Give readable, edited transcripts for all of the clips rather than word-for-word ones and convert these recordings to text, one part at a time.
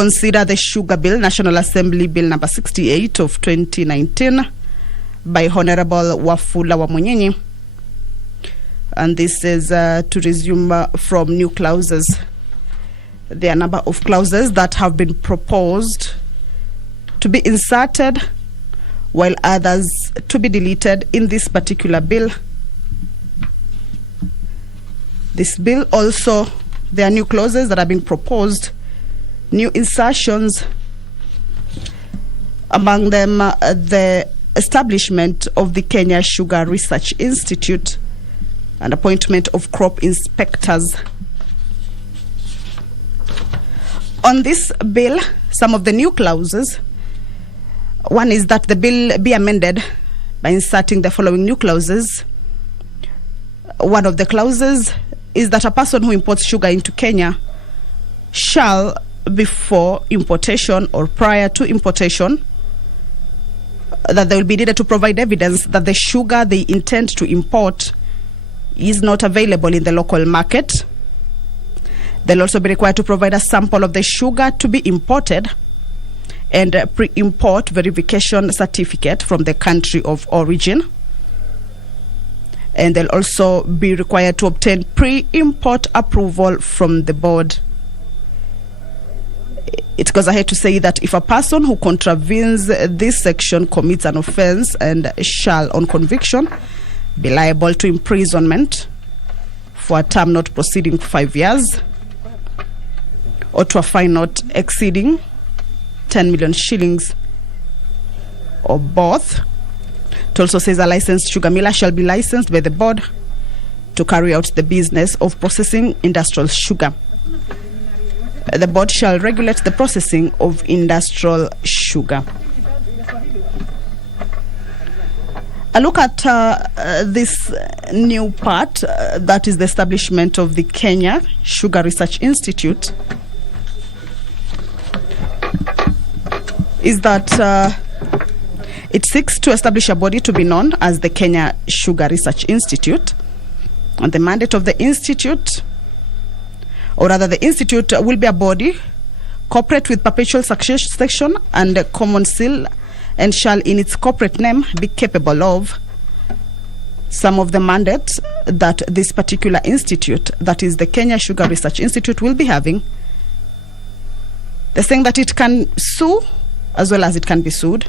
consider the Sugar Bill, National Assembly Bill number 68 of 2019 by Honorable Wafula Wamunyinyi. And this is to resume from new clauses. There are a number of clauses that have been proposed to be inserted, while others to be deleted in this particular bill. This bill also, there are new clauses that are being proposed, new insertions, among them the establishment of the Kenya Sugar Research Institute and appointment of crop inspectors. On this bill, some of the new clauses, one is that the bill be amended by inserting the following new clauses. One of the clauses is that a person who imports sugar into Kenya shall, before importation or prior to importation, that they will be needed to provide evidence that the sugar they intend to import is not available in the local market. They'll also be required to provide a sample of the sugar to be imported and a pre-import verification certificate from the country of origin. And they'll also be required to obtain pre-import approval from the board. It goes ahead to say that if a person who contravenes this section commits an offense and shall, on conviction, be liable to imprisonment for a term not proceeding 5 years, or to a fine not exceeding 10 million shillings, or both. It also says a licensed sugar miller shall be licensed by the board to carry out the business of processing industrial sugar. The board shall regulate the processing of industrial sugar. A look at this new part, that is the establishment of the Kenya Sugar Research Institute, is that it seeks to establish a body to be known as the Kenya Sugar Research Institute. And the mandate of the institute, or rather the institute, will be a body corporate with perpetual succession and a common seal, and shall in its corporate name be capable of some of the mandates that this particular institute, that is the Kenya Sugar Research Institute, will be having. They're saying that it can sue as well as it can be sued.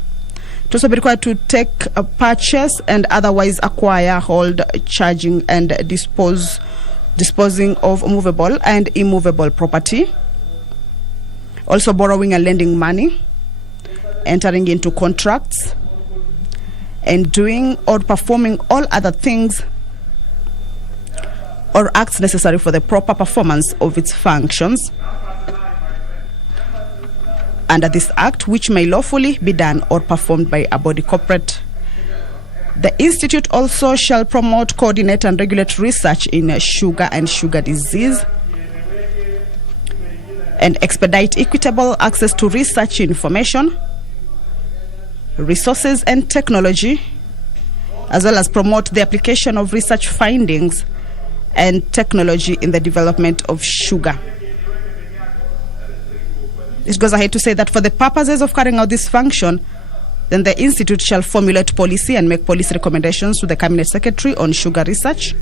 It also be required to take a purchase and otherwise acquire, hold, charging and disposing of movable and immovable property. Also borrowing and lending money, entering into contracts, and doing or performing all other things or acts necessary for the proper performance of its functions under this act, which may lawfully be done or performed by a body corporate. The institute also shall promote, coordinate and regulate research in sugar and sugar disease, and expedite equitable access to research information, resources and technology, as well as promote the application of research findings and technology in the development of sugar. It goes ahead to say that for the purposes of carrying out this function, then the institute shall formulate policy and make policy recommendations to the Cabinet Secretary on sugar research,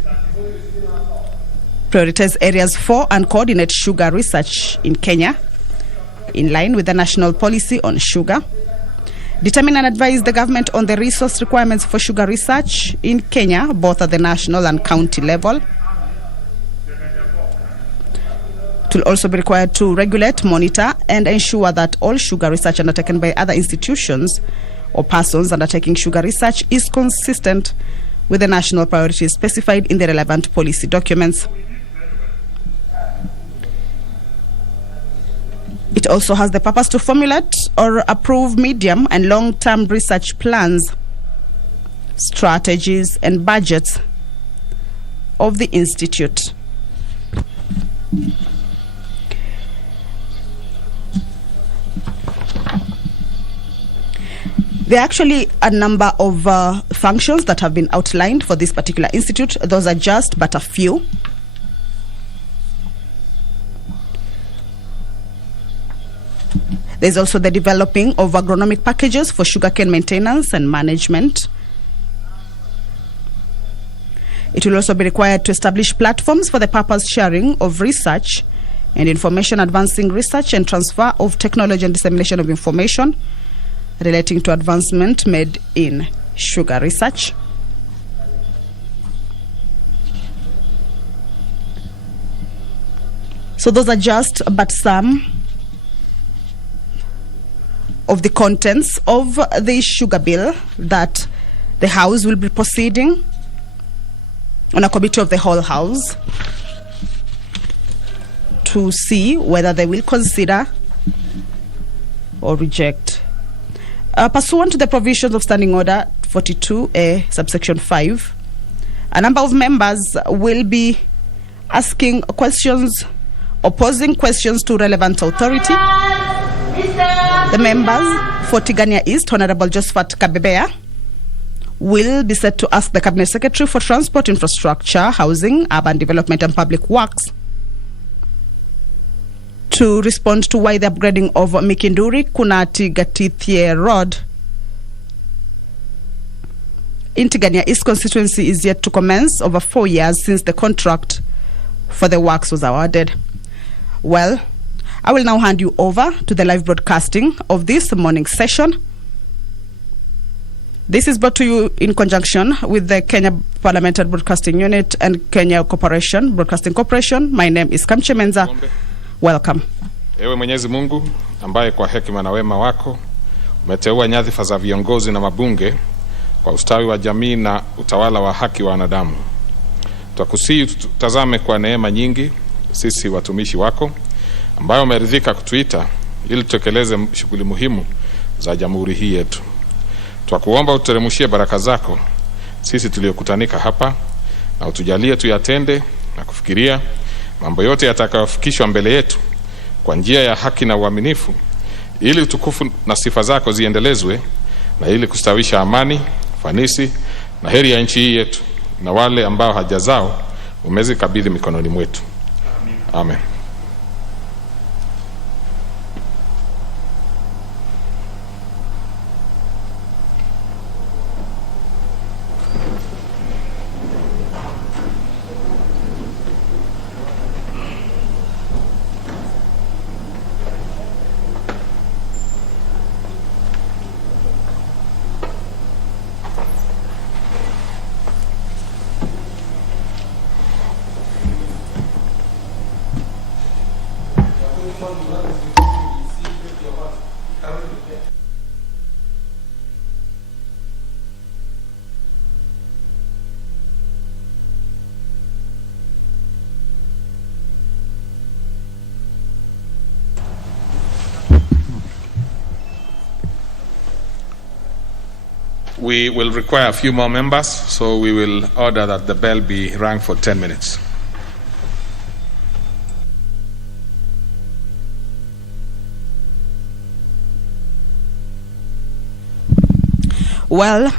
prioritize areas for and coordinate sugar research in Kenya in line with the national policy on sugar, determine and advise the government on the resource requirements for sugar research in Kenya, both at the national and county level. It will also be required to regulate, monitor, and ensure that all sugar research undertaken by other institutions or persons undertaking sugar research is consistent with the national priorities specified in the relevant policy documents. It also has the purpose to formulate or approve medium and long-term research plans, strategies, and budgets of the institute. There are actually a number of functions that have been outlined for this particular institute. Those are just but a few. There's also the developing of agronomic packages for sugarcane maintenance and management. It will also be required to establish platforms for the purpose sharing of research and information, advancing research and transfer of technology and dissemination of information relating to advancement made in sugar research. So those are just but some of the contents of the sugar bill that the House will be proceeding on a committee of the whole House to see whether they will consider or reject. Pursuant to the provisions of Standing Order 42A, subsection 5, a number of members will be asking questions, opposing questions to relevant authority. The members for Tigania East, Honorable Josephat Kabebea, will be set to ask the Cabinet Secretary for Transport, Infrastructure, Housing, Urban Development and Public Works to respond to why the upgrading of Mikinduri Kunati Gatithie Road in Tigania East constituency is yet to commence over 4 years since the contract for the works was awarded. Well, I will now hand you over to the live broadcasting of this morning session. This is brought to you in conjunction with the Kenya Parliamentary Broadcasting Unit and Kenya Broadcasting Corporation. My name is Kamche Menza. Welcome. Ewe Mwenyezi Mungu ambaye kwa hekima na wema wako umeteua nyadhifa za viongozi na mabunge kwa ustawi wa jamii na utawala wa haki wa wanadamu. Twakusihi tutazame kwa neema nyingi sisi watumishi wako ambayo umeridhika kutuita ili tutekeleze shughuli muhimu za jamhuri hii yetu. Twakuomba uteremshie baraka zako sisi tuliokutanika hapa na utujalie tuyatende na kufikiria mambo yote yatakayofikishwa mbele yetu kwa njia ya haki na uaminifu, ili utukufu na sifa zako ziendelezwe na ili kustawisha amani, fanisi na heri ya nchi hii yetu na wale ambao haja zao umezikabidhi mikononi mwetu. Amen. We will require a few more members, so we will order that the bell be rung for 10 minutes. Well,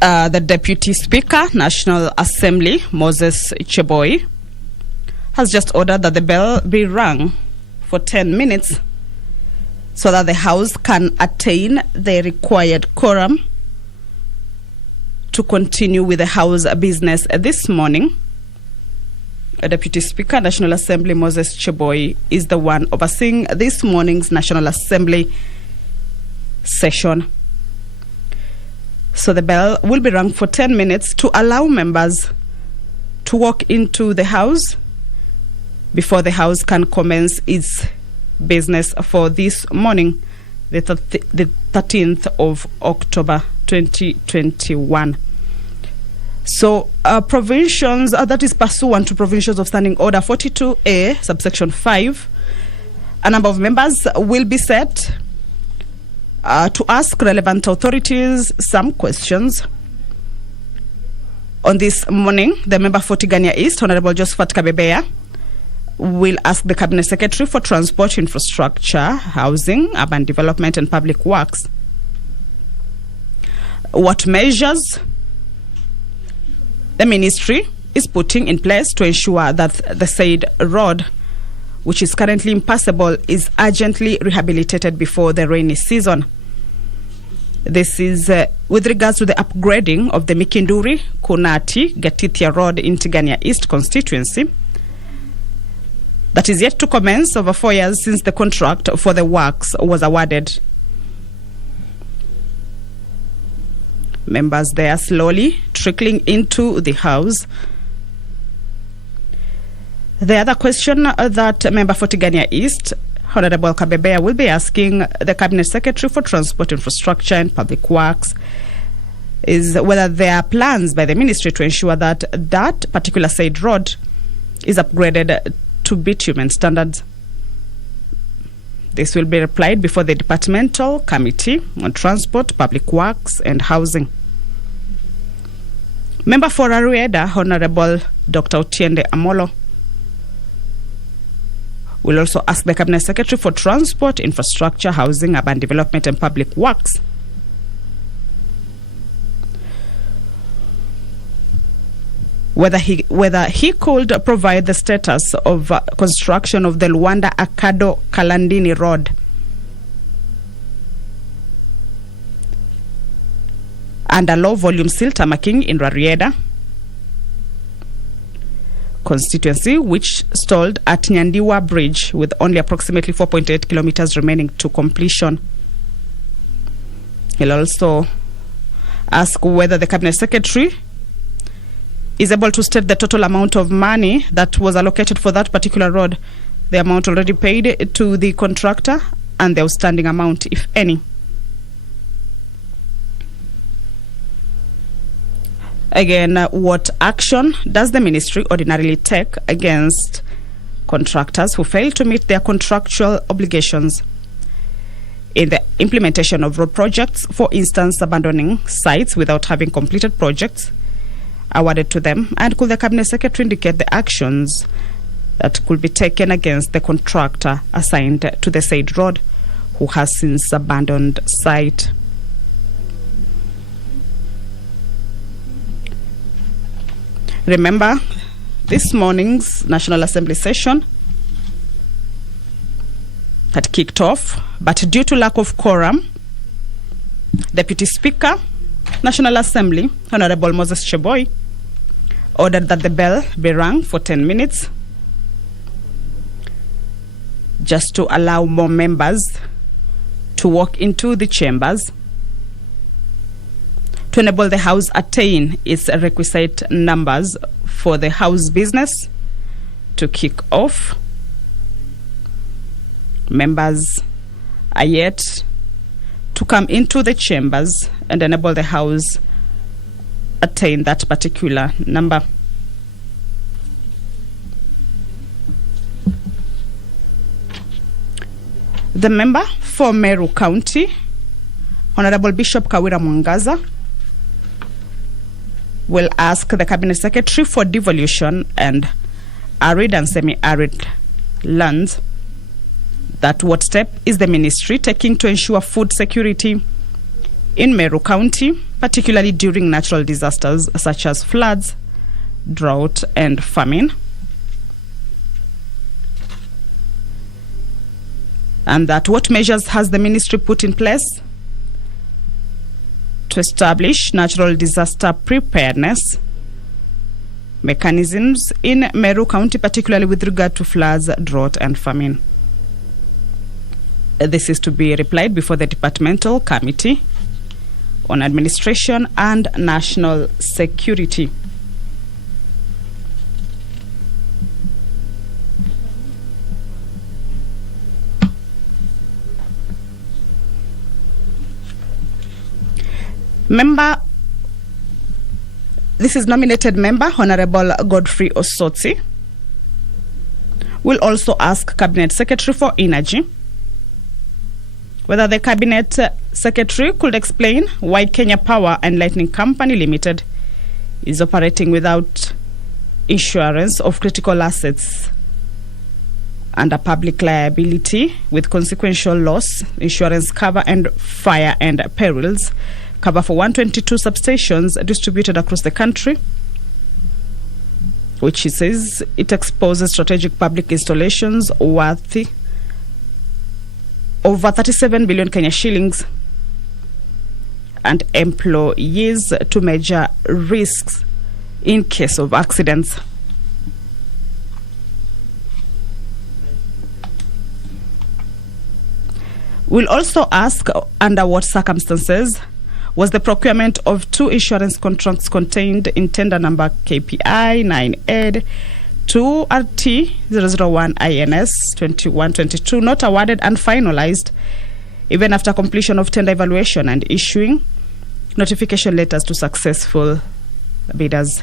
the Deputy Speaker, National Assembly, Moses Cheboy, has just ordered that the bell be rung for 10 minutes so that the House can attain the required quorum to continue with the House business this morning. Deputy Speaker, National Assembly, Moses Cheboy, is the one overseeing this morning's National Assembly session. So the bell will be rung for 10 minutes to allow members to walk into the House before the House can commence its business for this morning, the 13th of October 2021. So provisions, that is pursuant to provisions of Standing Order 42A, subsection 5, a number of members will be set to ask relevant authorities some questions. On this morning, the member for Tigania East, Honorable Josephat Kabebea, will ask the Cabinet Secretary for Transport, Infrastructure, Housing, Urban Development and Public Works what measures the ministry is putting in place to ensure that the said road which is currently impassable, is urgently rehabilitated before the rainy season. This is with regards to the upgrading of the Mikinduri, Kunati, Gatithia Road in Tigania East constituency that is yet to commence over 4 years since the contract for the works was awarded. Members there slowly trickling into the house. The other question that member for Tigania East, Honorable Kabebea, will be asking the Cabinet Secretary for Transport, Infrastructure and Public Works is whether there are plans by the ministry to ensure that that particular said road is upgraded to bitumen standards. This will be replied before the Departmental Committee on Transport, Public Works and Housing. Member for Arueda, Honorable Dr. Otiende Amolo, will also ask the Cabinet Secretary for Transport, Infrastructure, Housing, Urban Development and Public Works whether he could provide the status of construction of the Luanda Akado Kalandini Road and a low volume sill tamaking in Rarieda constituency, which stalled at Nyandiwa Bridge with only approximately 4.8 kilometers remaining to completion. He'll also ask whether the Cabinet Secretary is able to state the total amount of money that was allocated for that particular road, the amount already paid to the contractor, and the outstanding amount, if any. Again, what action does the ministry ordinarily take against contractors who fail to meet their contractual obligations in the implementation of road projects, for instance, abandoning sites without having completed projects awarded to them? And could the Cabinet Secretary indicate the actions that could be taken against the contractor assigned to the said road who has since abandoned site? Remember, this morning's National Assembly session had kicked off, but due to lack of quorum, Deputy Speaker, National Assembly, Honorable Moses Cheboy, ordered that the bell be rung for 10 minutes just to allow more members to walk into the chambers to enable the House attain its requisite numbers for the House business to kick off. Members are yet to come into the chambers and enable the House attain that particular number. The member for Meru County, Honorable Bishop Kawira Mwangaza, will ask the Cabinet Secretary for devolution and arid and semi-arid lands that what step is the ministry taking to ensure food security in Meru County, particularly during natural disasters such as floods, drought and famine, and that what measures has the ministry put in place to establish natural disaster preparedness mechanisms in Meru County, particularly with regard to floods, drought and famine. This is to be replied before the Departmental Committee on Administration and National Security. Member, this is nominated member, Honorable Godfrey Osotsi, will also ask Cabinet Secretary for Energy whether the Cabinet Secretary could explain why Kenya Power and Lighting Company Limited is operating without insurance of critical assets under public liability with consequential loss, insurance cover and fire and perils cover for 122 substations distributed across the country, which he says it exposes strategic public installations worth over 37 billion Kenya shillings and employees to major risks in case of accidents. We'll also ask under what circumstances was the procurement of 2 insurance contracts contained in tender number KPI 9A 2RT001INS 2122 not awarded and finalized even after completion of tender evaluation and issuing notification letters to successful bidders.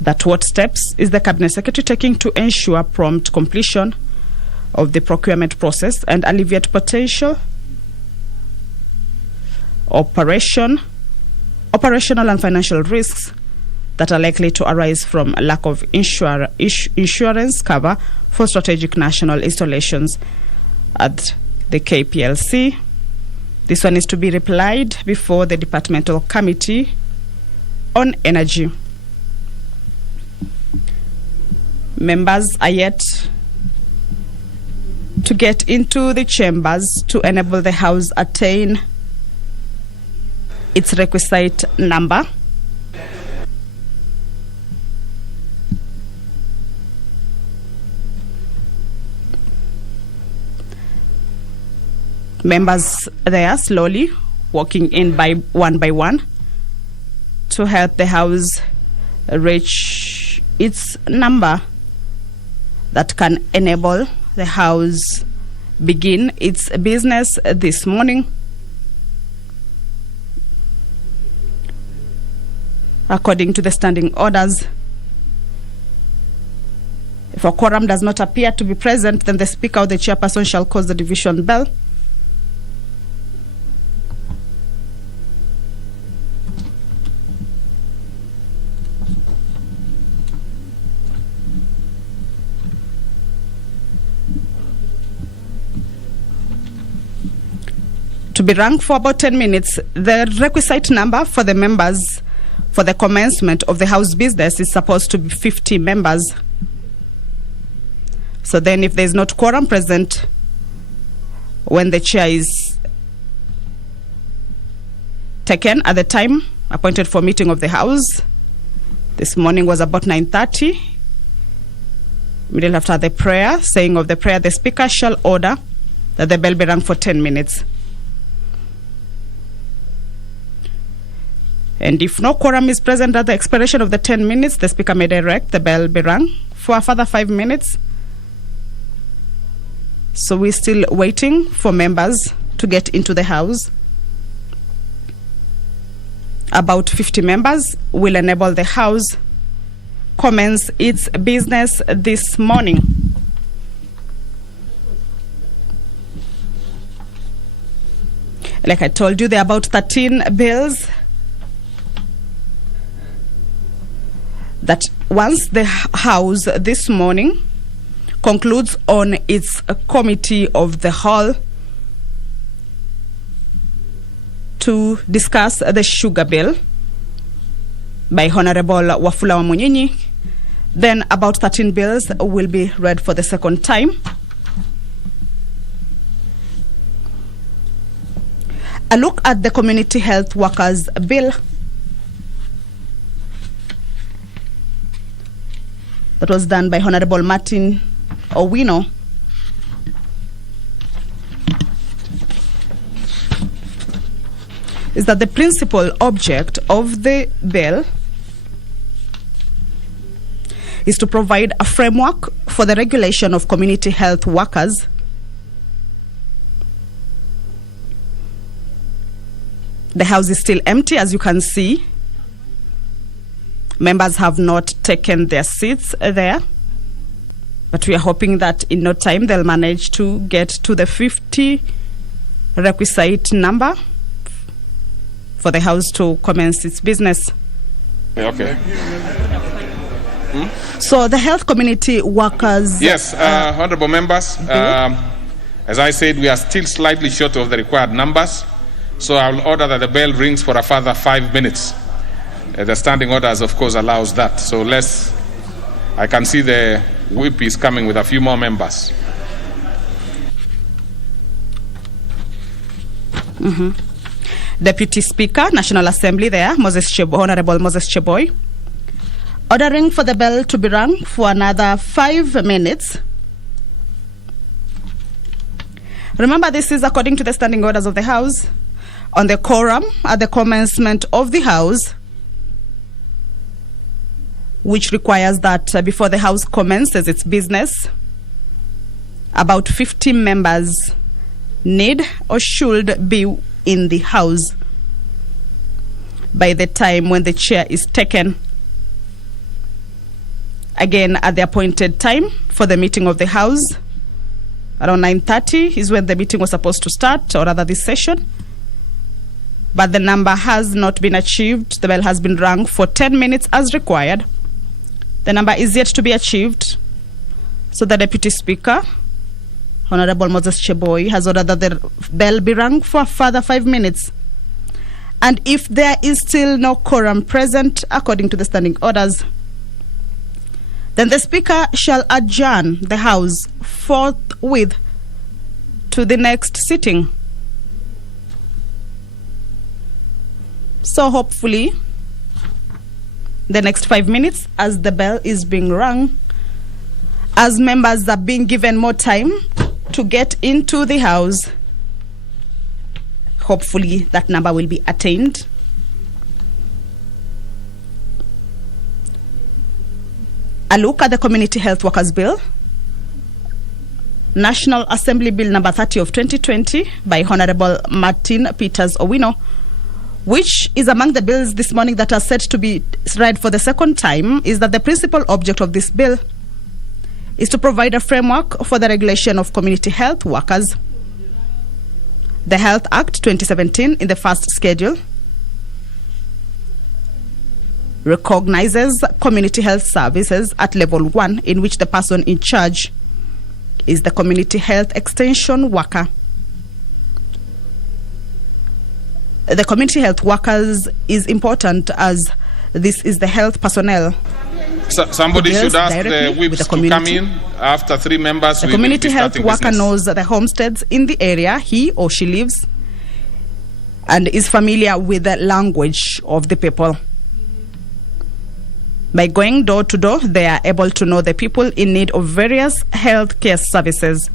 That what steps is the Cabinet Secretary taking to ensure prompt completion of the procurement process and alleviate potential operational and financial risks that are likely to arise from lack of insurance cover for strategic national installations at the KPLC. This one is to be replied before the Departmental Committee on Energy. Members are yet to get into the chambers to enable the House attain its requisite number. Members there slowly walking in by one to help the House reach its number that can enable the House begin its business this morning. According to the standing orders, if a quorum does not appear to be present, then the Speaker or the Chairperson shall cause the division bell. To be rung for about 10 minutes. The requisite number for the members for the commencement of the House business is supposed to be 50 members. So then if there is not quorum present when the chair is taken at the time appointed for meeting of the House, this morning was about 9:30, immediately after the prayer, saying of the prayer, the Speaker shall order that the bell be rung for 10 minutes. And if no quorum is present at the expiration of the 10 minutes, the Speaker may direct the bell be rung for a further 5 minutes. So we're still waiting for members to get into the House. About 50 members will enable the House commence its business this morning. Like I told you, there are about 13 bills that once the House this morning concludes on its committee of the whole to discuss the sugar bill by Honorable Wafula Wamunyinyi, then about 13 bills will be read for the second time. A look at the Community Health Workers Bill that was done by Honorable Martin Owino. Is that the principal object of the bill is to provide a framework for the regulation of community health workers The House is still empty, as you can see. Members have not taken their seats there. But we are hoping that in no time they'll manage to get to the 50 requisite number for the House to commence its business. Okay. So the health community workers... Yes, honorable members, as I said, we are still slightly short of the required numbers. So I will order that the bell rings for a further 5 minutes. The standing orders, of course, allows that. So I can see the whip is coming with a few more members. Deputy Speaker, National Assembly there, Honorable Moses Cheboy, ordering for the bell to be rung for another 5 minutes. Remember, this is according to the standing orders of the House on the quorum at the commencement of the House, which requires that before the House commences its business, about 50 members need or should be in the House by the time when the chair is taken. Again, at the appointed time for the meeting of the House, around 9:30 is when the meeting was supposed to start, or rather this session. But the number has not been achieved. The bell has been rung for 10 minutes as required. The number is yet to be achieved. So the Deputy Speaker, Honorable Moses Cheboy, has ordered that the bell be rung for a further 5 minutes. And if there is still no quorum present, according to the standing orders, then the Speaker shall adjourn the House forthwith to the next sitting. So hopefully, the next 5 minutes, as the bell is being rung, as members are being given more time to get into the House, hopefully that number will be attained. A look at the Community Health Workers Bill, National Assembly Bill number 30 of 2020 by Honorable Martin Peters Owino, which is among the bills this morning that are set to be read for the second time, is that the principal object of this bill is to provide a framework for the regulation of community health workers. The Health Act 2017 in the first schedule recognizes community health services at level 1, in which the person in charge is the community health extension worker. The community health workers is important as this is the health personnel. Somebody should ask the whips to come in after 3 members. The community health worker knows the homesteads in the area he or she lives and is familiar with the language of the people. By going door to door, they are able to know the people in need of various health care services.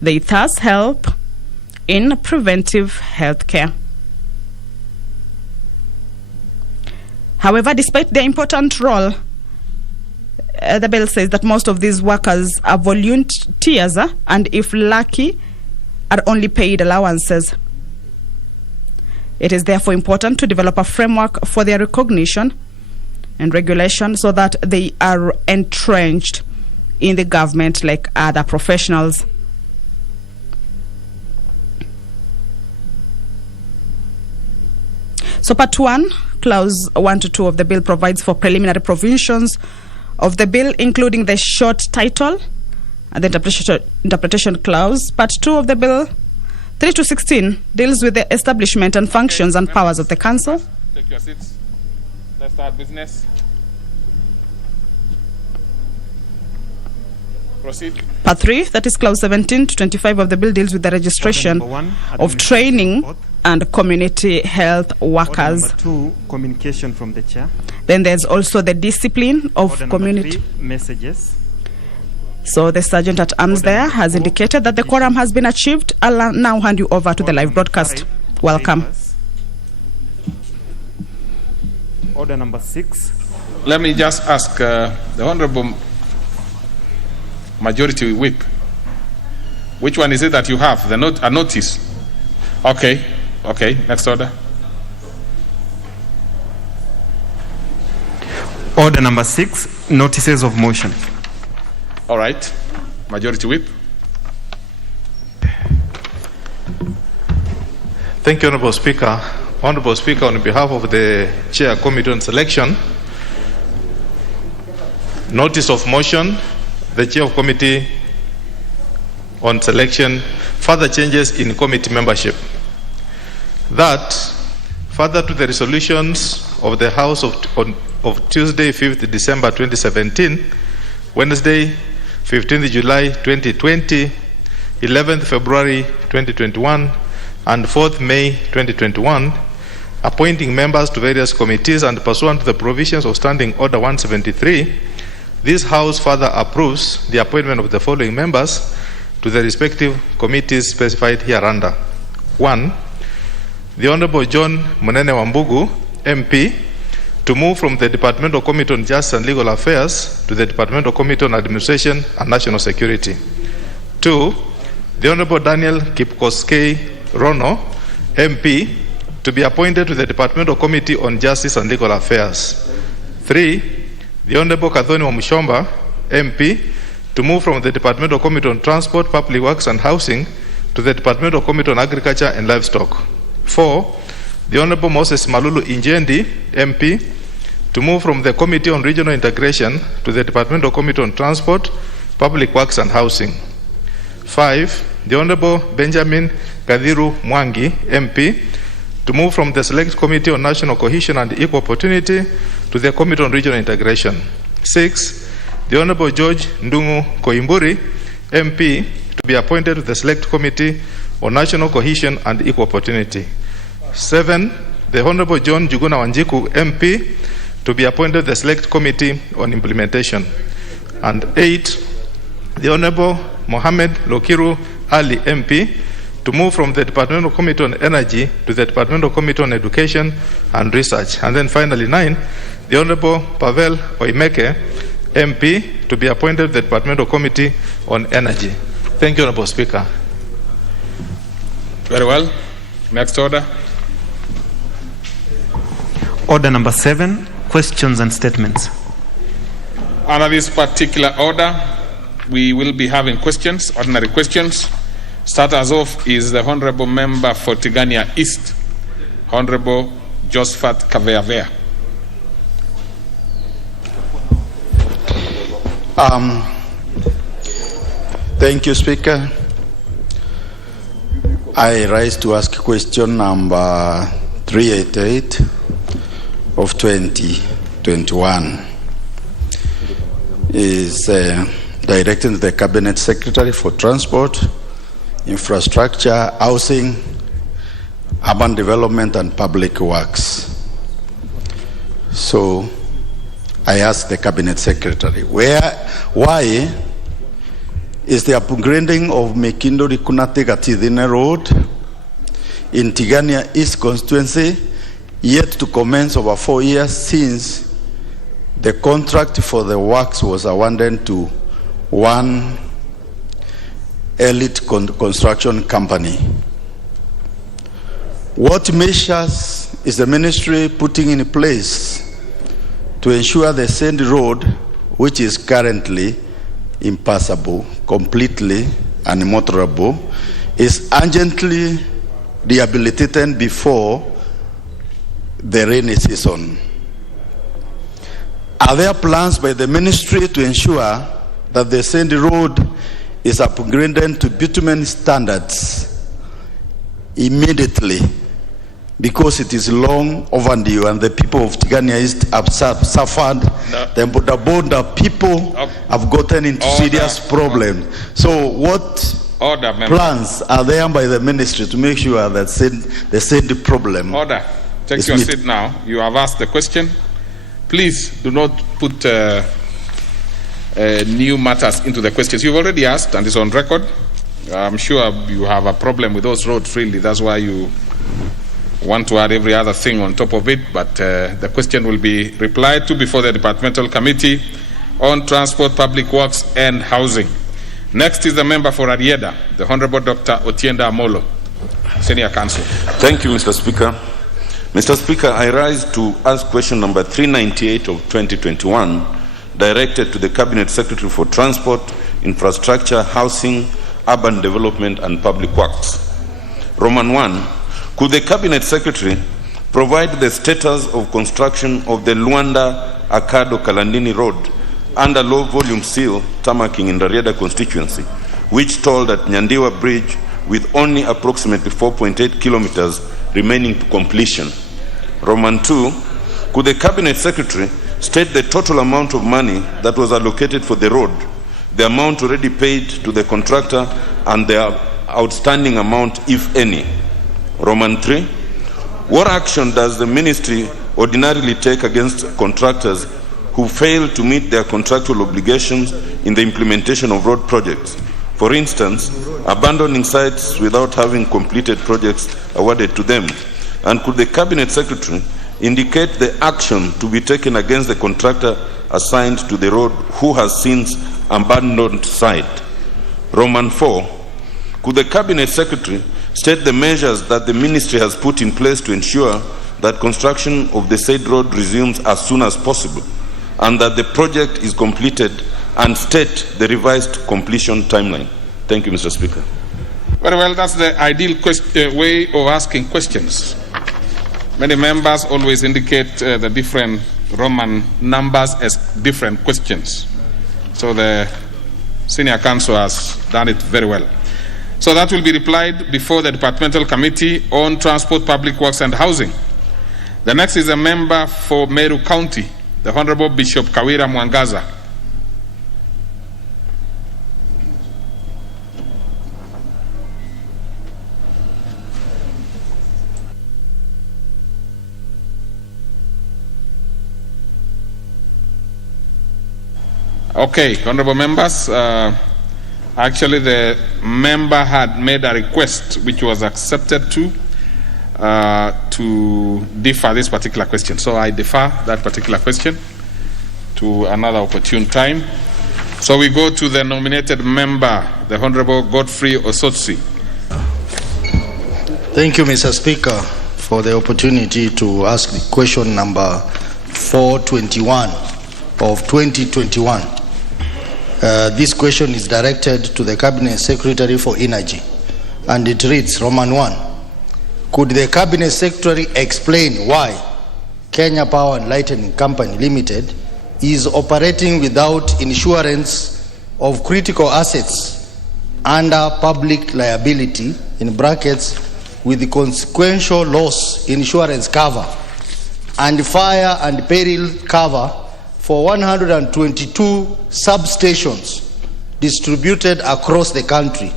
They thus help in preventive health care. However, despite their important role, the bill says that most of these workers are volunteers and, if lucky, are only paid allowances. It is therefore important to develop a framework for their recognition and regulation so that they are entrenched in the government like other professionals. So Part 1, Clause 1 to 2 of the bill provides for preliminary provisions of the bill, including the short title and the interpretation clause. Part 2 of the bill, 3 to 16, deals with the establishment and functions and powers of the council. Take your seats. Let's start business. Proceed. Part 3, that is Clause 17 to 25 of the bill, deals with the registration of training and community health workers. Number 2, communication from the chair. Then there's also the discipline of community. 3, messages. So the Sergeant at Arms there has indicated that the quorum has been achieved. I'll now hand you over to the live broadcast. Welcome. Order number 6. Let me just ask the Honorable Majority Whip, which one is it that you have? A notice. Okay, next order. Order number 6, notices of motion. All right, Majority Whip. Thank you, Honorable Speaker. Honorable Speaker, on behalf of the Chair Committee on Selection, notice of motion, the Chair of Committee on Selection, further changes in committee membership. That further to the resolutions of the House of Tuesday, 5th December 2017, Wednesday, 15th July 2020, 11th February 2021, and 4th May 2021, appointing members to various committees and pursuant to the provisions of Standing Order 173, this House further approves the appointment of the following members to the respective committees specified hereunder. 1. The Honorable John Munene Wambugu, MP, to move from the Departmental Committee on Justice and Legal Affairs to the Departmental Committee on Administration and National Security. 2. The Honorable Daniel Kipkoskei Rono, MP, to be appointed to the Departmental Committee on Justice and Legal Affairs. 3. The Honorable Kathoni Wamushomba, MP, to move from the Departmental Committee on Transport, Public Works and Housing to the Departmental Committee on Agriculture and Livestock. 4. The Honorable Moses Malulu Injendi, MP, to move from the Committee on Regional Integration to the Departmental Committee on Transport, Public Works and Housing. 5. The Honorable Benjamin Kadhiru Mwangi, MP, to move from the Select Committee on National Cohesion and Equal Opportunity to the Committee on Regional Integration. 6. The Honorable George Ndungu Koimburi, MP, to be appointed to the Select Committee on National Cohesion and Equal Opportunity. 7. The Honorable John Juguna Wanjiku, MP, to be appointed to the Select Committee on Implementation. And 8. The Honorable Mohammed Lokiru Ali, MP, to move from the Departmental Committee on Energy to the Departmental Committee on Education and Research. And then finally 9, the Honorable Pavel Oimeke, MP, to be appointed to the Departmental Committee on Energy. Thank you, Honorable Speaker. Very well. Next order. Order number 7, questions and statements. Under this particular order, we will be having questions, ordinary questions. Starters off is the Honorable Member for Tigania East, Honorable Josephat Kaveavea. Thank you, Speaker. I rise to ask question number 388 of 2021. Is directing the Cabinet Secretary for Transport, Infrastructure, Housing, Urban Development and Public Works. So I ask the Cabinet Secretary, why is the upgrading of Mekindori Kunate Gatidine Road in Tigania East constituency yet to commence over 4 years since the contract for the works was awarded to one elite construction company? What measures is the ministry putting in place to ensure the said road, which is currently impassable, completely unmotorable, is urgently rehabilitated before the rainy season? Are there plans by the ministry to ensure that the said road is upgraded to bitumen standards immediately, because it is long overdue and the people of Tigania East have suffered? The border people have gotten into serious problems. So what plans are there by the ministry to make sure that the said problem? Order. Take your seat now. You have asked the question. Please do not put new matters into the questions. You've already asked and it's on record. I'm sure you have a problem with those roads, really. That's why you want to add every other thing on top of it. But the question will be replied to before the Departmental Committee on Transport, Public Works and Housing. Next is the member for Arieda, the Honorable Dr. Otienda Amolo, Senior Counsel. Thank you, Mr. Speaker. Mr. Speaker, I rise to ask question number 398 of 2021, directed to the Cabinet Secretary for Transport, Infrastructure, Housing, Urban Development and Public Works. Roman 1, could the Cabinet Secretary provide the status of construction of the Luanda-Akado Kalandini Road under low volume seal tarmacking in the Arieda constituency, which tolled at Nyandiwa Bridge with only approximately 4.8 kilometers remaining to completion? Roman 2, could the Cabinet Secretary state the total amount of money that was allocated for the road, the amount already paid to the contractor, and the outstanding amount, if any? Roman 3, what action does the ministry ordinarily take against contractors who fail to meet their contractual obligations in the implementation of road projects? For instance, abandoning sites without having completed projects awarded to them. And could the Cabinet Secretary indicate the action to be taken against the contractor assigned to the road who has since abandoned site? Roman 4, could the Cabinet Secretary state the measures that the ministry has put in place to ensure that construction of the said road resumes as soon as possible and that the project is completed, and state the revised completion timeline? Thank you, Mr. Speaker. Very well, that's the ideal way of asking questions. Many members always indicate the different Roman numbers as different questions. So the senior counsel has done it very well. So that will be replied before the Departmental Committee on Transport, Public Works and Housing. The next is a member for Meru County, the Honorable Bishop Kawira Mwangaza. Okay, honorable members, actually the member had made a request which was accepted to defer this particular question. So I defer that particular question to another opportune time. So we go to the nominated member, the Honorable Godfrey Osotsi. Thank you, Mr. Speaker, for the opportunity to ask the question number 421 of 2021. This question is directed to the Cabinet Secretary for Energy, and it reads, Roman 1, could the Cabinet Secretary explain why Kenya Power and Lighting Company Limited is operating without insurance of critical assets under public liability, in brackets, with the consequential loss insurance cover and fire and peril cover for 122 substations distributed across the country,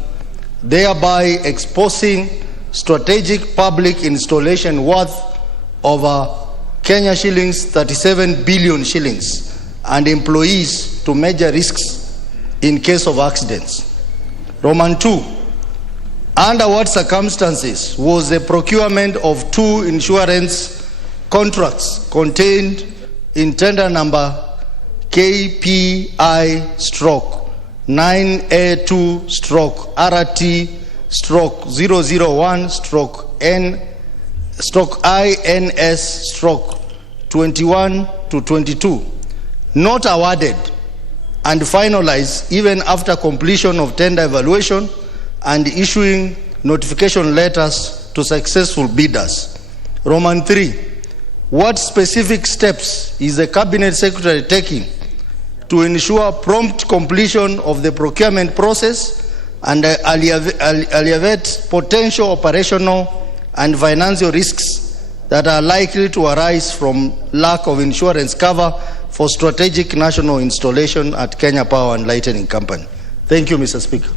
thereby exposing strategic public installation worth over Kenya shillings 37 billion shillings and employees to major risks in case of accidents? Roman 2, under what circumstances was the procurement of 2 insurance contracts contained in tender number KPI/RT/9A2/INS/21-22 not awarded and finalized even after completion of tender evaluation and issuing notification letters to successful bidders? Roman 3, what specific steps is the Cabinet Secretary taking to ensure prompt completion of the procurement process and alleviate potential operational and financial risks that are likely to arise from lack of insurance cover for strategic national installation at Kenya Power and Lighting Company? Thank you, Mr. Speaker.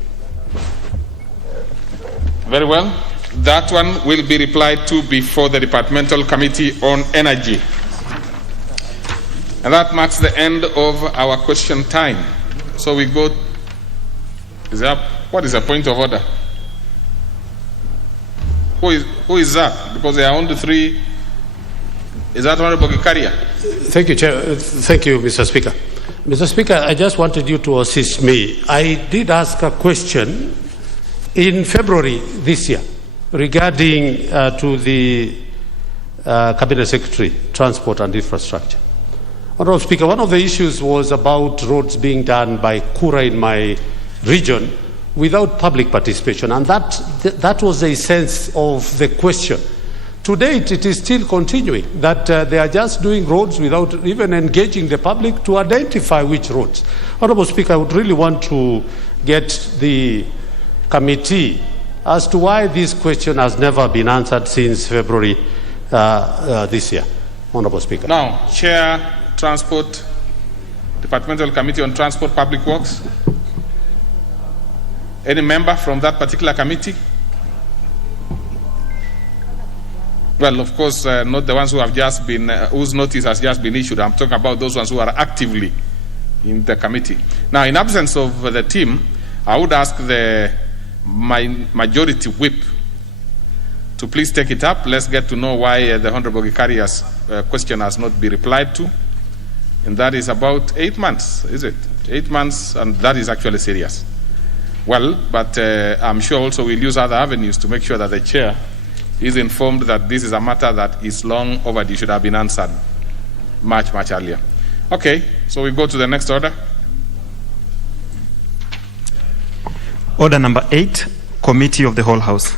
Very well. That one will be replied to before the Departmental Committee on Energy. And that marks the end of our question time. So we go, what is a point of order? Who is that? Because there are only 3. Is that Honorable Gikaria? Thank you, Chair. Thank you, Mr. Speaker. Mr. Speaker, I just wanted you to assist me. I did ask a question in February this year regarding to the Cabinet Secretary, Transport and Infrastructure. Honorable Speaker, one of the issues was about roads being done by Kura in my region without public participation, and that was the essence of the question. To date, it is still continuing, that they are just doing roads without even engaging the public to identify which roads. Honorable Speaker, I would really want to get the committee as to why this question has never been answered since February this year, Honorable Speaker. Now, Chair, Transport, Departmental Committee on Transport, Public Works. Any member from that particular committee? Well, of course, not the ones who have just been, whose notice has just been issued. I'm talking about those ones who are actively in the committee. Now, in absence of the team, I would ask the majority whip to please take it up. Let's get to know why the Honorable Gikaria's question has not been replied to. And that is about 8 months, is it? 8 months, and that is actually serious. Well, but I'm sure also we'll use other avenues to make sure that the chair is informed that this is a matter that is long overdue, should have been answered much earlier. Okay, so we go to the next order. Order number 8, Committee of the Whole House.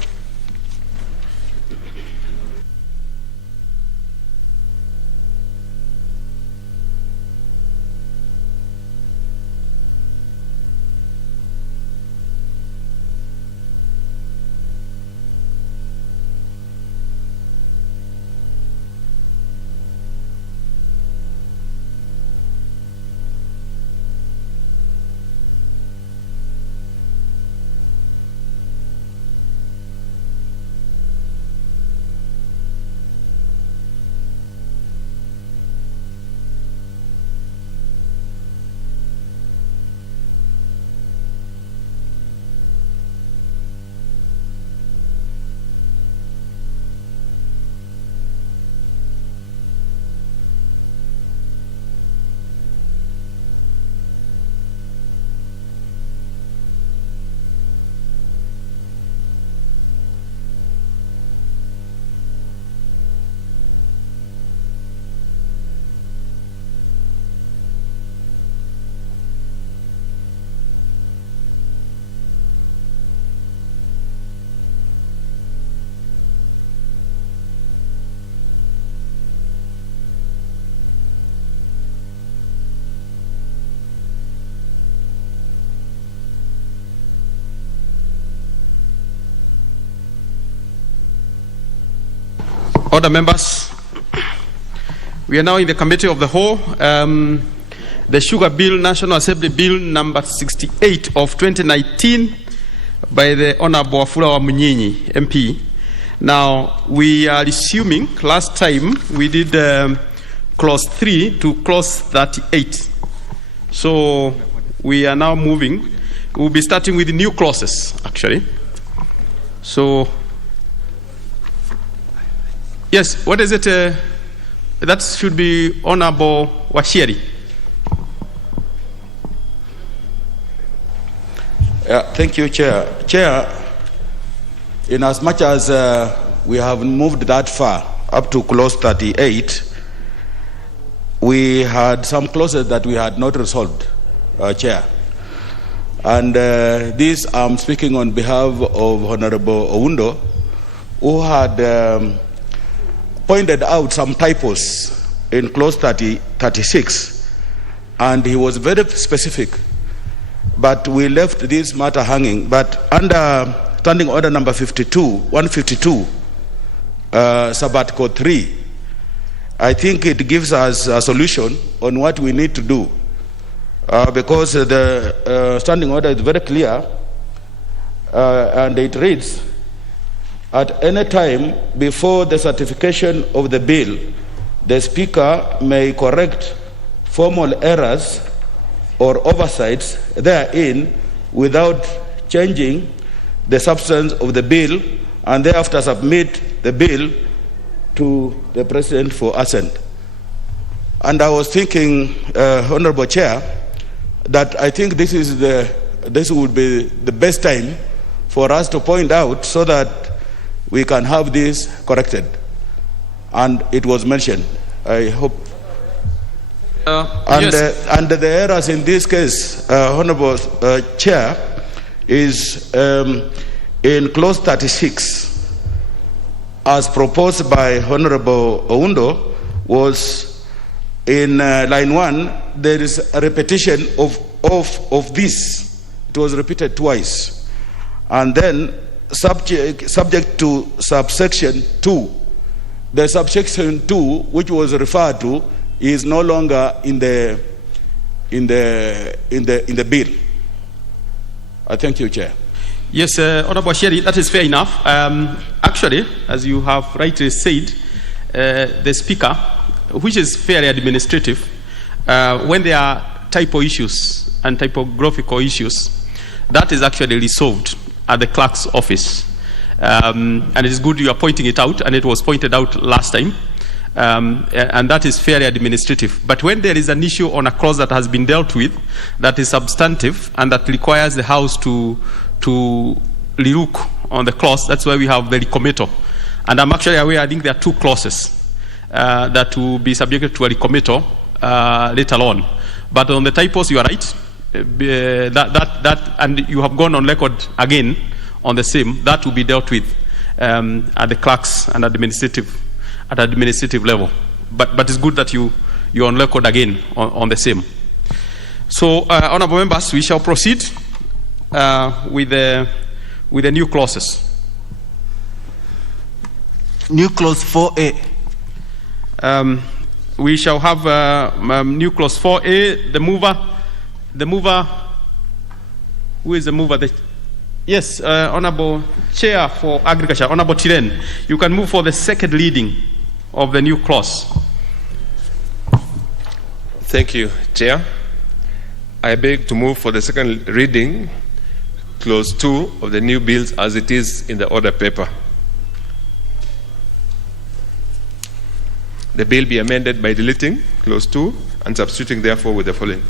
Order, members. We are now in the Committee of the Whole. The Sugar Bill, National Assembly Bill number 68 of 2019 by the Honorable Wafula Wamunyinyi, MP. Now, we are resuming, last time we did clause 3 to clause 38. So, we are now moving. We'll be starting with the new clauses, actually. So, yes, what is it? That should be Honorable Washieri. Thank you, Chair. Chair, in as much as we have moved that far, up to clause 38, we had some clauses that we had not resolved, Chair. And this I'm speaking on behalf of Honorable Oundo, who had pointed out some typos in clause 36, and he was very specific. But we left this matter hanging. But under Standing Order number 152, Sabbatical 3, I think it gives us a solution on what we need to do. Because the Standing Order is very clear, and it reads, at any time before the certification of the bill, the Speaker may correct formal errors or oversights therein without changing the substance of the bill, and thereafter submit the bill to the President for assent. And I was thinking, Honorable Chair, that I think this would be the best time for us to point out so that we can have this corrected. And it was mentioned. I hope. Yes. And the errors in this case, Honorable Chair, is in clause 36, as proposed by Honorable Oundo, was in line 1, there is a repetition of this. It was repeated twice. And then subject to subsection 2, the subsection 2, which was referred to, is no longer in the bill. I thank you, Chair. Yes, Honorable Sherry, that is fair enough. Actually, as you have rightly said, the Speaker, which is fairly administrative, when there are typo issues and typographical issues, that is actually resolved at the clerk's office. And it is good you are pointing it out, and it was pointed out last time. And that is fairly administrative. But when there is an issue on a clause that has been dealt with, that is substantive, and that requires the House to relook on the clause, that's why we have the recommittal. And I'm actually aware, I think there are 2 clauses that will be subjected to a recommittal later on. But on the typos, you are right. And you have gone on record again on the same. That will be dealt with at the clerks and at administrative level. But it's good that you're on record again on the same. So, honourable members, we shall proceed with the new clauses. New clause 4A. We shall have new clause 4A. The mover. Who is the mover? Yes, Honourable Chair for Agriculture, Honourable Tiren, you can move for the second reading of the new clause. Thank you, Chair. I beg to move for the second reading, clause 2 of the new bills as it is in the order paper. The bill be amended by deleting clause 2 and substituting therefore with the following.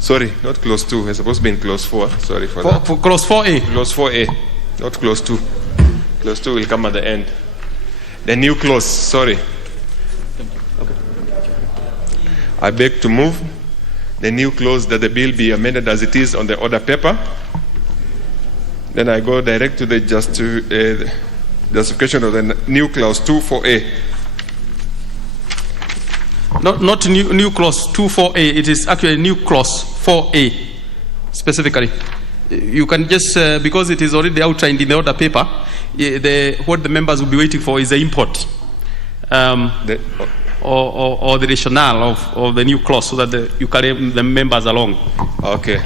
Sorry, not clause 2. It's supposed to be in clause 4. Sorry for that. For clause 4A. Clause 4A, not clause 2. Clause 2 will come at the end. The new clause, sorry. Okay. I beg to move the new clause that the bill be amended as it is on the order paper. Then I go direct to the justification of the new clause 2 4A. Not new clause 2.4a. It is actually new clause 4a specifically. You can just because it is already outlined in the order paper. What the members will be waiting for is the import or the rationale of the new clause, so that you carry the members along. Okay.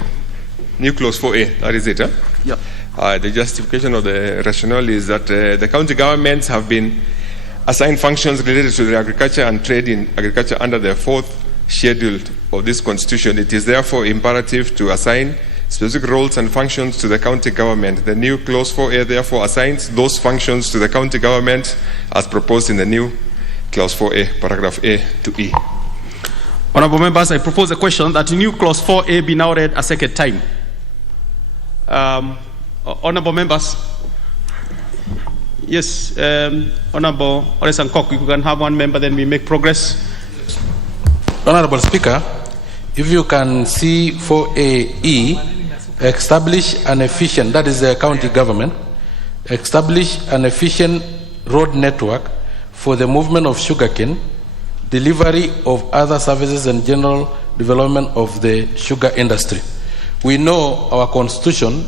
New clause 4a. That is it. Huh? Yeah. The justification of the rationale is that the county governments have been assigned functions related to the agriculture and trade in agriculture under the 4th schedule of this constitution. It is therefore imperative to assign specific roles and functions to the county government. The new clause 4A therefore assigns those functions to the county government as proposed in the new clause 4A, paragraph A to E. Honourable members, I propose a question that new clause 4A be now read a second time. Honourable members. Yes, Honourable Olesan Kok, you can have one member, then we make progress. Honourable Speaker, if you can see 4AE, establish an efficient, that is the county government, establish an efficient road network for the movement of sugarcane, delivery of other services and general development of the sugar industry. We know our constitution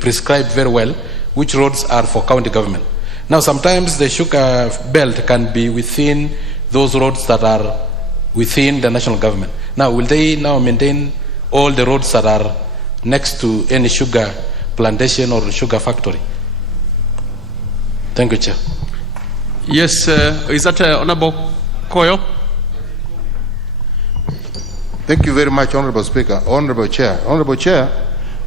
prescribes very well which roads are for county government. Now, sometimes the sugar belt can be within those roads that are within the national government. Now, will they now maintain all the roads that are next to any sugar plantation or sugar factory? Thank you, Chair. Yes, is that Honourable Koyo? Thank you very much, Honourable Speaker. Honourable Chair. Honourable Chair,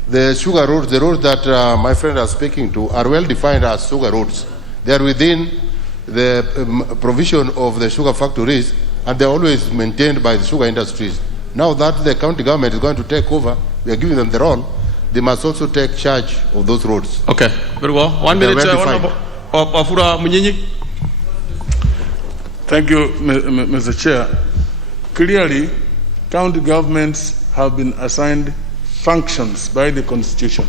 the sugar roads, the roads that my friend is speaking to are well defined as sugar roads. They are within the provision of the sugar factories, and they are always maintained by the sugar industries. Now that the county government is going to take over, we are giving them the role, they must also take charge of those roads. Okay, very well. 1 minute, Honourable Afura Munyinyi. Thank you, Mr. Chair. Clearly, county governments have been assigned functions by the Constitution.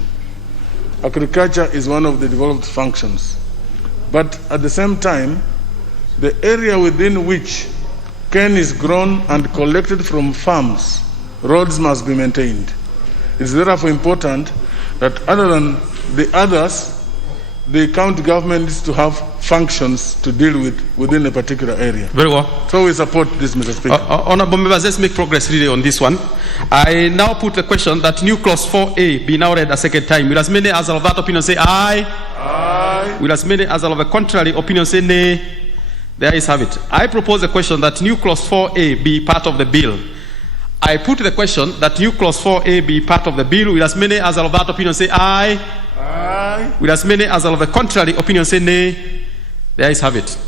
Agriculture is one of the devolved functions. But at the same time, the area within which cane is grown and collected from farms, roads must be maintained. It is therefore important that other than the others, the county government needs to have functions to deal with within a particular area. Very well. So we support this, Mr. Speaker. Honorable members, let's make progress really on this one. I now put the question that new clause 4A be now read a second time. Will as many as are of that opinion say aye? Aye. Will as many as are of a contrary opinion say nay? The ayes have it. I propose the question that new clause 4A be part of the bill. I put the question that new clause 4A be part of the bill. Will as many as are of that opinion say aye? Aye. Will as many as are of a contrary opinion say nay? The ayes have it.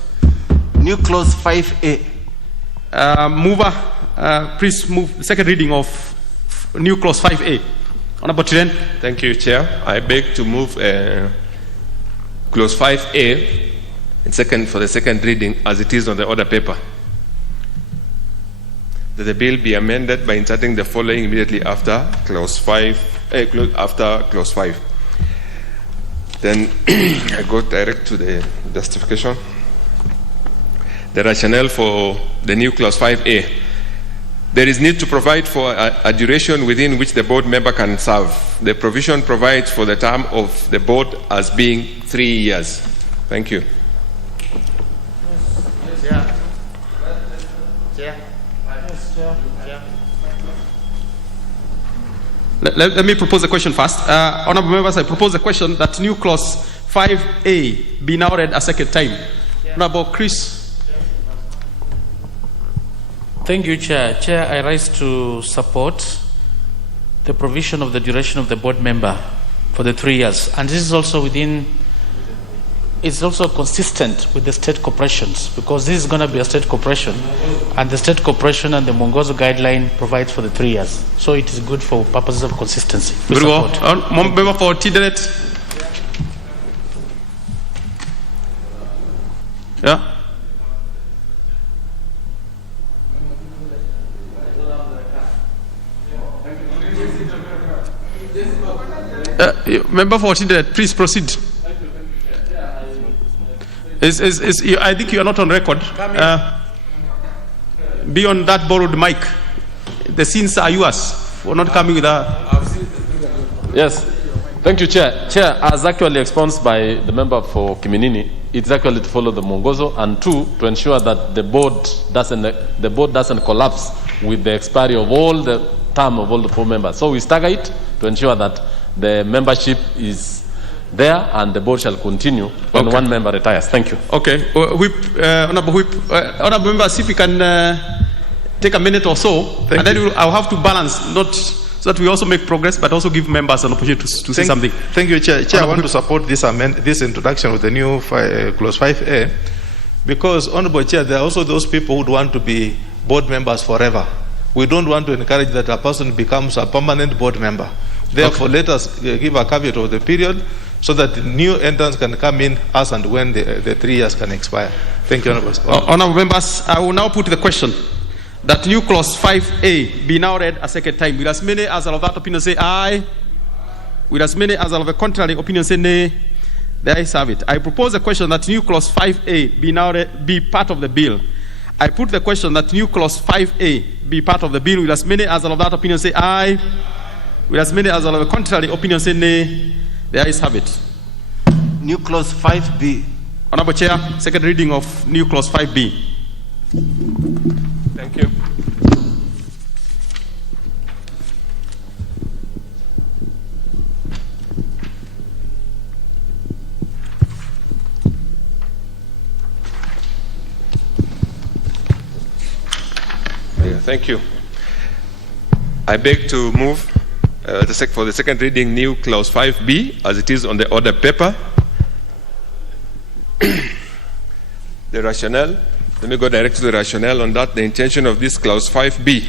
New clause 5A. Mover, please move the second reading of new clause 5A. Honorable Chiren. Thank you, Chair. I beg to move clause 5A for the second reading as it is on the order paper. That the bill be amended by inserting the following immediately after clause 5. After clause 5. Then I go direct to the justification. The rationale for the new clause 5A. There is need to provide for a duration within which the board member can serve. The provision provides for the term of the board as being 3 years. Thank you. Let me propose a question first. Honorable members, I propose a question that new clause 5A be now read a second time. Honorable Chris. Thank you, Chair. Chair, I rise to support the provision of the duration of the board member for the 3 years. And this is also it's also consistent with the state corporations, because this is going to be a state corporation, and the state corporation and the Mwongozo guideline provides for the 3 years. So it is good for purposes of consistency. Very well. Member for Tidelet. Yeah. Member for Tidelet, please proceed. I think you are not on record. Be on that borrowed mic. The scenes are yours. We're not coming with a... Yes. Thank you, Chair. Chair, as actually expounded by the member for Kiminini, it's actually to follow the Mwongozo, and two, to ensure that the board doesn't collapse with the expiry of all the term of all the 4 members. So we stagger it to ensure that the membership is there and the board shall continue when one member retires. Thank you. Okay. Honorable members, if we can take a minute or so, and then I'll have to balance, not so that we also make progress, but also give members an opportunity to say something. Thank you, Chair. Chair, I want to support this introduction with the new clause 5A, because, Honorable Chair, there are also those people who would want to be board members forever. We don't want to encourage that a person becomes a permanent board member. Therefore, let us give a caveat of the period so that new entrants can come in as and when the 3 years can expire. Thank you, Honorable. Honorable members, I will now put the question that new clause 5A be now read a second time. Will as many as are of that opinion say aye? Will as many as are of a contrary opinion say nay? The ayes have it. I propose the question that new clause 5A be now be part of the bill. I put the question that new clause 5A be part of the bill. Will as many as are of that opinion say aye? Will as many as are of a contrary opinion say nay? The ayes have it. New clause 5B. Honorable Chair, second reading of new clause 5B. Thank you. Thank you. I beg to move for the second reading new clause 5B as it is on the order paper. The rationale, let me go direct to the rationale on that. The intention of this clause 5B.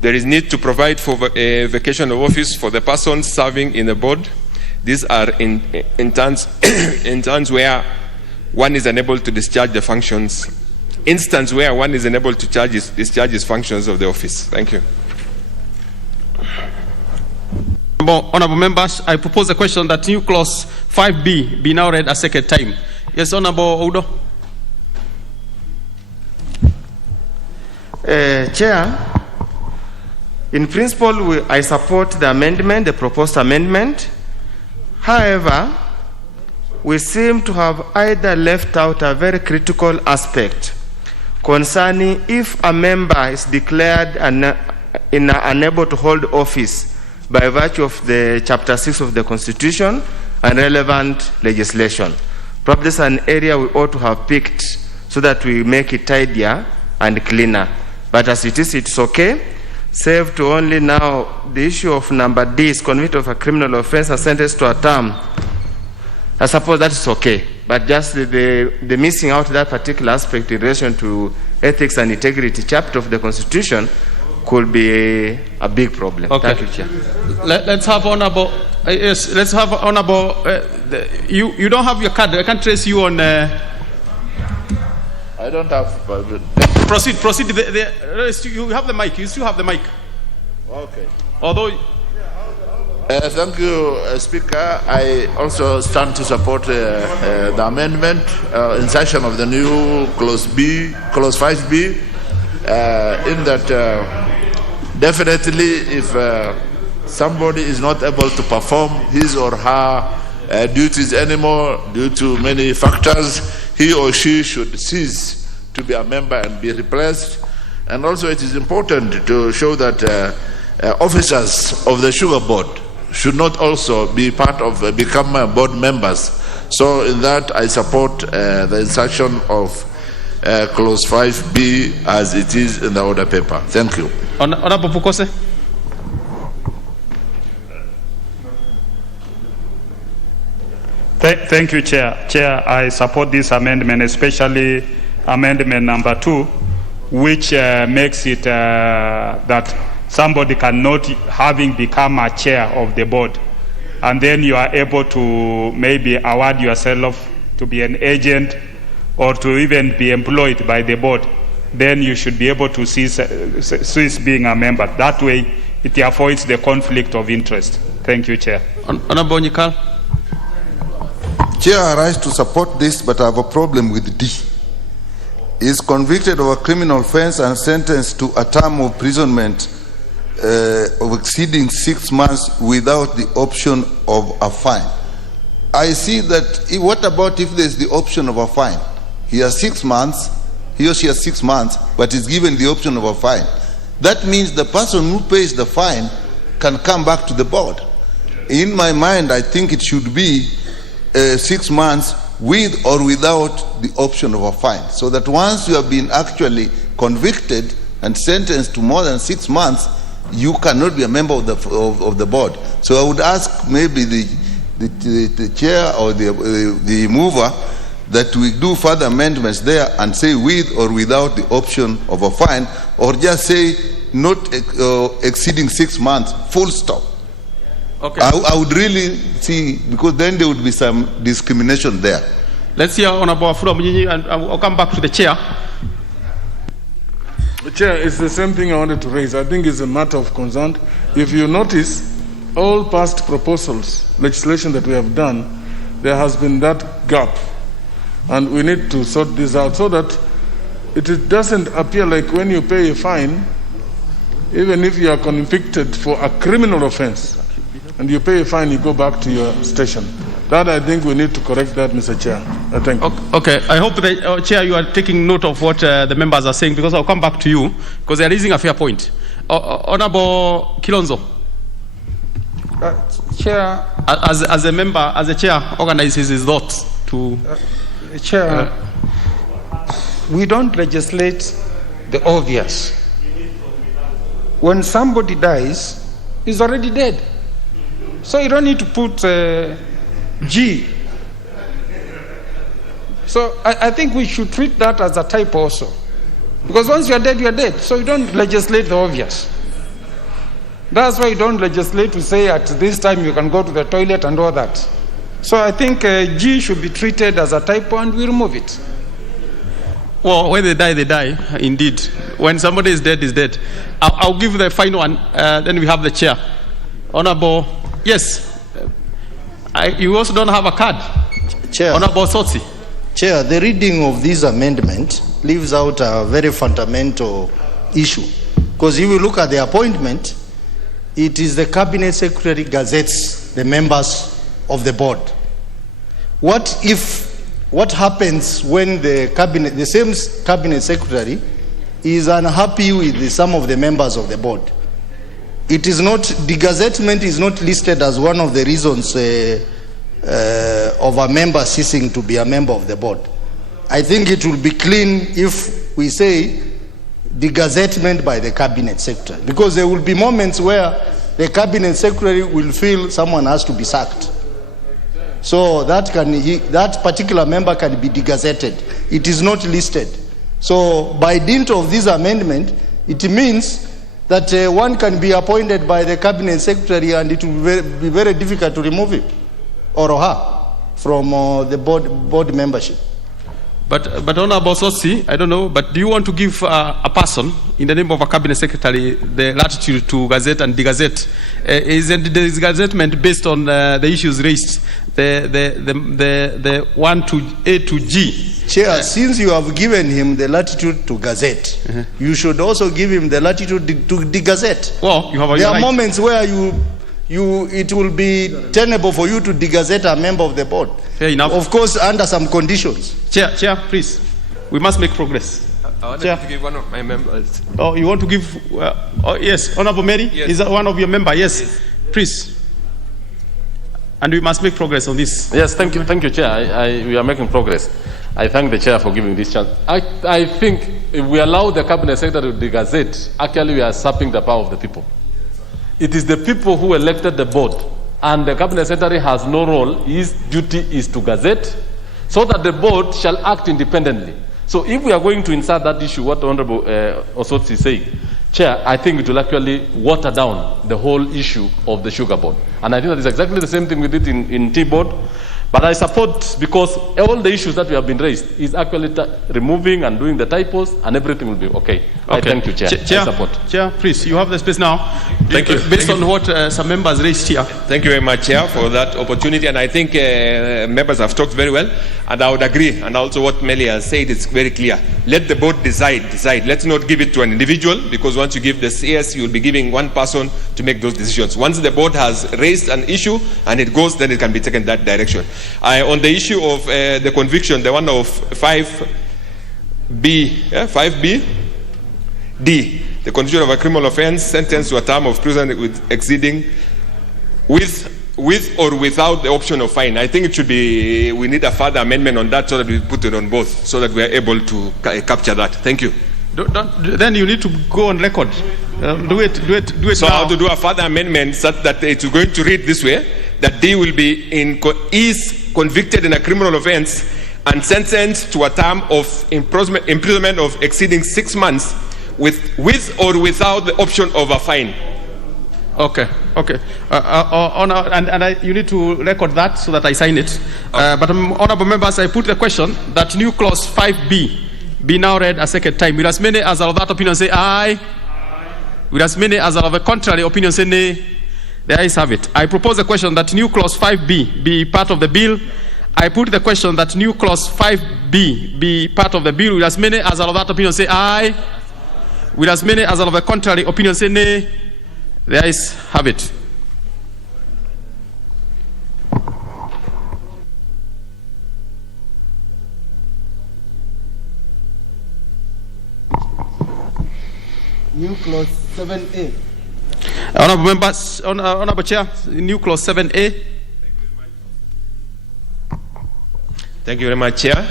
There is need to provide for a vacation of office for the persons serving in the board. These are in terms where one is unable to discharge the functions. Instance where one is unable to discharge his functions of the office. Thank you. Honorable members, I propose a question that new clause 5B be now read a second time. Yes, Honorable Oudo. Chair, in principle, I support the amendment, the proposed amendment. However, we seem to have either left out a very critical aspect concerning if a member is declared unable to hold office by virtue of the Chapter 6 of the Constitution and relevant legislation. Probably this is an area we ought to have picked so that we make it tidier and cleaner. But as it is, it's okay. Save to only now the issue of number D is convicted of a criminal offense and sentenced to a term. I suppose that is okay. But just the missing out that particular aspect in relation to ethics and integrity chapter of the Constitution could be a big problem. Okay. Thank you, Chair. Let's have honorable. Yes, let's have honorable. You don't have your card. I can't trace you on. I don't have. Proceed. You have the mic. You still have the mic. Okay. Although. Thank you, Speaker. I also stand to support the amendment, insertion of the new clause 5B, in that definitely if somebody is not able to perform his or her duties anymore due to many factors, he or she should cease to be a member and be replaced. And also it is important to show that officers of the Sugar Board should not also be part of become board members. So in that I support the insertion of clause 5B as it is in the order paper. Thank you. Honorable Pukose. Thank you, Chair. Chair, I support this amendment, especially amendment number 2, which makes it that somebody cannot, having become a chair of the board, and then you are able to maybe award yourself to be an agent or to even be employed by the board, then you should be able to cease being a member. That way, it avoids the conflict of interest. Thank you, Chair. Honorable Nyikal. Chair, I rise to support this, but I have a problem with D. Is convicted of a criminal offense and sentenced to a term of imprisonment of exceeding 6 months without the option of a fine. I see that, what about if there's the option of a fine? He has 6 months, he or she has 6 months, but is given the option of a fine. That means the person who pays the fine can come back to the board. In my mind, I think it should be 6 months with or without the option of a fine, so that once you have been actually convicted and sentenced to more than 6 months, you cannot be a member of the board. So I would ask maybe the chair or the mover that we do further amendments there and say with or without the option of a fine, or just say not exceeding 6 months, full stop. Okay. I would really see, because then there would be some discrimination there. Let's hear Honorable Afura Munyinyi, and I'll come back to the chair. Chair, it's the same thing I wanted to raise. I think it's a matter of concern. If you notice, all past proposals, legislation that we have done, there has been that gap. And we need to sort this out so that it doesn't appear like when you pay a fine, even if you are convicted for a criminal offense, and you pay a fine, you go back to your station. That I think we need to correct that, Mr. Chair. Thank you. Okay, I hope that, Chair, you are taking note of what the members are saying, because I'll come back to you, because they are raising a fair point. Honorable Kilonzo. Chair. As a member, as a chair, organizes his thoughts to... Chair, we don't legislate the obvious. When somebody dies, he's already dead. So you don't need to put G. So I think we should treat that as a type also. Because once you're dead, you're dead. So you don't legislate the obvious. That's why you don't legislate to say at this time you can go to the toilet and all that. So I think G should be treated as a typo and we remove it. Well, when they die, indeed. When somebody is dead, is dead. I'll give the final one, then we have the chair. Honorable, yes. You also don't have a card. Chair. Honorable Sotsi. Chair, the reading of this amendment leaves out a very fundamental issue. Because if you look at the appointment, it is the Cabinet Secretary gazettes the members of the board. what happens when the same cabinet secretary is unhappy with some of the members of the board? It is not, the gazettement is not listed as one of the reasons of a member ceasing to be a member of the board. I think it will be clean if we say the gazettement by the cabinet secretary, because there will be moments where the cabinet secretary will feel someone has to be sacked. So that particular member can be degazetted. It is not listed. So by dint of this amendment, it means that one can be appointed by the cabinet secretary and it will be very difficult to remove him or her from the board membership. But Honorable Sossi, I don't know, but do you want to give a person in the name of a cabinet secretary the latitude to gazette and degazette? Isn't the gazettement based on the issues raised, the 1 to A to G? Chair, since you have given him the latitude to gazette, you should also give him the latitude to degazette. Well, you have there are moments where it will be tenable for you to degazette a member of the board. Fair enough. Of course, under some conditions. Chair, please. We must make progress. I wanted to give one of my members. Oh, you want to give? Yes, Honorable Mary? Yes. Is that one of your members? Yes. Please. And we must make progress on this. Yes, thank you, Chair. We are making progress. I thank the Chair for giving this chance. I think if we allow the Cabinet Secretary to degazette, actually we are sapping the power of the people. It is the people who elected the board, and the Cabinet Secretary has no role. His duty is to gazette, so that the board shall act independently. So if we are going to insert that issue, what Honorable Osotsi is saying, Chair, I think it will actually water down the whole issue of the sugar board. And I think that is exactly the same thing we did in tea board. But I support, because all the issues that we have been raised is actually removing and doing the typos, and everything will be okay. I thank you, Chair. I support. Chair, please, you have the space now. Thank you. Based on what some members raised here. Thank you very much, Chair, for that opportunity. And I think members have talked very well. And I would agree. And also what Meli has said, it's very clear. Let the board decide. Let's not give it to an individual, because once you give the CS, you'll be giving one person to make those decisions. Once the board has raised an issue and it goes, then it can be taken that direction. On the issue of the conviction, the one of 5B, 5B, D, the conviction of a criminal offense, sentenced to a term of prison exceeding with or without the option of fine. I think it should be, we need a further amendment on that so that we put it on both, so that we are able to capture that. Thank you. Then you need to go on record. Do it so now. I have to do a further amendment such that it's going to read this way, that D will be is convicted in a criminal offense and sentenced to a term of imprisonment of exceeding 6 months with or without the option of a fine. Okay. You need to record that so that I sign it. But honorable members, I put the question that new clause 5B be now read a second time. Will as many as are of that opinion say aye? Will as many as are of a contrary opinion say nay? The ayes have it. I propose the question that new clause 5B be part of the bill. I put the question that new clause 5B be part of the bill. Will as many as are of that opinion say aye? Will as many as are of a contrary opinion say nay? The ayes have it. New clause 7A. Honorable members, Honorable Chair, new clause 7A. Thank you very much, Chair.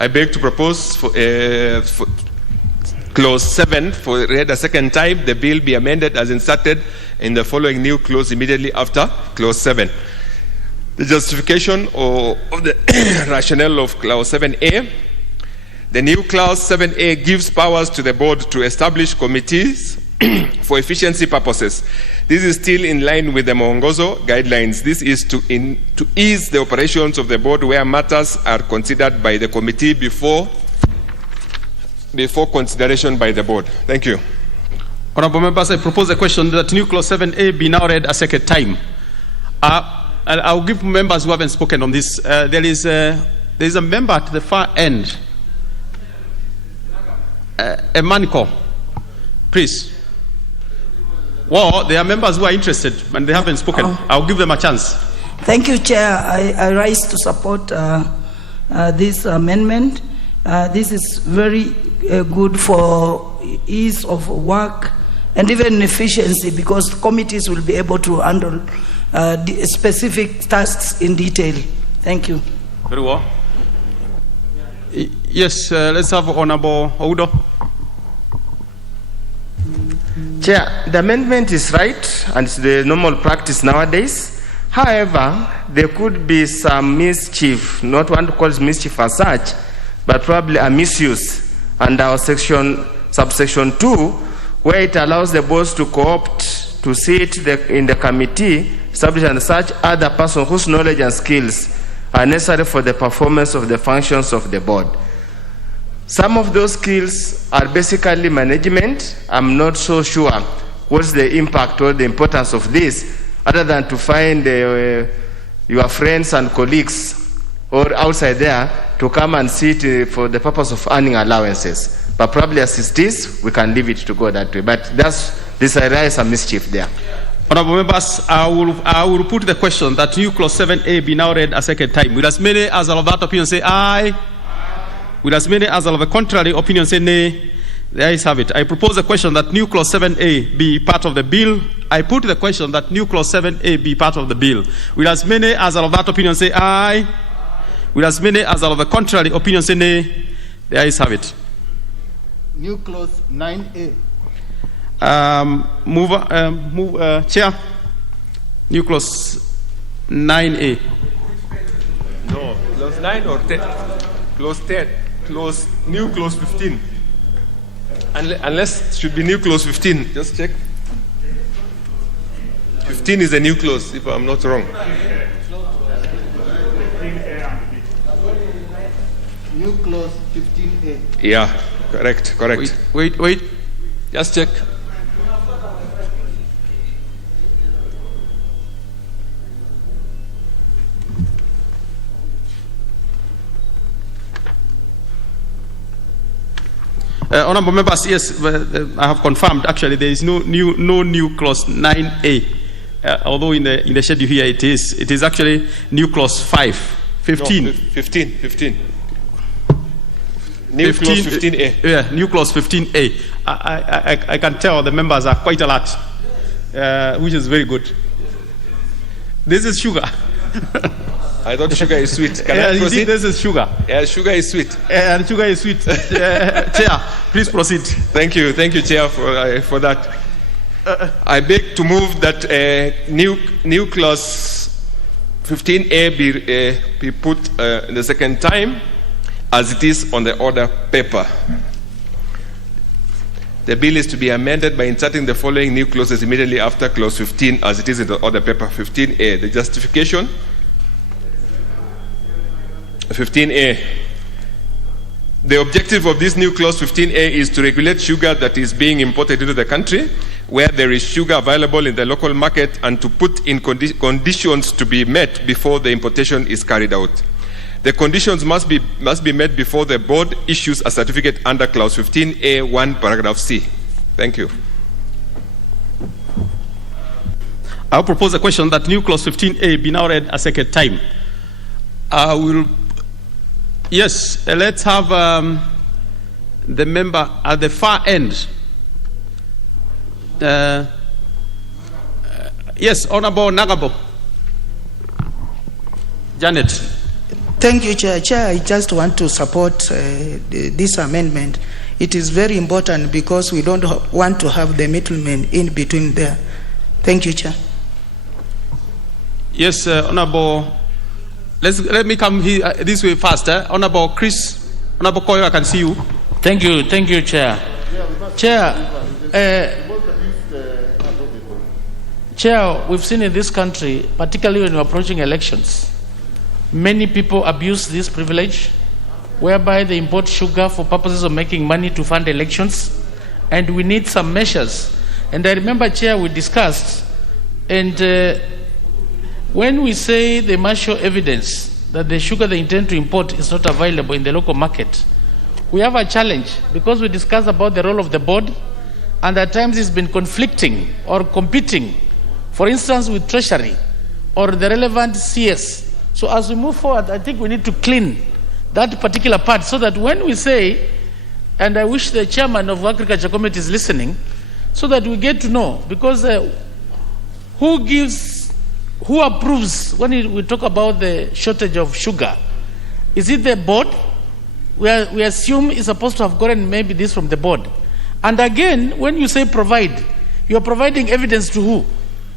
I beg to propose for clause 7 for read a second time. The bill be amended as inserted in the following new clause immediately after clause 7. The justification of the rationale of clause 7A. The new clause 7A gives powers to the board to establish committees for efficiency purposes. This is still in line with the Mwongozo guidelines. This is to ease the operations of the board where matters are considered by the committee before consideration by the board. Thank you. Honorable members, I propose a question that new clause 7A be now read a second time. I'll give members who haven't spoken on this. There is a member at the far end. Emaniko, please. Well, there are members who are interested and they haven't spoken. I'll give them a chance. Thank you, Chair. I rise to support this amendment. This is very good for ease of work and even efficiency, because committees will be able to handle specific tasks in detail. Thank you. Very well. Yes, let's have Honorable Oudo. Chair, the amendment is right and it's the normal practice nowadays. However, there could be some mischief, not one to call it mischief as such, but probably a misuse under our subsection 2, where it allows the boss to co-opt to sit in the committee established and such other person whose knowledge and skills are necessary for the performance of the functions of the board. Some of those skills are basically management. I'm not so sure what's the impact or the importance of this, other than to find your friends and colleagues or outside there to come and sit for the purpose of earning allowances. But probably as it is, we can leave it to go that way. But this area is a mischief there. Honorable members, I will put the question that new clause 7A be now read a second time. Will as many as are of that opinion say aye? Will as many as are of the contrary opinion say nay? The ayes have it. I propose the question that new clause 7A be part of the bill. I put the question that new clause 7A be part of the bill. Will as many as are of that opinion say aye? Will as many as are of the contrary opinion say nay? The ayes have it. New clause 9A. Chair. New clause 9A. No, clause 9 or 10? Clause 10. New clause 15. Unless it should be new clause 15. Just check. 15 is a new clause, if I'm not wrong. New clause 15A. Yeah, correct. Wait. Just check. Honorable members, yes, I have confirmed. Actually, there is no new clause 9A. Although in the schedule here it is actually new clause 15. No, 15. New clause 15A. Yeah, new clause 15A. I can tell the members are quite alert, which is very good. This is sugar. I thought sugar is sweet. Can I proceed? This is sugar. Yeah, sugar is sweet. And sugar is sweet. Chair, please proceed. Thank you, Chair, for that. I beg to move that new clause 15A be put the second time as it is on the order paper. The bill is to be amended by inserting the following new clauses immediately after clause 15 as it is in the order paper 15A. The justification. 15A. The objective of this new clause 15A is to regulate sugar that is being imported into the country where there is sugar available in the local market and to put in conditions to be met before the importation is carried out. The conditions must be met before the board issues a certificate under clause 15A1 paragraph C. Thank you. I'll propose a question that new clause 15A be now read a second time. Yes, let's have the member at the far end. Yes, Honorable Nagabo. Janet. Thank you, Chair. Chair, I just want to support this amendment. It is very important because we don't want to have the middlemen in between there. Thank you, Chair. Yes, Honorable. Let me come here, this way first. Honorable Chris, Honorable Koyo, I can see you. Thank you, Chair. Chair, we've seen in this country, particularly when we're approaching elections, many people abuse this privilege, whereby they import sugar for purposes of making money to fund elections, and we need some measures. And I remember, Chair, we discussed, and when we say they must show evidence that the sugar they intend to import is not available in the local market, we have a challenge because we discussed about the role of the board and at times it's been conflicting or competing, for instance, with Treasury or the relevant CS. So as we move forward, I think we need to clean that particular part so that when we say, and I wish the chairman of Agriculture Committee is listening, so that we get to know, because who approves when we talk about the shortage of sugar? Is it the board? We assume it's supposed to have gotten maybe this from the board. And again, when you say provide, you are providing evidence to who?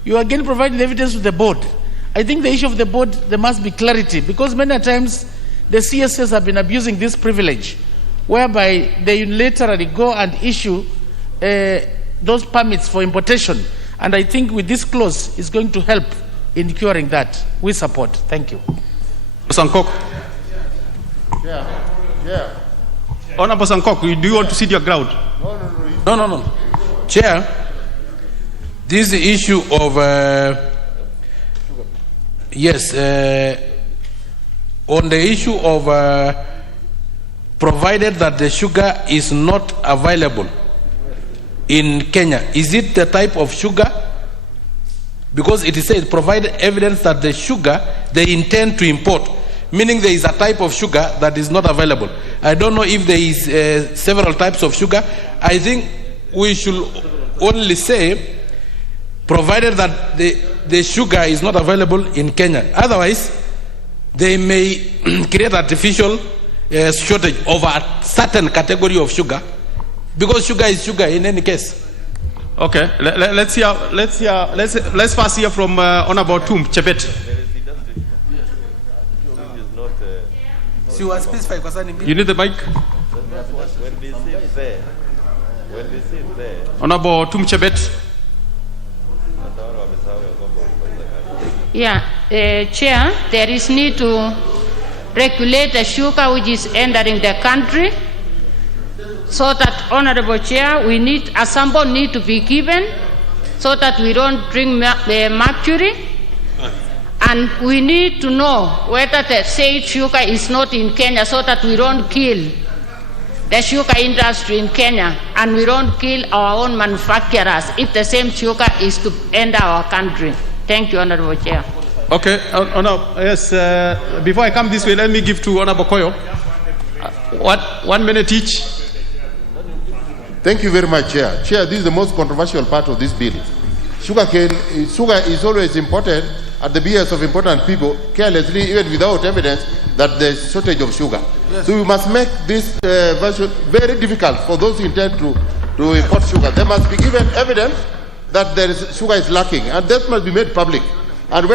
You are again providing evidence to the board. I think the issue of the board, there must be clarity, because many times the CSS have been abusing this privilege, whereby they unilaterally go and issue those permits for importation. And I think with this clause, it's going to help in curing that. We support. Thank you. Sankok. Yeah. Honorable Sankok, do you want to sit your ground? No. Chair, this issue of, on the issue of provided that the sugar is not available in Kenya, is it the type of sugar? Because it says provide evidence that the sugar they intend to import, meaning there is a type of sugar that is not available. I don't know if there is several types of sugar. I think we should only say provided that the sugar is not available in Kenya. Otherwise, they may create artificial shortage of a certain category of sugar, because sugar is sugar in any case. Okay, let's first hear from Honorable Tum Chebet. You need the mic. Honorable Tum Chebet. Yeah, Chair, there is need to regulate the sugar which is entering the country, so that, Honorable Chair, we need a sample need to be given so that we don't drink mercury, and we need to know whether the said sugar is not in Kenya, so that we don't kill the sugar industry in Kenya and we don't kill our own manufacturers if the same sugar is to enter our country. Thank you, Honorable Chair. Okay, yes. Before I come this way, let me give to Honorable Koyo. 1 minute each. Thank you very much, Chair. Chair, this is the most controversial part of this bill. Sugar is always imported at the behest of important people carelessly, even without evidence that there is shortage of sugar. Yes. So we must make this version very difficult for those who intend to import sugar. They must be given evidence that sugar is lacking, and that must be made public. And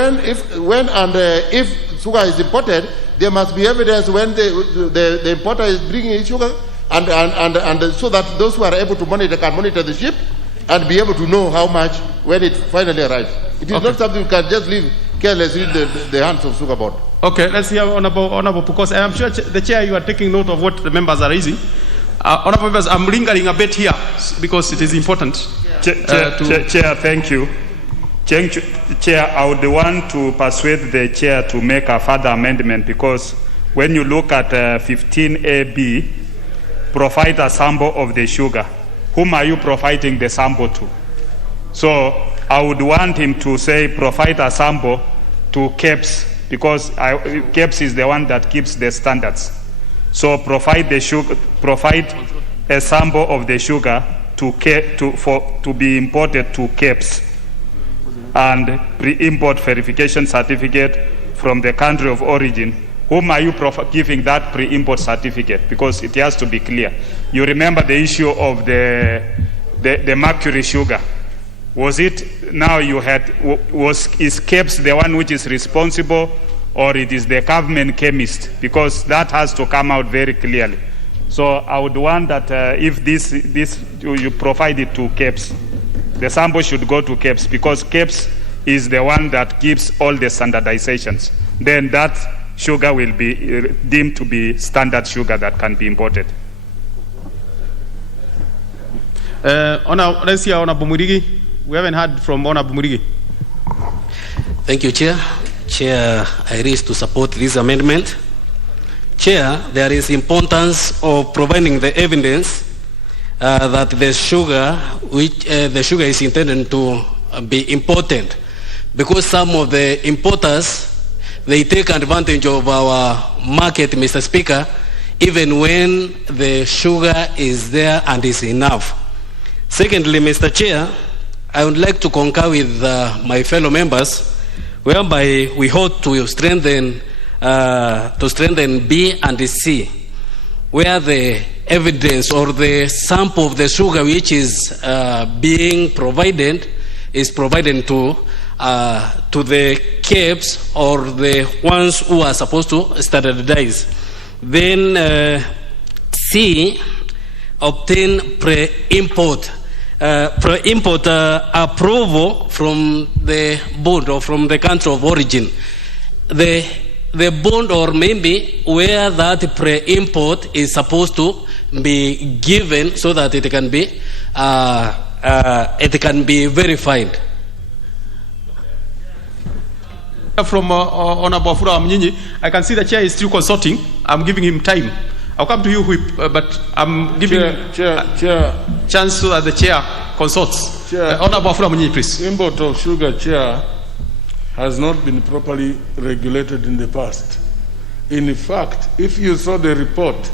if sugar is imported, there must be evidence when the importer is bringing in sugar, and so that those who are able to monitor can monitor the ship and be able to know how much when it finally arrives. It is not something you can just leave carelessly in the hands of Sugar Board. Okay, let's hear Honorable Pukos. I am sure the Chair, you are taking note of what the members are raising. Honorable members, I'm lingering a bit here because it is important. Chair, thank you. Chair, I would want to persuade the Chair to make a further amendment, because when you look at 15AB, provide a sample of the sugar. Whom are you providing the sample to? So I would want him to say provide a sample to KBC, because KBC is the one that keeps the standards. So provide a sample of the sugar to be imported to KBC, and pre-import verification certificate from the country of origin. Whom are you giving that pre-import certificate? Because it has to be clear. You remember the issue of the mercury sugar. Was it now is KBC the one which is responsible, or it is the government chemist? Because that has to come out very clearly. So I would want that if this you provide it to KBC, the sample should go to KBC, because KBC is the one that gives all the standardizations. Then that sugar will be deemed to be standard sugar that can be imported. Let's hear Honorable Murigi. We haven't heard from Honorable Murigi. Thank you, Chair. Chair, I raise to support this amendment. Chair, there is importance of providing the evidence that the sugar is intended to be imported, because some of the importers, they take advantage of our market, Mr. Speaker, even when the sugar is there and is enough. Secondly, Mr. Chair, I would like to concur with my fellow members, whereby we ought to strengthen B and C, where the evidence or the sample of the sugar which is being provided is provided to the KEBS or the ones who are supposed to standardize. Then C, obtain pre-import approval from the board or from the country of origin. The bond, or maybe where that pre-import is supposed to be given so that it can be verified. From Honorable Wafula Mnyinyi, I can see the chair is still consulting. I'm giving him time. I'll come to you, Whip, but I'm giving chance so that the chair consults. Honorable Wafula Mnyinyi, please. Import of sugar, Chair, has not been properly regulated in the past. In fact, if you saw the report,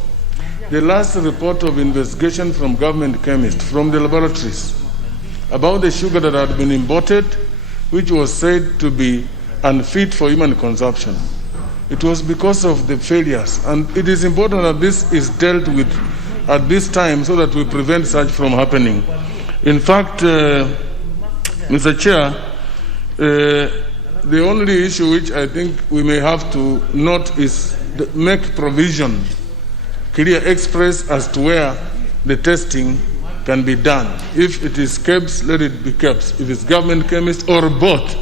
the last report of investigation from government chemists, from the laboratories, about the sugar that had been imported, which was said to be unfit for human consumption, it was because of the failures. And it is important that this is dealt with at this time so that we prevent such from happening. In fact, Mr. Chair, the only issue which I think we may have to note is make provision, clear express as to where the testing can be done. If it is KEBS, let it be KEBS. If it's government chemist or both,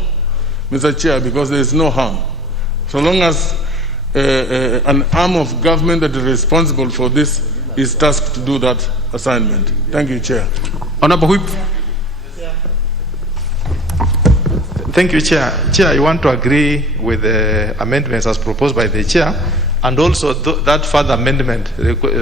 Mr. Chair, because there is no harm. So long as an arm of government that is responsible for this is tasked to do that assignment. Thank you, Chair. Honorable Whip. Thank you, Chair. Chair, I want to agree with the amendments as proposed by the Chair, and also that further amendment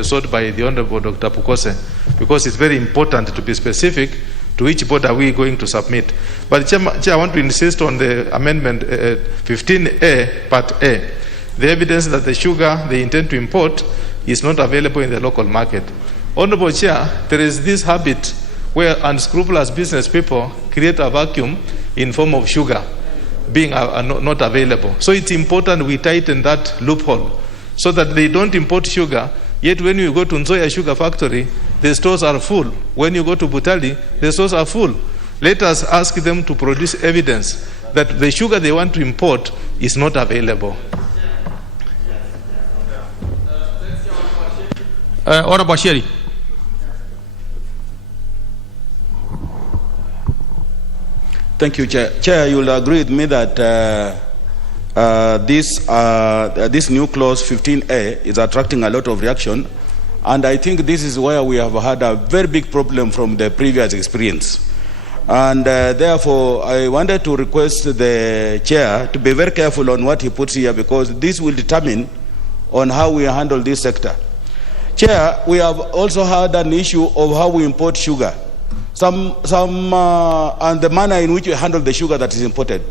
sought by the Honorable Dr. Pukose, because it's very important to be specific to which board are we going to submit. But Chair, I want to insist on the amendment 15A, Part A. The evidence that the sugar they intend to import is not available in the local market. Honorable Chair, there is this habit where unscrupulous business people create a vacuum in form of sugar being not available. So it's important we tighten that loophole so that they don't import sugar, yet when you go to Nzoia Sugar Factory, the stores are full. When you go to Butali, the stores are full. Let us ask them to produce evidence that the sugar they want to import is not available. Honorable Sheri. Thank you, Chair. Chair, you will agree with me that this new clause 15A is attracting a lot of reaction, and I think this is where we have had a very big problem from the previous experience. And therefore, I wanted to request the Chair to be very careful on what he puts here, because this will determine on how we handle this sector. Chair, we have also had an issue of how we import sugar. And the manner in which we handle the sugar that is imported.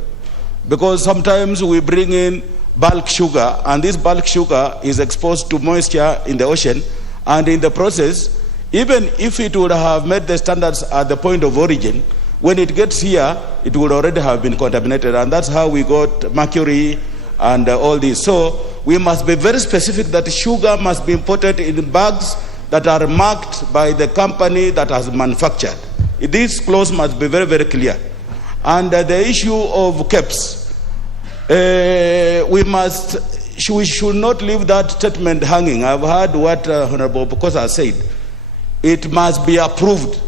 Because sometimes we bring in bulk sugar, and this bulk sugar is exposed to moisture in the ocean, and in the process, even if it would have met the standards at the point of origin, when it gets here, it would already have been contaminated, and that's how we got mercury and all this. So we must be very specific that sugar must be imported in bags that are marked by the company that has manufactured. This clause must be very, very clear. And the issue of KEBS, we should not leave that statement hanging. I've heard what Honorable Bukosa said. It must be approved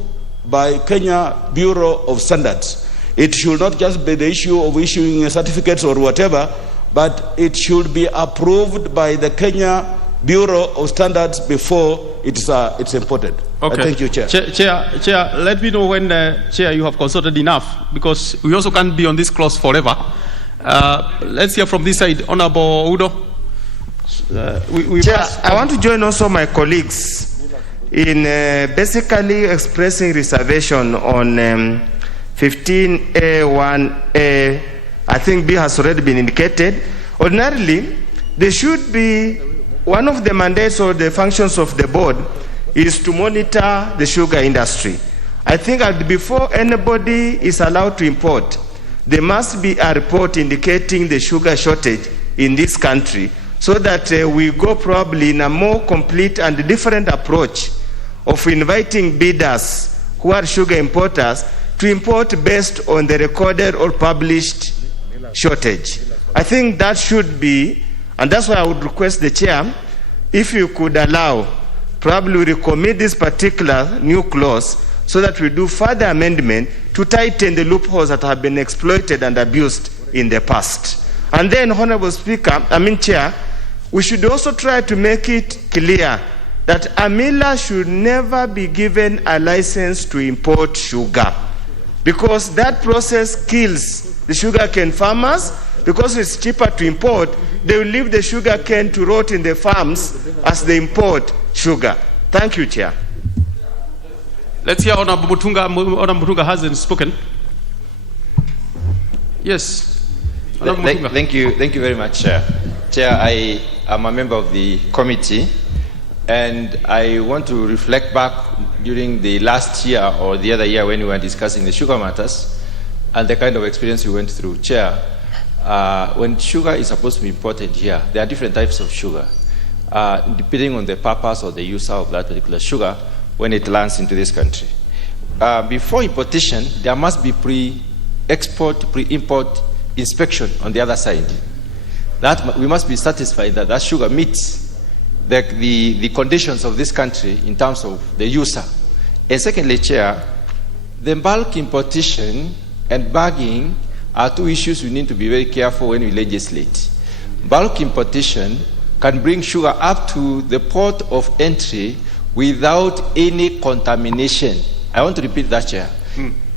by Kenya Bureau of Standards. It should not just be the issue of issuing certificates or whatever, but it should be approved by the Kenya Bureau of Standards before it's imported. Okay. Thank you, Chair. Chair, let me know when, Chair, you have consulted enough, because we also can't be on this clause forever. Let's hear from this side. Honorable Udo. Chair, I want to join also my colleagues in basically expressing reservation on 15A1A, I think B has already been indicated. Ordinarily, there should be one of the mandates or the functions of the board is to monitor the sugar industry. I think that before anybody is allowed to import, there must be a report indicating the sugar shortage in this country, so that we go probably in a more complete and different approach of inviting bidders who are sugar importers to import based on the recorded or published shortage. I think that should be, and that's why I would request the chair, if you could allow, probably recommit this particular new clause so that we do further amendment to tighten the loopholes that have been exploited and abused in the past. And then, Honorable Chair, we should also try to make it clear that a miller should never be given a license to import sugar, because that process kills the sugarcane farmers. Because it's cheaper to import, they will leave the sugarcane to rot in the farms as they import sugar. Thank you, Chair. Let's hear Honorable Mutunga. Honorable Mutunga hasn't spoken. Yes. Thank you very much, Chair. Chair, I am a member of the committee, and I want to reflect back during the last year or the other year when we were discussing the sugar matters and the kind of experience we went through. Chair, when sugar is supposed to be imported here, there are different types of sugar, depending on the purpose or the user of that particular sugar when it lands into this country. Before importation, there must be pre-export, pre-import inspection on the other side. That we must be satisfied that that sugar meets the conditions of this country in terms of the user. And secondly, Chair, the bulk importation and bagging are two issues we need to be very careful when we legislate. Bulk importation can bring sugar up to the port of entry without any contamination. I want to repeat that, Chair.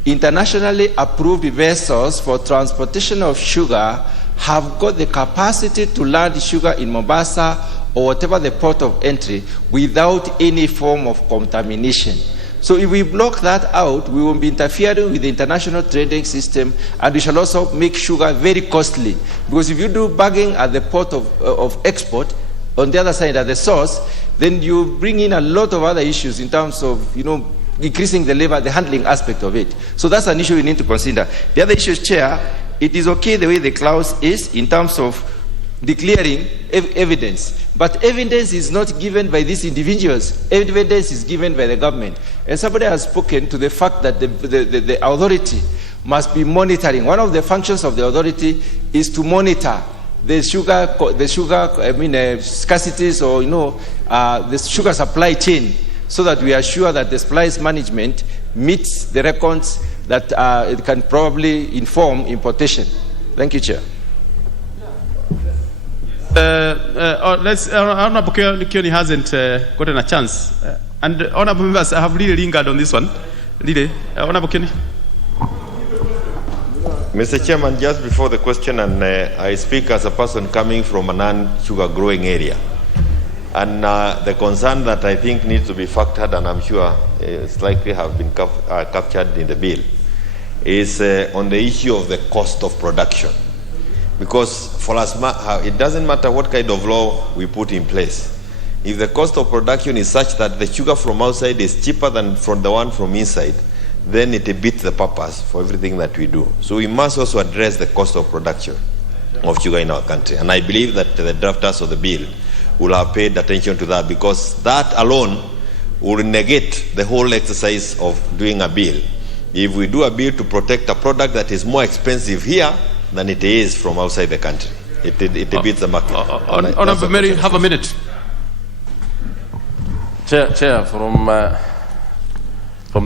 Internationally approved vessels for transportation of sugar have got the capacity to land sugar in Mombasa or whatever the port of entry without any form of contamination. So if we block that out, we will be interfering with the international trading system, and we shall also make sugar very costly. Because if you do bagging at the port of export, on the other side at the source, then you bring in a lot of other issues in terms of, increasing the labor, the handling aspect of it. So that's an issue we need to consider. The other issue, Chair, it is okay the way the clause is in terms of declaring evidence. But evidence is not given by these individuals. Evidence is given by the government. And somebody has spoken to the fact that the authority must be monitoring. One of the functions of the authority is to monitor the sugar scarcities or, the sugar supply chain, so that we are sure that the supplies management meets the records that it can probably inform importation. Thank you, Chair. Honorable Kioni hasn't gotten a chance. And honorable members have really lingered on this one. Really. Honorable Kioni. Mr. Chairman, just before the question, and I speak as a person coming from a non-sugar growing area. And the concern that I think needs to be factored, and I'm sure it's likely have been captured in the bill, is on the issue of the cost of production. Because for us, it doesn't matter what kind of law we put in place. If the cost of production is such that the sugar from outside is cheaper than from the one from inside, then it beats the purpose for everything that we do. So we must also address the cost of production of sugar in our country. And I believe that the drafters of the bill will have paid attention to that, because that alone will negate the whole exercise of doing a bill. If we do a bill to protect a product that is more expensive here than it is from outside the country, it beats the market. Honorable Mary, have a minute. Chair, from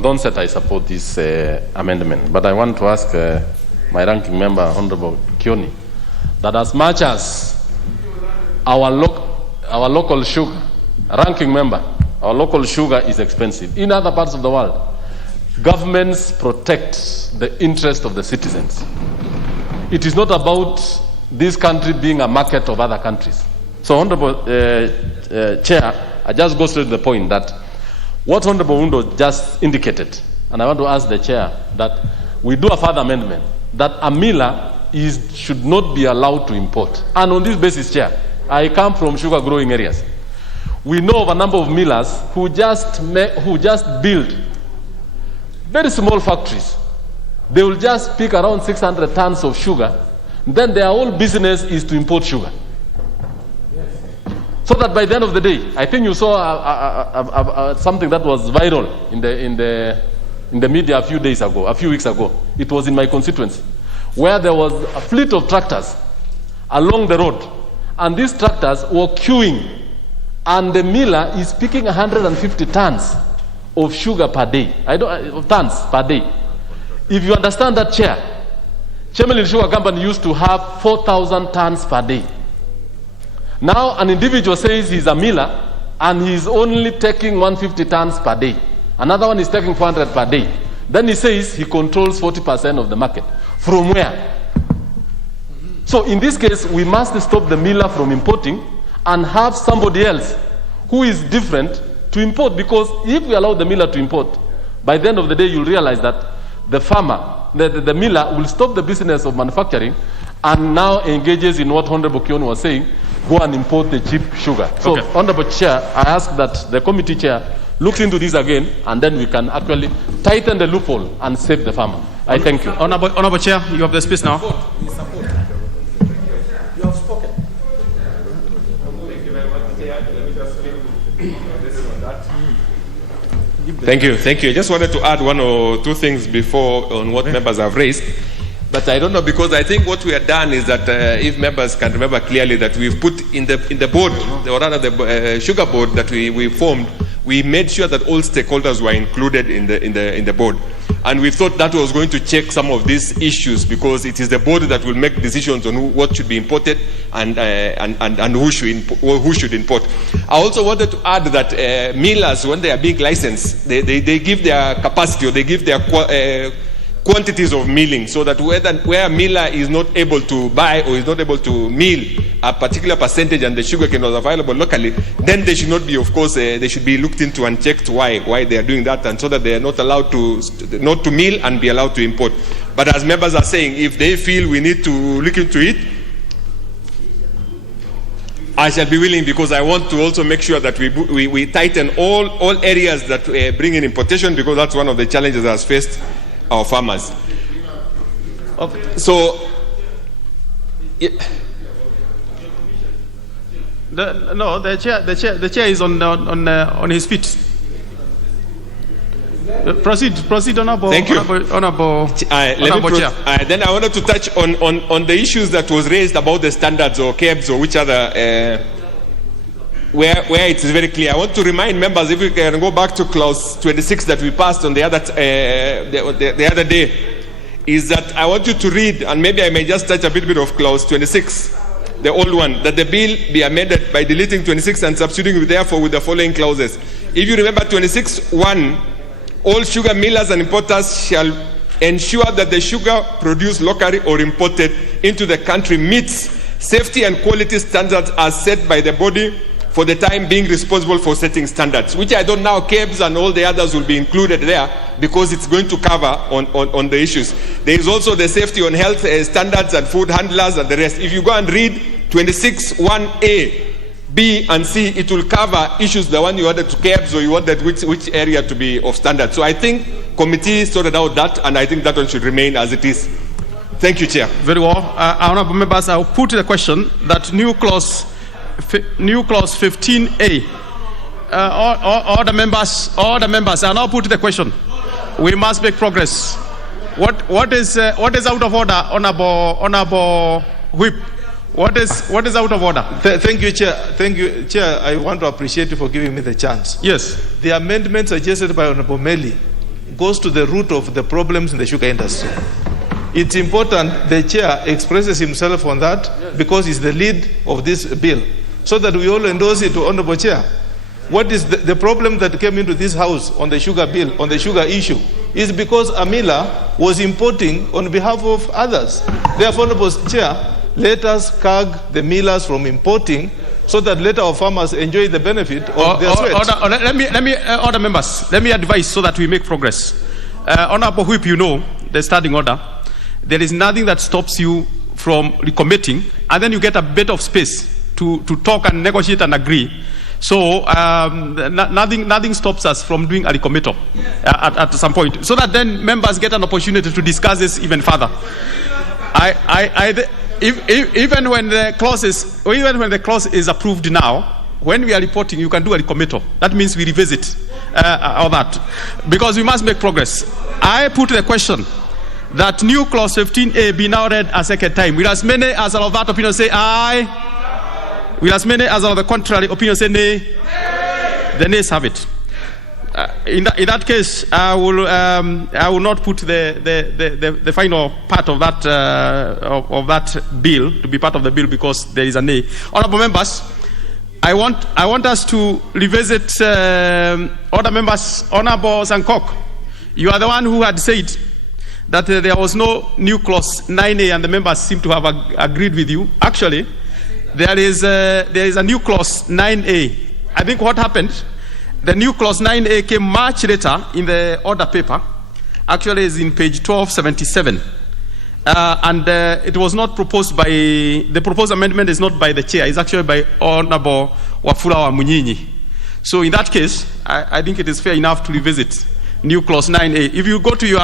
the onset, I support this amendment, but I want to ask my ranking member, Honorable Kioni, that as much as our local sugar, ranking member, our local sugar is expensive in other parts of the world, governments protect the interest of the citizens. It is not about this country being a market of other countries. So, Honorable Chair, I just go straight to the point that what Honorable Undo just indicated, and I want to ask the chair that we do a further amendment that a miller should not be allowed to import. And on this basis, Chair, I come from sugar growing areas. We know of a number of millers who just build very small factories. They will just pick around 600 tons of sugar. Then their whole business is to import sugar. So that by the end of the day, I think you saw something that was viral in the media a few weeks ago. It was in my constituency, where there was a fleet of tractors along the road, and these tractors were queuing, and the miller is picking 150 tons of sugar per day. Tons per day. If you understand that, Chair, Chemelil Sugar Company used to have 4,000 tons per day. Now an individual says he's a miller and he's only taking 150 tons per day. Another one is taking 400 per day. Then he says he controls 40% of the market. From where? So in this case, we must stop the miller from importing and have somebody else who is different to import, because if we allow the miller to import, by the end of the day, you'll realize that the farmer, the miller, will stop the business of manufacturing and now engages in what Honorable Kion was saying, go and import the cheap sugar. So, okay. Honorable Chair, I ask that the committee chair looks into this again, and then we can actually tighten the loophole and save the farmer. I thank you. Honorable Chair, you have the space now. We support. You have spoken. Thank you very much, Chair. Let me just speak on that. Thank you. I just wanted to add one or two things before on what members have raised. But I don't know, because I think what we have done is that if members can remember clearly, that we've put in the board, or rather the sugar board that we formed, we made sure that all stakeholders were included in the board. And we thought that was going to check some of these issues, because it is the board that will make decisions on what should be imported and who should import. I also wanted to add that millers, when they are being licensed, they give their capacity, or they give their quantities of milling, so that where a miller is not able to buy or is not able to mill a particular percentage and the sugar cane was available locally, then they should not be, of course, they should be looked into and checked why they are doing that, and so that they are not allowed to mill and be allowed to import. But as members are saying, if they feel we need to look into it, I shall be willing, because I want to also make sure that we tighten all areas that bring in importation, because that's one of the challenges that has faced our farmers. Okay. So, the chair is on his feet. Proceed, honorable. Thank you. Honorable Chair. Then I wanted to touch on the issues that was raised about the standards or KEBS or which other. Where it is very clear. I want to remind members, if we can go back to clause 26 that we passed on the other day, is that I want you to read, and maybe I may just touch a bit of clause 26, the old one, that the bill be amended by deleting 26 and substituting therefore with the following clauses. If you remember 26(1), all sugar millers and importers shall ensure that the sugar produced locally or imported into the country meets safety and quality standards as set by the body for the time being responsible for setting standards, which I don't know, KEBS and all the others will be included there, because it's going to cover on the issues. There is also the safety on health standards and food handlers and the rest. If you go and read 26(1)A, B and C, it will cover issues, the one you wanted to KEBS, or you wanted which area to be of standard. So I think committee sorted out that, and I think that one should remain as it is. Thank you, Chair. Very well. Honorable members, I will put the question that new clause 15A. All the members, I now put the question. We must make progress. What is out of order, honorable Whip? What is out of order? Thank you, Chair. Thank you, Chair. I want to appreciate you for giving me the chance. Yes. The amendment suggested by Honorable Meli goes to the root of the problems in the sugar industry. It's important the Chair expresses himself on that, because he's the lead of this bill, so that we all endorse it to Honorable Chair. What is the problem that came into this house on the sugar bill, on the sugar issue, is because a miller was importing on behalf of others. Therefore, Honorable Chair, let us curb the millers from importing so that later our farmers enjoy the benefit of their sweat. Order members, let me advise so that we make progress. Honorable Whip, you know the standing order. There is nothing that stops you from recommitting, and then you get a bit of space to talk and negotiate and agree. So nothing stops us from doing a recommittal at some point, so that then members get an opportunity to discuss this even further. Even when the clause is approved now, when we are reporting, you can do a recommittal. That means we revisit all that, because we must make progress. I put the question that new clause 15A be now read a second time. Will as many as are of that opinion say aye? Will as many as are of the contrary opinion say nay? The nays have it. In that case, I will not put the final part of that bill to be part of the bill, because there is a nay. Honourable members, I want us to revisit other members. Honourable Sankok, you are the one who had said that there was no new clause 9A, and the members seem to have agreed with you. Actually, there is a new clause 9A. I think what happened, the new clause 9A came much later in the order paper. Actually, it's in page 1277. And it was not proposed by, the proposed amendment is not by the chair, it's actually by Honorable Wafula Munyinyi. So in that case, I think it is fair enough to revisit new clause 9A. If you go to your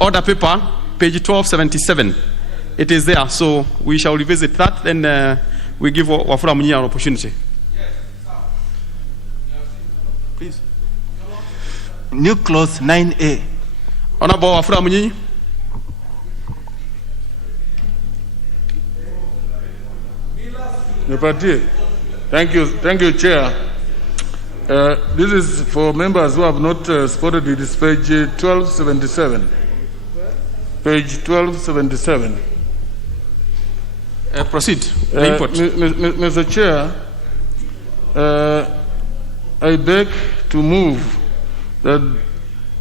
order paper, page 1277, it is there. So we shall revisit that, then we give Wafula Munyinyi an opportunity. Please. New clause 9A. Honorable Wafula Munyinyi. Thank you, Chair. This is for members who have not spotted it. It's page 1277. Page 1277. Proceed. Mr. Chair, I beg to move that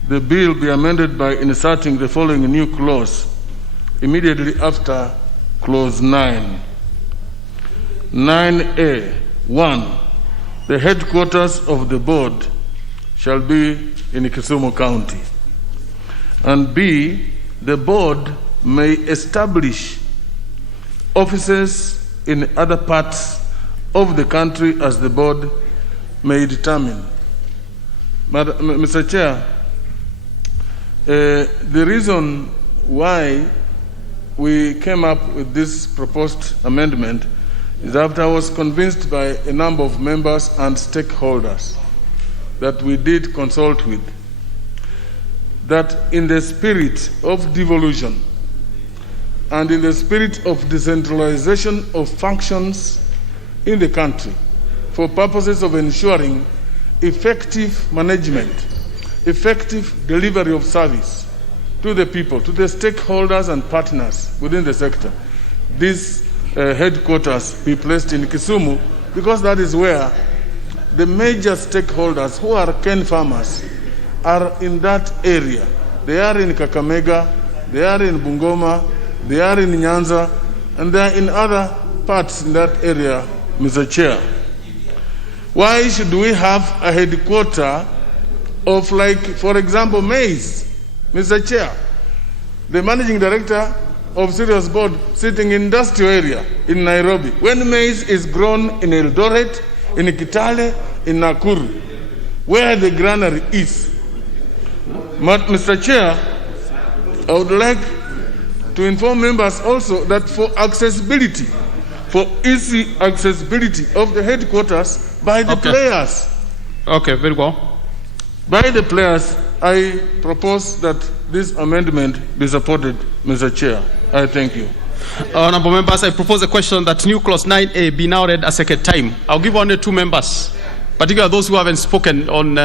the bill be amended by inserting the following new clause immediately after clause 9. 9A. 1. The headquarters of the board shall be in Kisumu County. And B. The board may establish offices in other parts of the country as the board may determine. Mr. Chair, the reason why we came up with this proposed amendment is after I was convinced by a number of members and stakeholders that we did consult with, that in the spirit of devolution and in the spirit of decentralization of functions in the country for purposes of ensuring effective management, effective delivery of service to the people, to the stakeholders and partners within the sector, this headquarters be placed in Kisumu, because that is where the major stakeholders who are cane farmers are in that area. They are in Kakamega, they are in Bungoma, they are in Nyanza, and they are in other parts in that area, Mr. Chair. Why should we have a headquarter of, like, for example, maize, Mr. Chair? The managing director of Sirius Board sitting in industrial area in Nairobi, when maize is grown in Eldoret, in Kitale, in Nakuru, where the granary is. But Mr. Chair, I would like to inform members also that for accessibility, for easy accessibility of the headquarters by the players. Okay, very well. By the players, I propose that this amendment be supported, Mr. Chair. I thank you. Honourable members, I propose a question that new clause 9A be now read a second time. I'll give only 2 members, particularly those who haven't spoken on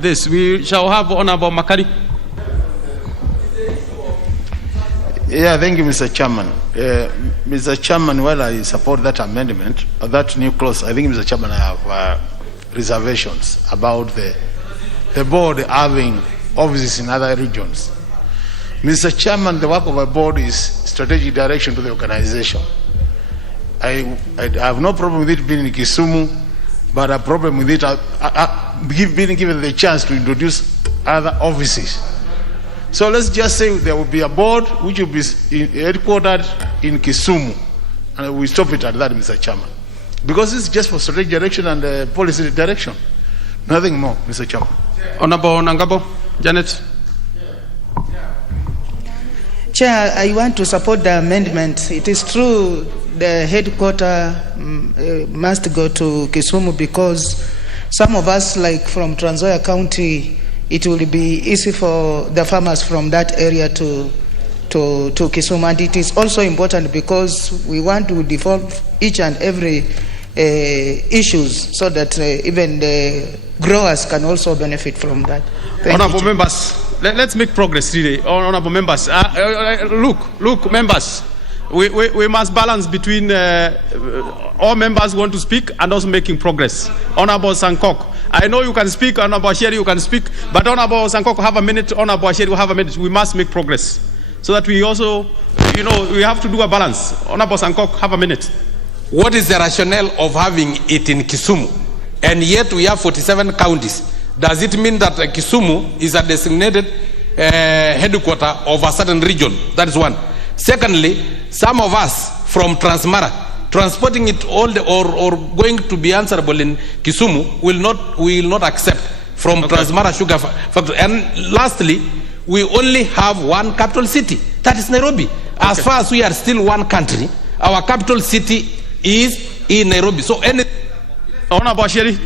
this. We shall have Honourable Makari. Yeah, thank you, Mr. Chairman. Mr. Chairman, while I support that amendment, that new clause, I think, Mr. Chairman, I have reservations about the board having offices in other regions. Mr. Chairman, the work of a board is strategic direction to the organization. I have no problem with it being in Kisumu, but a problem with it being given the chance to introduce other offices. So let's just say there will be a board which will be headquartered in Kisumu, and we stop it at that, Mr. Chairman, because it's just for strategic direction and policy direction, nothing more, Mr. Chairman. Honorable Nangabo, Janet. Chair, I want to support the amendment. It is true the headquarters must go to Kisumu because some of us, like from Trans Nzoia County, it will be easy for the farmers from that area to Kisumu. And it is also important because we want to devolve each and every issues so that even the growers can also benefit from that. Honorable members, let's make progress today. Honorable members, look, members, we must balance between all members who want to speak and also making progress. Honorable Sankok, I know you can speak. Honorable Asheri, you can speak, but Honorable Sankok, have a minute. Honorable Asheri, will have a minute. We must make progress so that we also, we have to do a balance. Honorable Sankok, have a minute. What is the rationale of having it in Kisumu? And yet we have 47 counties. Does it mean that Kisumu is a designated headquarter of a certain region? That is one. Secondly, some of us from Transmara, transporting it all or going to be answerable in Kisumu will not accept from Transmara Sugar Factory. And lastly, we only have one capital city, that is Nairobi. As far as we are still one country, our capital city is in Nairobi. So Honorable Asheri,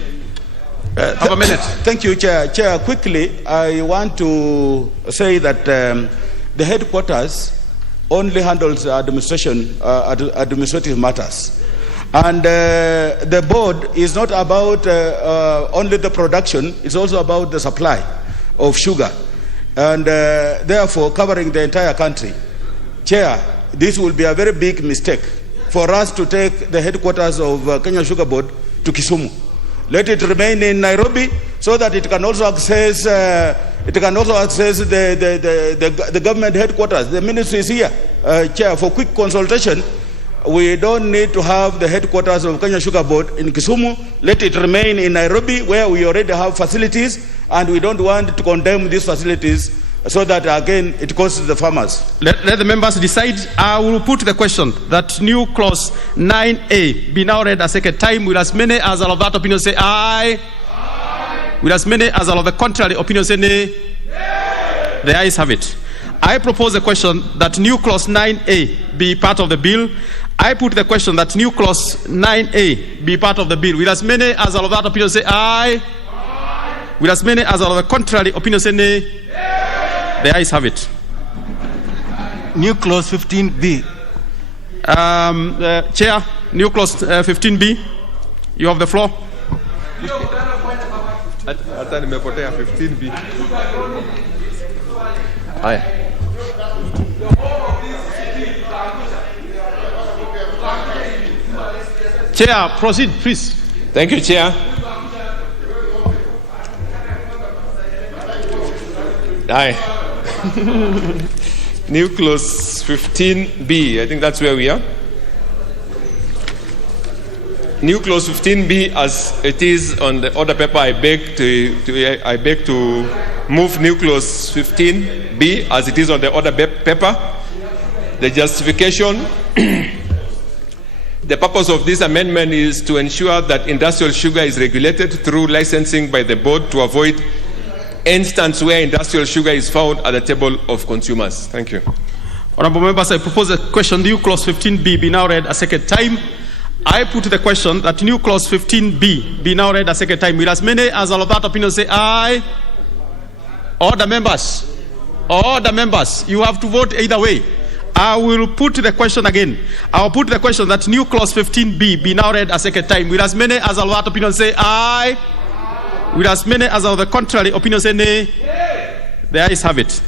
have a minute. Thank you, Chair. Chair, quickly, I want to say that the headquarters only handles administrative matters. And the board is not about only the production, it's also about the supply of sugar. And therefore, covering the entire country. Chair, this will be a very big mistake for us to take the headquarters of Kenya Sugar Board to Kisumu. Let it remain in Nairobi so that it can also access the government headquarters. The ministry is here, Chair, for quick consultation. We don't need to have the headquarters of Kenya Sugar Board in Kisumu. Let it remain in Nairobi, where we already have facilities, and we don't want to condemn these facilities so that, again, it costs the farmers. Let the members decide. I will put the question that new clause 9A be now read a second time. Will as many as all of that opinion say aye? Aye. Will as many as all of the contrary opinion say nay? Nay. The ayes have it. I propose the question that new clause 9A be part of the bill. I put the question that new clause 9A be part of the bill. Will as many as all of that opinion say aye? Aye. Will as many as all of the contrary opinion say nay? Nay. The ayes have it. New clause 15B. Chair, new clause 15B. You have the floor. Hata nimepotea 15B. Aye. Chair, proceed, please. Thank you, Chair. Aye. New clause 15B, I think that's where we are. New clause 15B, as it is on the order paper, I beg to move new clause 15B as it is on the order paper. The justification, the purpose of this amendment is to ensure that industrial sugar is regulated through licensing by the board to avoid instance where industrial sugar is found at the table of consumers. Thank you. Honorable members, I propose a question. New clause 15B be now read a second time. I put the question that new clause 15B be now read a second time. Will as many as all of that opinion say aye? All the members, you have to vote either way. I will put the question again. I will put the question that new clause 15B be now read a second time. Will as many as all of that opinion say aye? Will as many as of the contrary opinion say nay? The ayes have it.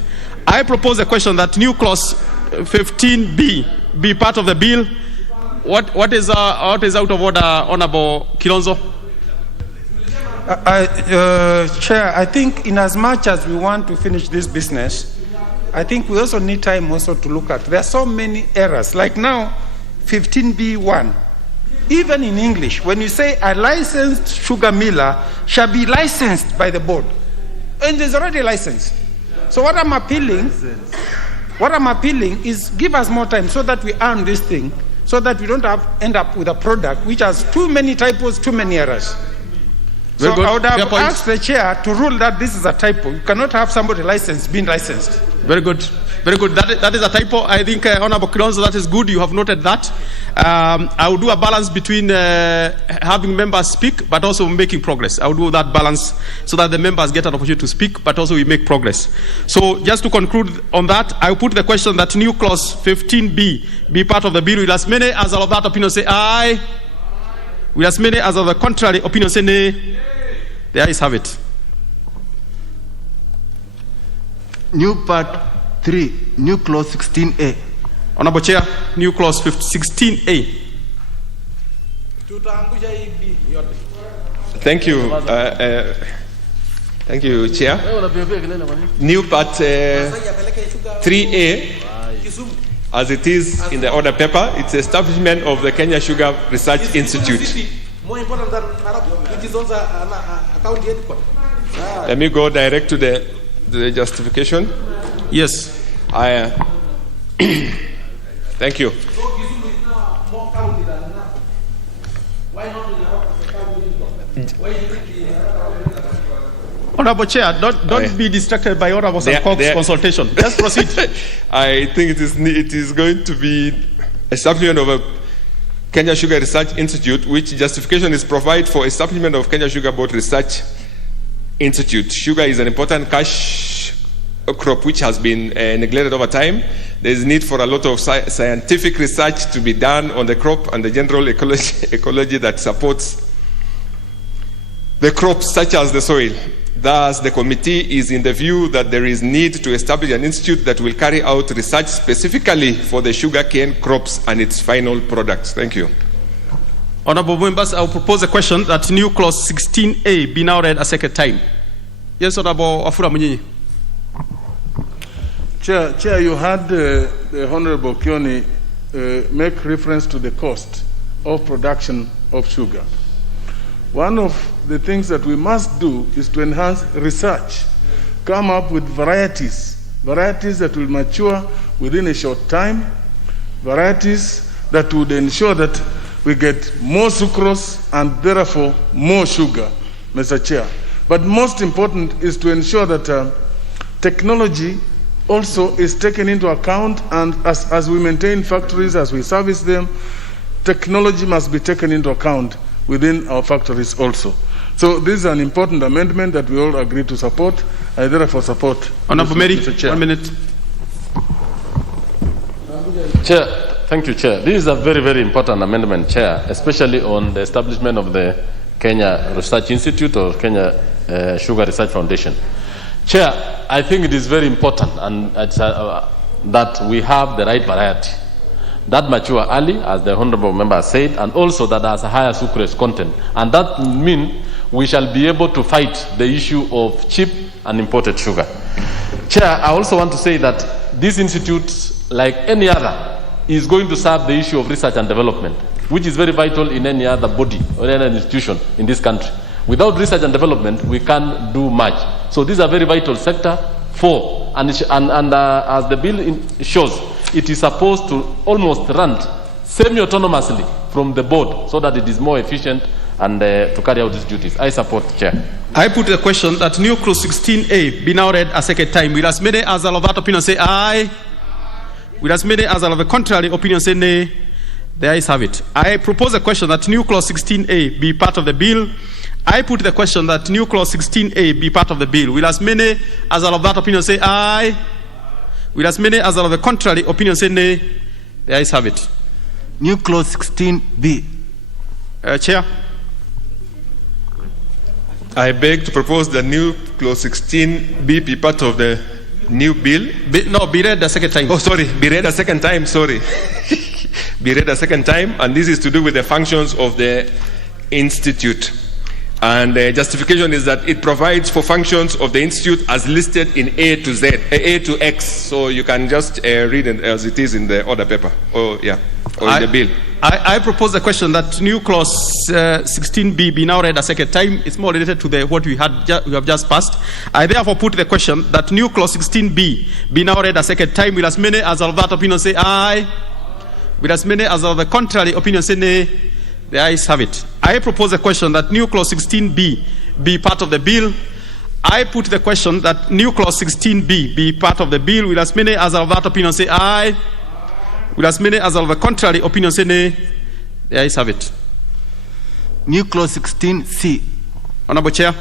I propose the question that new clause 15B be part of the bill. What is out of order, Honorable Kilonzo? Chair, I think in as much as we want to finish this business, I think we also need time also to look at. There are so many errors. Like now, 15B1, even in English, when you say a licensed sugar miller shall be licensed by the board, and there's already a license. So what I'm appealing is give us more time so that we earn this thing, so that we don't end up with a product which has too many typos, too many errors. Very so good. I would have Fair asked the chair to rule that this is a typo. You cannot have somebody being licensed. Very good. Very good. That is a typo. I think, Honorable Kilonzo, that is good. You have noted that. I will do a balance between having members speak, but also making progress. I will do that balance so that the members get an opportunity to speak, but also we make progress. So just to conclude on that, I will put the question that new clause 15B be part of the bill. Will as many as all of that opinion say aye? Will as many as of the contrary opinion say nay? The ayes have it. New part 3, new clause 16A. Honorable Chair, new clause 16A. Thank you. Thank you, Chair. New part 3A, as it is in the order paper, it's establishment of the Kenya Sugar Research Institute. More important than Nairobi, which is also an county headquarters. Let me go direct to the justification. Yes. Thank you. Honorable Chair, don't be distracted by Honorable Sankok's consultation. Just proceed. I think it is going to be establishment of a Kenya Sugar Research Institute, which justification is provide for establishment of Kenya Sugar Board Research Institute. Sugar is an important cash crop which has been neglected over time. There is need for a lot of scientific research to be done on the crop and the general ecology that supports the crops, such as the soil. Thus, the committee is in the view that there is need to establish an institute that will carry out research specifically for the sugarcane crops and its final products. Thank you. Honorable members, I will propose a question that new clause 16A be now read a second time. Yes, Honorable Afura Munyinyi. Chair, you had the Honorable Kioni make reference to the cost of production of sugar. One of the things that we must do is to enhance research, come up with varieties that will mature within a short time, varieties that would ensure that we get more sucrose and therefore more sugar, Mr. Chair. But most important is to ensure that technology also is taken into account, and as we maintain factories, as we service them, technology must be taken into account within our factories also. So this is an important amendment that we all agree to support. I therefore support. Honorable Mary, 1 minute. Chair, thank you, Chair. This is a very, very important amendment, Chair, especially on the establishment of the Kenya Research Institute or Kenya Sugar Research Foundation. Chair, I think it is very important and that we have the right variety that mature early, as the honorable member said, and also that has a higher sucrose content. And that means we shall be able to fight the issue of cheap and imported sugar. Chair, I also want to say that this institute, like any other, is going to serve the issue of research and development, which is very vital in any other body or any institution in this country. Without research and development, we can't do much. So this is a very vital sector for, and as the bill shows, it is supposed to almost run semi-autonomously from the board so that it is more efficient and to carry out these duties. I support, Chair. I put the question that new clause 16A be now read a second time. Will as many as all of that opinion say aye? Will as many as all of the contrary opinion say nay? The ayes have it. I propose a question that new clause 16A be part of the bill. I put the question that new clause 16A be part of the bill. Will as many as all of that opinion say aye? Will as many as all of the contrary opinion say nay? The ayes have it. New clause 16B. Chair. I beg to propose the new clause 16B be part of the new bill. Be read the second time. Oh, sorry. Be read a second time. Sorry. Be read a second time. And this is to do with the functions of the institute. And the justification is that it provides for functions of the institute as listed in A to Z, A to X. So you can just read it as it is in the order paper, or in the bill. I propose a question that new clause 16B be now read a second time. It's more related to what we have just passed. I therefore put the question that new clause 16B be now read a second time. Will as many as of that opinion say aye? Will as many as of the contrary opinion say nay? The ayes have it. I propose a question that new clause 16B be part of the bill. I put the question that new clause 16B be part of the bill. Will as many as of that opinion say aye? Will as many as of the contrary opinion say nay? The ayes have it. New clause 16C. Honorable Chair.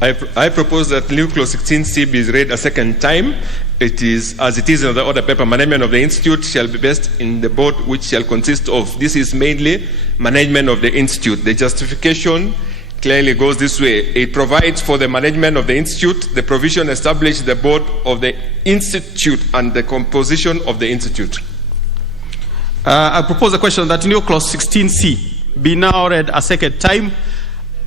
I propose that new clause 16C be read a second time. It is, as it is in the order paper, management of the institute shall be based in the board which shall consist of, this is mainly management of the institute. The justification clearly goes this way. It provides for the management of the institute. The provision establishes the board of the institute and the composition of the institute. I propose a question that new clause 16C be now read a second time.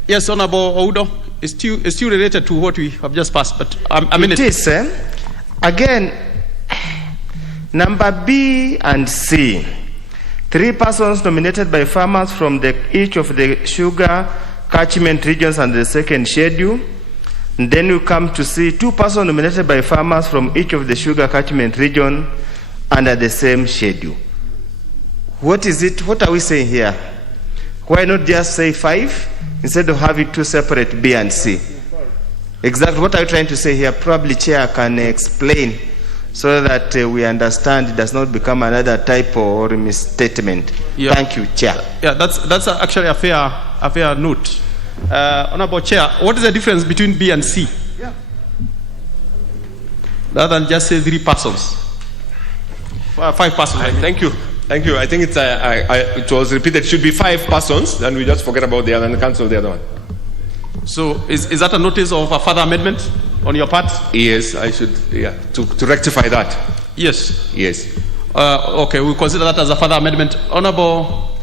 Yes, Honorable Oudo, it's still related to what we have just passed, but it is. Again, number B and C. 3 persons nominated by farmers from each of the sugar catchment regions under the second schedule. And then you come to C. 2 persons nominated by farmers from each of the sugar catchment region under the same schedule. What is it? What are we saying here? Why not just say 5 instead of having 2 separate B and C? Exactly what are you trying to say here? Probably Chair can explain so that we understand it does not become another typo or misstatement. Yeah. Thank you, Chair. Yeah, that's actually a fair note. Honorable Chair, what is the difference between B and C? Yeah. Rather than just say 3 persons. 5 persons. Thank you. Thank you. I think it's it was repeated. It should be 5 persons, then we just forget about the other and cancel the other one. So is that a notice of a further amendment on your part? Yes, I should, to rectify that. Yes. Yes. Okay, we'll consider that as a further amendment. Honorable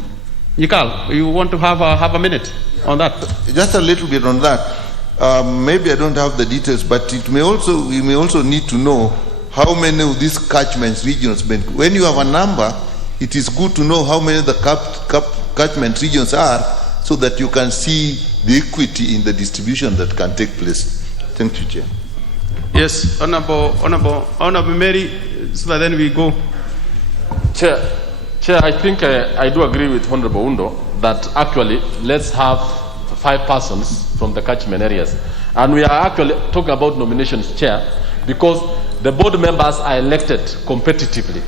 Nikal, you want to have a minute on that? Just a little bit on that. Maybe I don't have the details, but we may also need to know how many of these catchment regions. When you have a number, it is good to know how many of the catchment regions are, so that you can see the equity in the distribution that can take place. Thank you, Chair. Yes, Honorable Mary, so that then we go. Chair, I think I do agree with Honorable Undo that actually let's have 5 persons from the catchment areas. And we are actually talking about nominations, Chair, because the board members are elected competitively.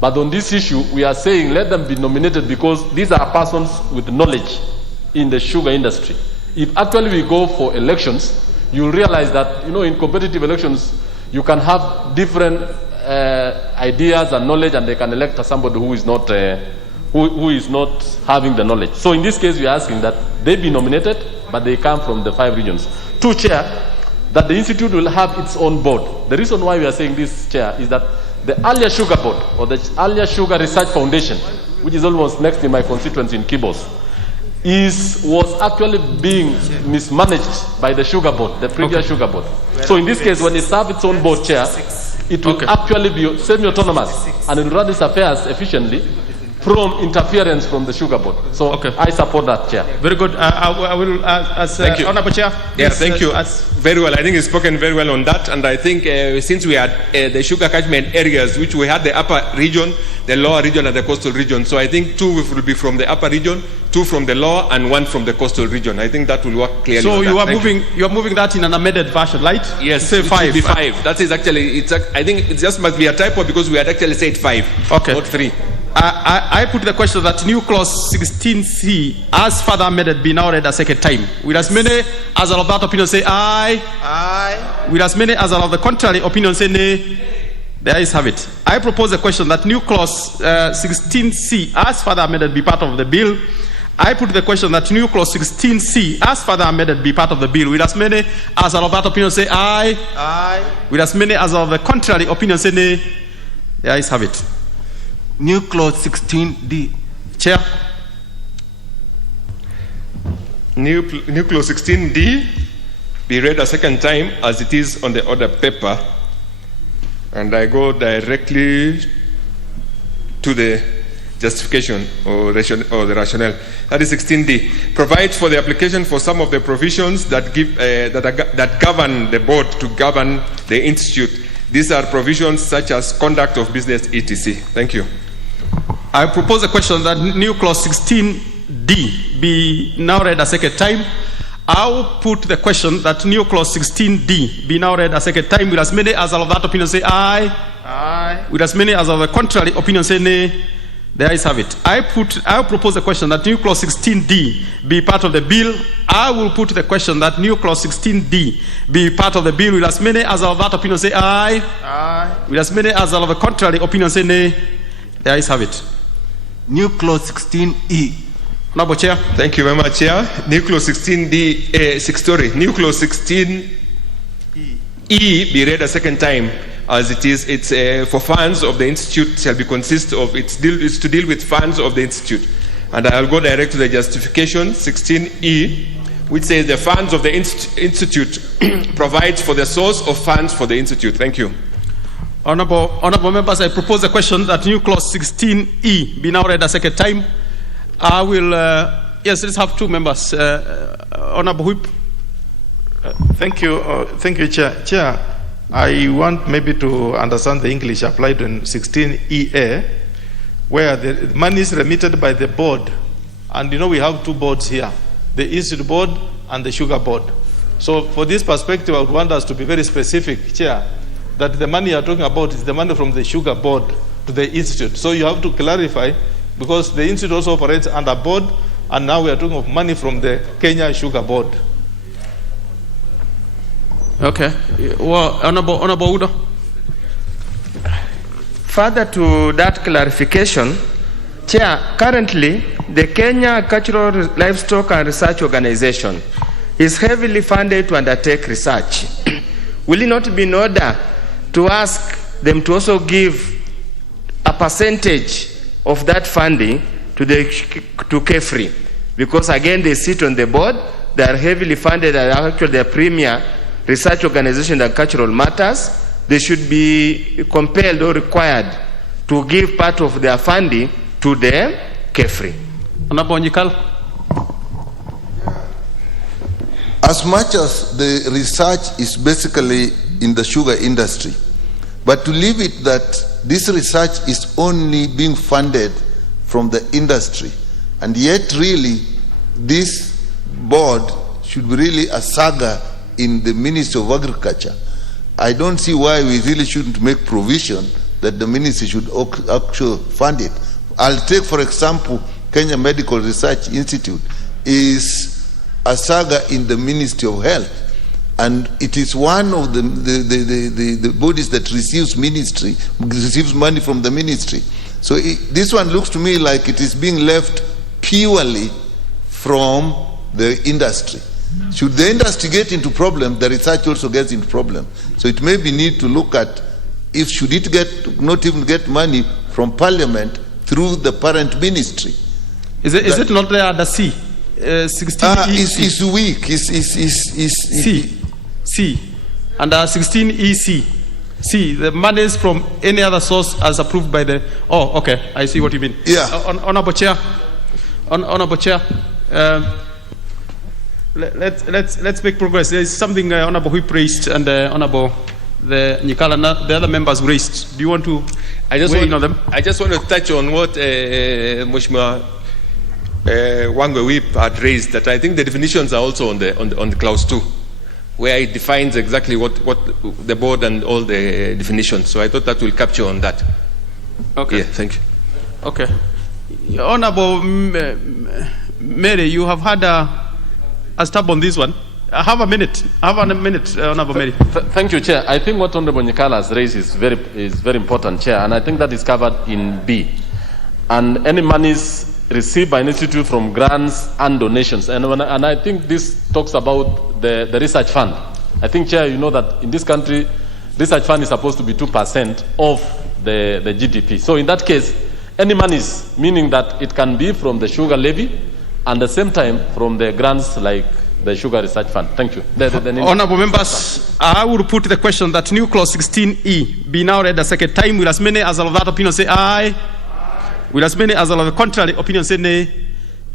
But on this issue, we are saying let them be nominated because these are persons with knowledge in the sugar industry. If actually we go for elections, you'll realize that, in competitive elections, you can have different ideas and knowledge, and they can elect somebody who is not having the knowledge. So in this case, we are asking that they be nominated, but they come from the 5 regions. 2, Chair, that the institute will have its own board. The reason why we are saying this, Chair, is that the earlier sugar board, or the earlier sugar research foundation, which is almost next in my constituency in Kibos, was actually being mismanaged by the sugar board, the previous sugar board. So in this case, when it serves its own board, Chair, it will actually be semi-autonomous and it will run its affairs efficiently from interference from the sugar board. So I support that, Chair. Very good. I will, Thank you. Honorable Chair. Yeah, thank you. Very well. I think it's spoken very well on that. And I think since we had the sugar catchment areas, which we had the upper region, the lower region, and the coastal region. So I think 2 will be from the upper region, 2 from the lower, and 1 from the coastal region. I think that will work clearly. So you are moving that in an amended version, right? Yes. Say 5. It should be 5. That is actually. I think it just must be a typo because we had actually said 5. Okay. Not 3. I put the question that new clause 16C, as further amended, be now read a second time. Will as many as are of that opinion say aye? Aye. Will as many as are of the contrary opinion say nay? The ayes have it. I propose a question that new clause 16C, as further amended, be part of the bill. I put the question that new clause 16C, as further amended, be part of the bill. Will as many as are of that opinion say aye? Aye. Will as many as are of the contrary opinion say nay? The ayes have it. New clause 16D. Chair. new clause 16D be read a second time as it is on the order paper. And I go directly to the justification or the rationale. That is 16D. Provides for the application for some of the provisions that govern the board to govern the institute. These are provisions such as conduct of business, etc. Thank you. I propose a question that new clause 16D be now read a second time. I'll put the question that new clause 16D be now read a second time. With as many as are of that opinion say aye. Aye. With as many as of the contrary opinion say nay. The ayes have it. I'll propose the question that new clause 16D be part of the bill. I will put the question that new clause 16D be part of the bill. With as many as are of that opinion say aye. Aye. With as many as are of the contrary opinion say nay. The ayes have it. New clause 16E. Honorable Chair. Thank you very much, Chair. New clause 16D, new clause 16E be read a second time as it is. It's for funds of the institute shall be consist of, it's to deal with funds of the institute. And I'll go direct to the justification, 16E, which says the funds of the institute provides for the source of funds for the institute. Thank you. Honorable members, I propose the question that new clause 16E be now read a second time. I will, yes, let's have two members. Honorable Whip. Thank you, Chair. Chair, I want maybe to understand the English applied in 16EA, where the money is remitted by the board. And you know we have two boards here, the Institute Board and the Sugar Board. So for this perspective, I would want us to be very specific, Chair, that the money you are talking about is the money from the Sugar Board to the Institute. So you have to clarify, because the Institute also operates under board, and now we are talking of money from the Kenya Sugar Board. Okay. Well, Honorable Udo. Further to that clarification, Chair, currently the Kenya Agricultural Livestock and Research Organization is heavily funded to undertake research. Will it not be in order to ask them to also give a percentage of that funding to KEFRI? Because again, they sit on the board, they are heavily funded, and actually their premier research organization in agricultural matters. They should be compelled or required to give part of their funding to the KEFRI. Honorable Nyikal. As much as the research is basically in the sugar industry, but to leave it that this research is only being funded from the industry, and yet really this board should be really a saga in the Ministry of Agriculture. I don't see why we really shouldn't make provision that the ministry should actually fund it. I'll take, for example, Kenya Medical Research Institute is a saga in the Ministry of Health, and it is one of the bodies that receives money from the ministry. So this one looks to me like it is being left purely from the industry. Should the industry get into problem, the research also gets into problem. So it may be need to look at if should it not even get money from Parliament through the parent ministry. Is it not there under C? 16E. It's weak. C. Under 16EC. C. The money is from any other source as approved by the. Oh, okay. I see what you mean. Yeah. Honorable Chair. Honorable Chair. Let's make progress. There is something Honorable Whip raised and Honorable Nyikala and the other members raised. Do you want to weigh in on them? I just want to touch on what Mheshimiwa Wangwe Whip had raised, that I think the definitions are also on the clause 2, where it defines exactly what the board and all the definitions. So I thought that will capture on that. Okay. Yeah, thank you. Okay. Honorable Mary, you have had a stab on this one. Have a minute, Honorable Mary. Thank you, Chair. I think what Honorable Nyikala has raised is very important, Chair, and I think that is covered in B. And any monies received by an institute from grants and donations, and I think this talks about the research fund. I think, Chair, you know that in this country, research fund is supposed to be 2% of the GDP. So in that case, any monies, meaning that it can be from the sugar levy, and at the same time from the grants like the Sugar Research Fund. Thank you. Honorable members, I will put the question that new clause 16E be now read a second time. Will as many as of that opinion say aye? Will as many as of the contrary opinion say nay?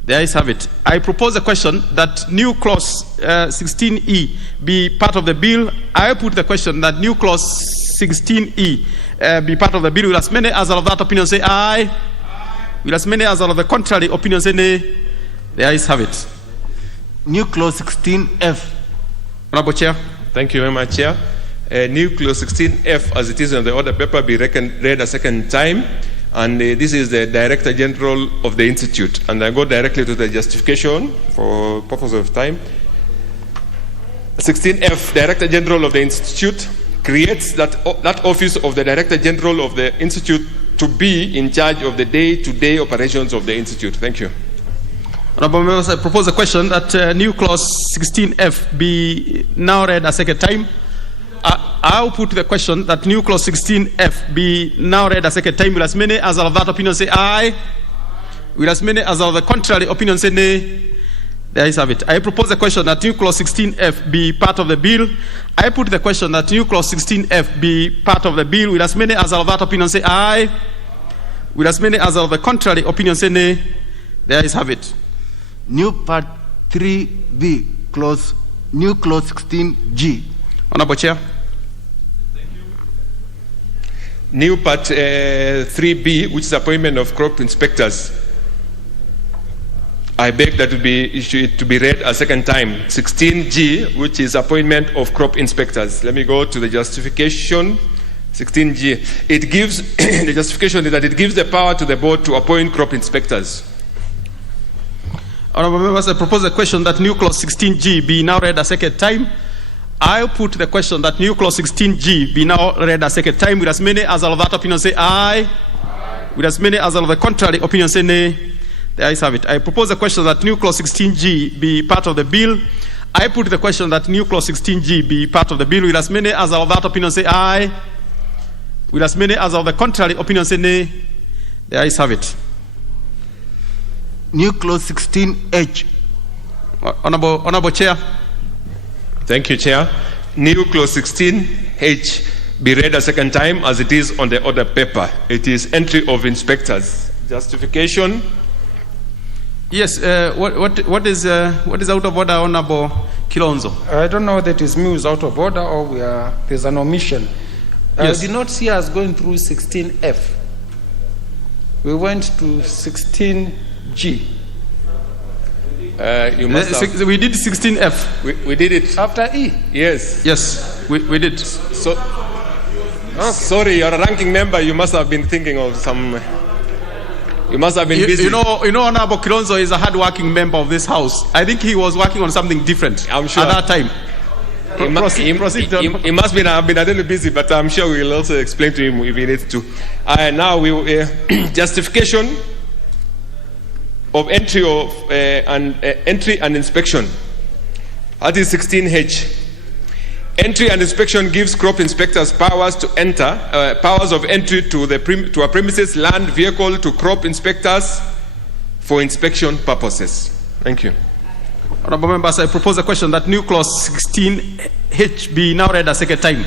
The ayes have it. I propose a question that new clause 16E be part of the bill. I put the question that new clause 16E be part of the bill. Will as many as of that opinion say aye? Will as many as of the contrary opinion say nay? The ayes have it. New clause 16F. Honorable Chair. Thank you very much, Chair. New clause 16F, as it is on the order paper, be read a second time. And this is the Director General of the Institute. And I go directly to the justification for purpose of time. 16F, Director General of the Institute, creates that office of the Director General of the Institute to be in charge of the day-to-day operations of the Institute. Thank you. Honorable members, I propose a question that new clause 16F be now read a second time. I'll put the question that new clause 16F be now read a second time. Will as many as of that opinion say aye? Will as many as of the contrary opinion say nay? The ayes have it. I propose the question that new clause 16F be part of the bill. I put the question that new clause 16F be part of the bill. Will as many as of that opinion say aye? Will as many as of the contrary opinion say nay? The ayes have it. New part 3B, clause, new clause 16G. Honorable Chair. New part 3B, which is appointment of crop inspectors. I beg that to be read a second time. 16G, which is appointment of crop inspectors. Let me go to the justification. 16G. It gives the justification is that it gives the power to the board to appoint crop inspectors. Honorable members, I propose a question that new clause 16G be now read a second time. I'll put the question that new clause 16G be now read a second time. With as many as of that opinion say aye. With as many as of the contrary opinion say nay. The ayes have it. I propose a question that new clause 16G be part of the bill. I put the question that new clause 16G be part of the bill. With as many as of that opinion say aye. With as many as of the contrary opinion say nay. The ayes have it. New clause 16H. Honorable Chair. Thank you, Chair. New clause 16H be read a second time as it is on the order paper. It is entry of inspectors. Justification. Yes. What is out of order, Honorable Kilonzo? I don't know whether it is me who's out of order or there's an omission. Yes. I did not see us going through 16F. We went to 16G. We did 16F. We did it. After E? Yes. Yes, we did. So, sorry, you're a ranking member. You must have been thinking of some... You must have been busy. You know, Honorable Kilonzo is a hard-working member of this house. I think he was working on something different at that time. He must have been a little busy, but I'm sure we'll also explain to him if he needs to. Now, justification of entry and inspection. That is 16H. Entry and inspection gives crop inspectors powers to enter, powers of entry to a premises, land, vehicle, to crop inspectors for inspection purposes. Thank you. Honorable members, I propose a question that new clause 16H be now read a second time.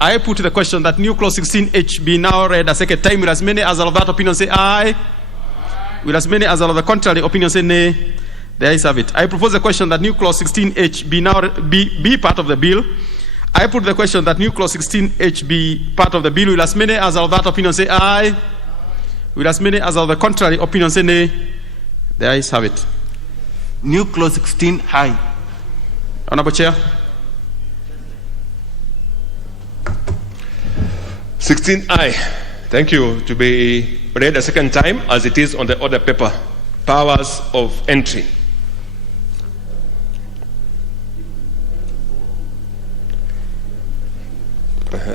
I put the question that new clause 16H be now read a second time. With as many as of that opinion say aye. With as many as of the contrary opinion say nay. The ayes have it. I propose a question that new clause 16H be now be part of the bill. I put the question that new clause 16H be part of the bill. With as many as of that opinion say aye. With as many as of the contrary opinion say nay. The ayes have it. New clause 16I. Honorable Chair. 16I. Thank you. To be read a second time as it is on the order paper. Powers of entry.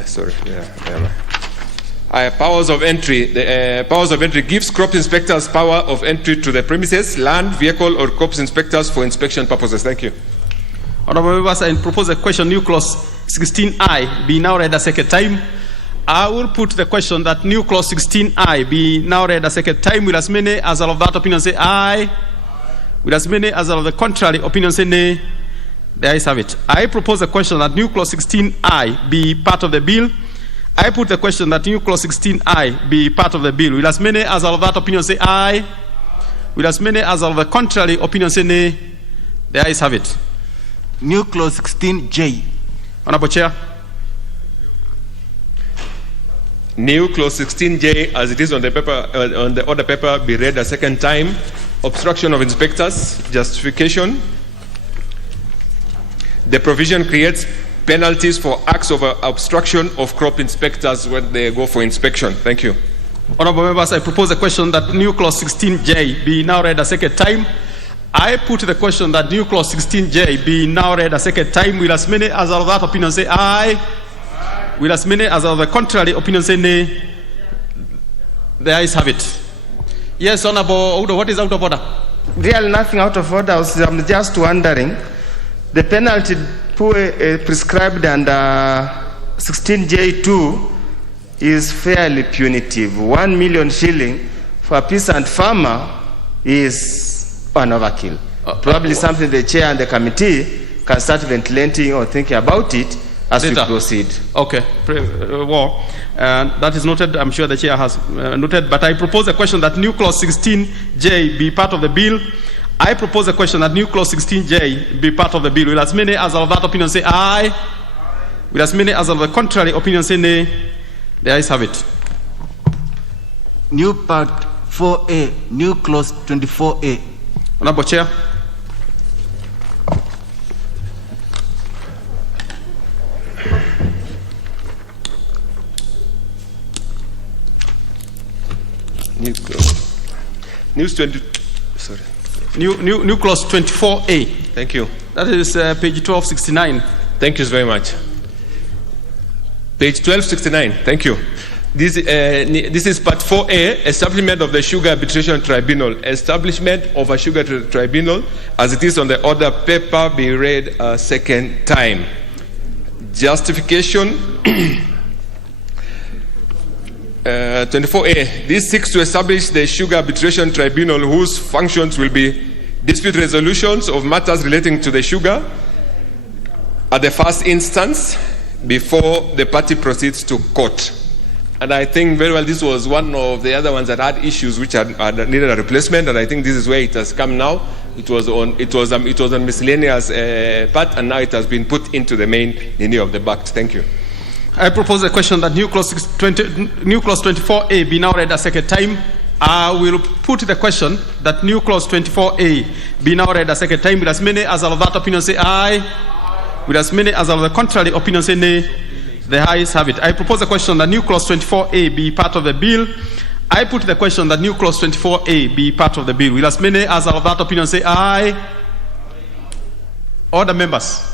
Sorry. Powers of entry. The powers of entry gives crop inspectors power of entry to the premises, land, vehicle, or crop inspectors for inspection purposes. Thank you. Honorable members, I propose a question. New clause 16I be now read a second time. I will put the question that new clause 16I be now read a second time. With as many as of that opinion say aye. With as many as are the contrary, opinion say nay. The ayes have it. I propose a question that new clause 16I be part of the bill. I put the question that new clause 16I be part of the bill. Will as many as are of that opinion say aye? Will as many as are of the contrary opinion say nay? The ayes have it. New clause 16J. Honorable Chair. New clause 16J, as it is on the paper, on the order paper, be read a second time. Obstruction of inspectors, justification. The provision creates penalties for acts of obstruction of crop inspectors when they go for inspection. Thank you. Honorable members, I propose a question that new clause 16J be now read a second time. I put the question that new clause 16J be now read a second time. Will as many as are of that opinion say aye? Will as many as are of the contrary opinion say nay? The ayes have it. Yes, Honorable Udo, what is out of order? Really nothing out of order. I'm just wondering, the penalty prescribed under 16J2 is fairly punitive. 1 million shilling for a peasant farmer is an overkill. Probably something the chair and the committee can start ventilating or thinking about it as we proceed. Okay. That is noted. I'm sure the chair has noted. But I propose a question that new clause 16J be part of the bill. I propose a question that new clause 16J be part of the bill. Will as many as are of that opinion say aye? Will as many as are of the contrary opinion say nay? The ayes have it. New part 4A, new clause 24A. Honorable Chair. New clause 24A. Thank you. That is page 1269. Thank you very much. Page 1269. Thank you. This is part 4A, establishment of the Sugar Arbitration Tribunal. Establishment of a Sugar Tribunal, as it is on the order paper, be read a second time. Justification. 24A. This seeks to establish the Sugar Arbitration Tribunal, whose functions will be dispute resolutions of matters relating to the sugar at the first instance before the party proceeds to court. And I think very well this was one of the other ones that had issues which had needed a replacement, and I think this is where it has come now. It was on miscellaneous part, and now it has been put into the main linear of the Act. Thank you. I propose a question that new clause 24A be now read a second time. I will put the question that new clause 24A be now read a second time. With as many as are of that opinion say aye. With as many as are of the contrary opinion say nay. The ayes have it. I propose a question that new clause 24A be part of the bill. I put the question that new clause 24A be part of the bill. Will as many as are of that opinion say aye? Order members.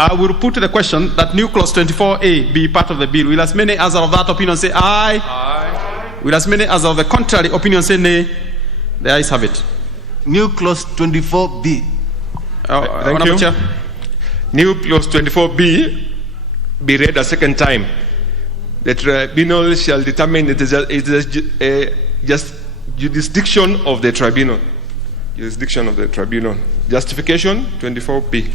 I will put the question that new clause 24A be part of the bill. Will as many as are of that opinion say aye? Aye. Will as many as are of the contrary opinion say nay? The ayes have it. New clause 24B. Thank you. Chair. New clause 24B be read a second time. The tribunal shall determine it is just jurisdiction of the tribunal. Jurisdiction of the tribunal. Justification 24B.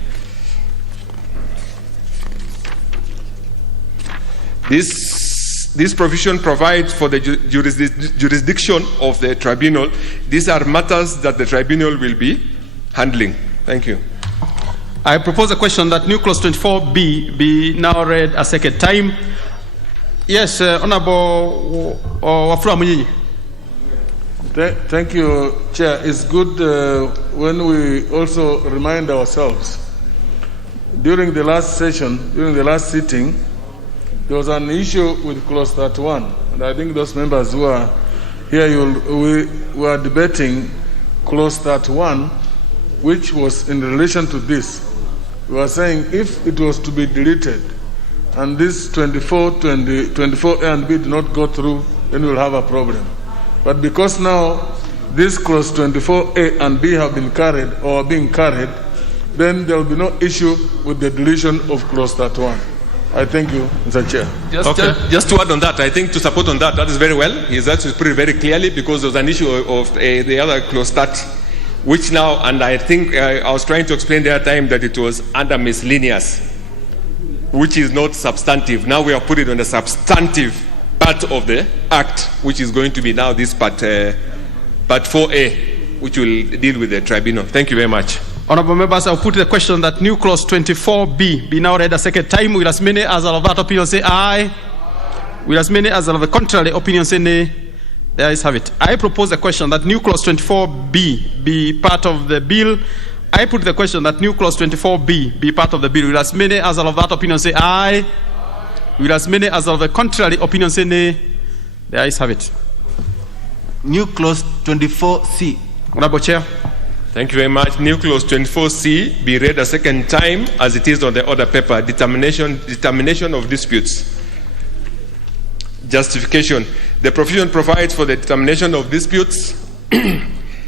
This provision provides for the jurisdiction of the tribunal. These are matters that the tribunal will be handling. Thank you. I propose a question that new clause 24B be now read a second time. Yes, Honorable Wafula Munyinyi. Thank you, Chair. It's good when we also remind ourselves. During the last session, during the last sitting, there was an issue with clause 31, and I think those members who are here, we were debating clause 31, which was in relation to this. We were saying if it was to be deleted, and this 24A and B did not go through, then we'll have a problem. But because now this clause 24A and B have been carried or are being carried, then there will be no issue with the deletion of clause 31. I thank you, Mr. Chair. Just to add on that, I think to support on that, that is very well. He's actually put it very clearly because there was an issue of the other clause 30. which now, and I think I was trying to explain the other time that it was under miscellaneous, which is not substantive. Now we have put it on the substantive part of the Act, which is going to be now this part 4A, which will deal with the tribunal. Thank you very much. Honorable members, I'll put the question that new clause 24B be now read a second time. Will as many as are of that opinion say aye? Will as many as are of the contrary opinion say nay? The ayes have it. I propose the question that new clause 24B be part of the bill. I put the question that new clause 24B be part of the bill. Will as many as are of that opinion say aye? Will as many as are of the contrary opinion say nay? The ayes have it. New clause 24C. Honorable Chair. Thank you very much. New clause 24C be read a second time as it is on the order paper. Determination of disputes. Justification. The provision provides for the determination of disputes.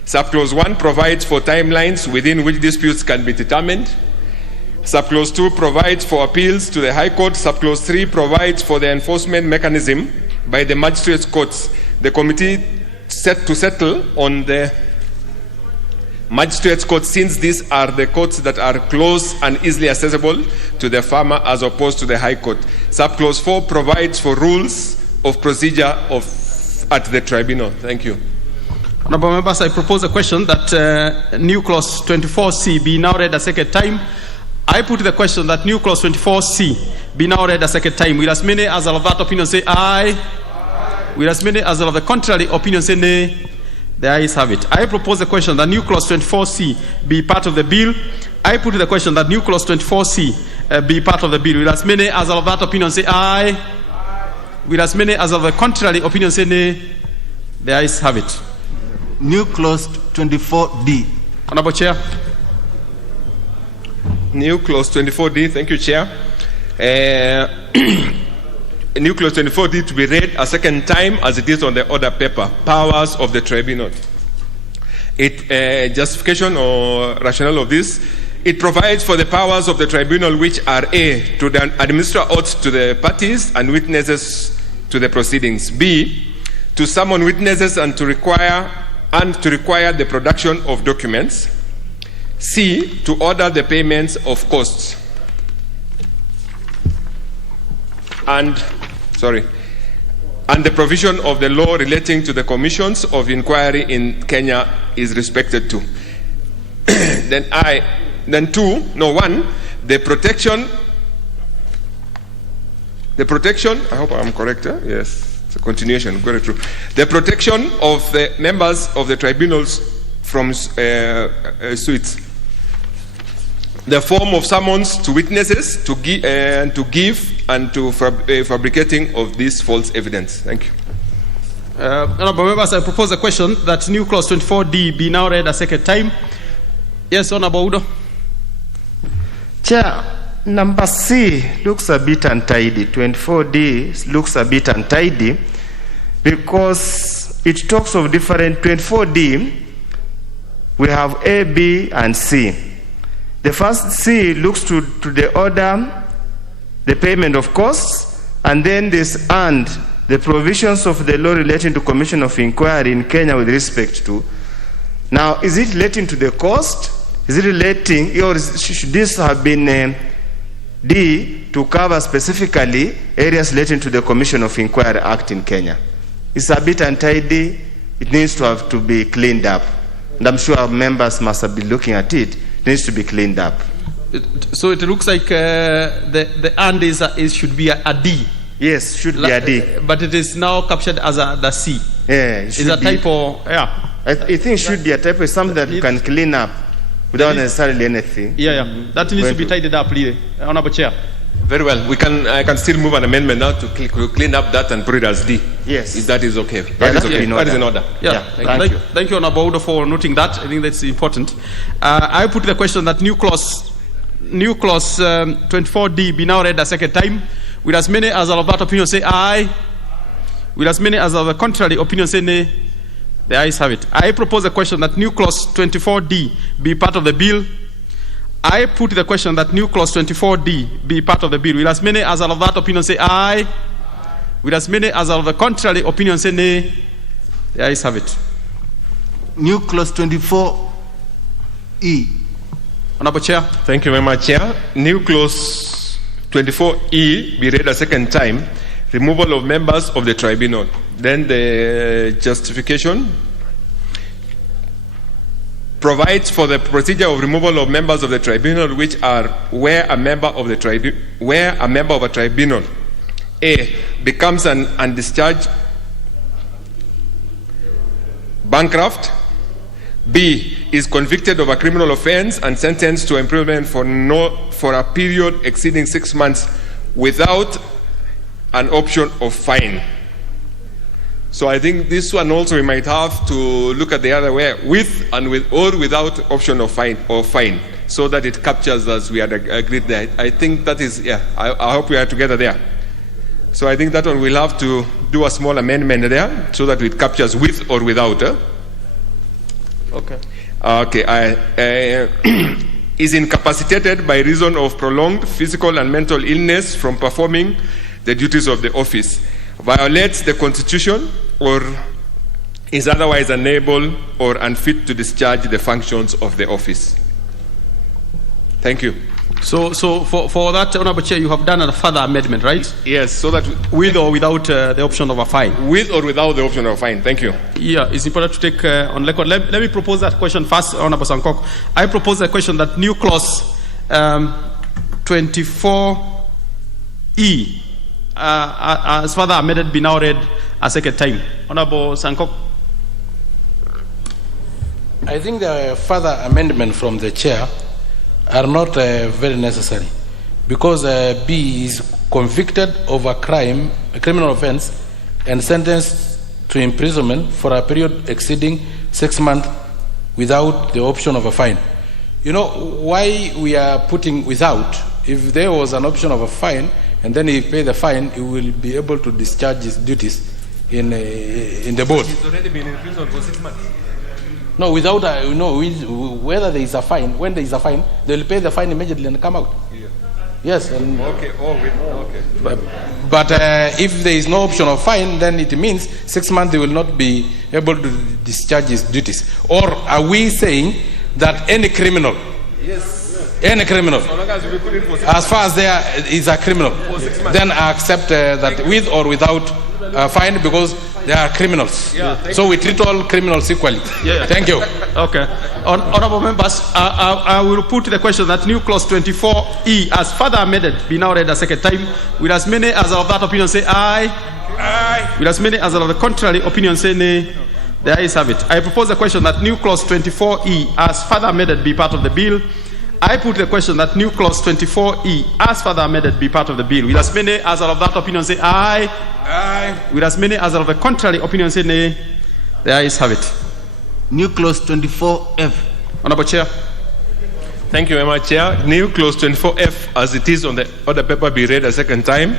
Subclause 1 provides for timelines within which disputes can be determined. Subclause 2 provides for appeals to the High Court. Subclause 3 provides for the enforcement mechanism by the magistrates' courts. The committee set to settle on the magistrates' courts, since these are the courts that are close and easily accessible to the farmer as opposed to the High Court. Subclause 4 provides for rules of procedure at the tribunal. Thank you. Honorable members, I propose a question that new clause 24C be now read a second time. I put the question that new clause 24C be now read a second time. Will as many as are of that opinion say aye? Will as many as are of the contrary opinion say nay? The ayes have it. I propose the question that new clause 24C be part of the bill. I put the question that new clause 24C be part of the bill. Will as many as are of that opinion say aye? Will as many as of the contrary opinion say nay? The ayes have it. New clause 24D. Honorable Chair. New clause 24D. Thank you, Chair. New clause 24D to be read a second time as it is on the order paper. Powers of the tribunal. Justification or rationale of this. It provides for the powers of the tribunal, which are A, to administer oaths to the parties and witnesses to the proceedings. B, to summon witnesses and to require the production of documents. C, to order the payments of costs. And the provision of the law relating to the commissions of inquiry in Kenya is respected too. One, the protection, I hope I'm correct, yes, it's a continuation, very true. The protection of the members of the tribunals from suits. The form of summons to witnesses to fabricating of this false evidence. Thank you. Honorable members, I propose a question that new clause 24D be now read a second time. Yes, Honorable Udo. Chair, number C looks a bit untidy. 24D looks a bit untidy because it talks of different 24D. We have A, B, and C. The first C looks to the order, the payment of costs, and then this and the provisions of the law relating to commission of inquiry in Kenya with respect to. Now, is it relating to the cost? Is it relating, or should this have been D to cover specifically areas relating to the Commission of Inquiry Act in Kenya? It's a bit untidy. It needs to have to be cleaned up. And I'm sure our members must have been looking at it. It needs to be cleaned up. So it looks like the and should be a D. Yes, should be a D. But it is now captured as the C. Yeah, is a typo. Yeah. I think it should be a typo. It's something that you can clean up without necessarily anything. Yeah. That needs to be tidied up, really. Honorable Chair. Very well. I can still move an amendment now to clean up that and put it as D. Yes. If that is okay. That is okay. That is in order. Yeah. Thank you, Honorable Udo, for noting that. I think that's important. I put the question that new clause 24D be now read a second time. Will as many as are of that opinion say aye? Will as many as are of the contrary opinion say nay? The ayes have it. I propose the question that new clause 24D be part of the bill. I put the question that new clause 24D be part of the bill. Will as many as are of that opinion say aye? Will as many as are of the contrary opinion say nay? The ayes have it. New clause 24 E. Honorable Chair. Thank you very much, Chair. New clause 24E be read a second time. Removal of members of the tribunal. Then the justification provides for the procedure of removal of members of the tribunal, which are where a member of a tribunal A becomes an undischarged bankrupt, B is convicted of a criminal offense and sentenced to imprisonment for a period exceeding 6 months without an option of fine. So I think this one also we might have to look at the other way, with and with or without option of fine, so that it captures as we had agreed there. I think that is, I hope we are together there. So I think that one we'll have to do a small amendment there so that it captures with or without. Okay. Is incapacitated by reason of prolonged physical and mental illness from performing the duties of the office, violates the Constitution, or is otherwise unable or unfit to discharge the functions of the office. Thank you. So for that, Honorable Chair, you have done a further amendment, right? Yes, so that with or without the option of a fine. With or without the option of a fine. Thank you. Yeah, it's important to take on record. Let me propose that question first, Honorable Sankok. I propose a question that new clause 24E, as further amended, be now read a second time. Honorable Sankok. I think the further amendment from the chair are not very necessary, because B is convicted of a crime, a criminal offense, and sentenced to imprisonment for a period exceeding 6 months without the option of a fine. You know why we are putting without? If there was an option of a fine and then he pay the fine, he will be able to discharge his duties in the board. He's already been in prison for 6 months. No, without whether there is a fine, when there is a fine, they will pay the fine immediately and come out. Yeah. Yes. And okay. But if there is no option of fine, then it means 6 months they will not be able to discharge his duties. Or are we saying that any criminal? Yes. Any criminal, as far as there is a criminal, then I accept that with or without fine, because they are criminals. Yeah, so we treat all criminals equally. Yeah. Thank you. Okay. Honorable members, I will put the question that new clause 24E, as further amended, be now read a second time. Will as many as of that opinion say aye? Aye. Will as many as of the contrary opinion say nay? The ayes have it. I propose the question that new clause 24E, as further amended, be part of the bill. I put the question that new clause 24E, as further amended, be part of the bill. Will as many as of that opinion say aye? Aye. Will as many as of the contrary opinion say nay? The ayes have it. New clause 24F. Honorable Chair. Thank you very much, Chair. New clause 24F, as it is on the order paper, be read a second time.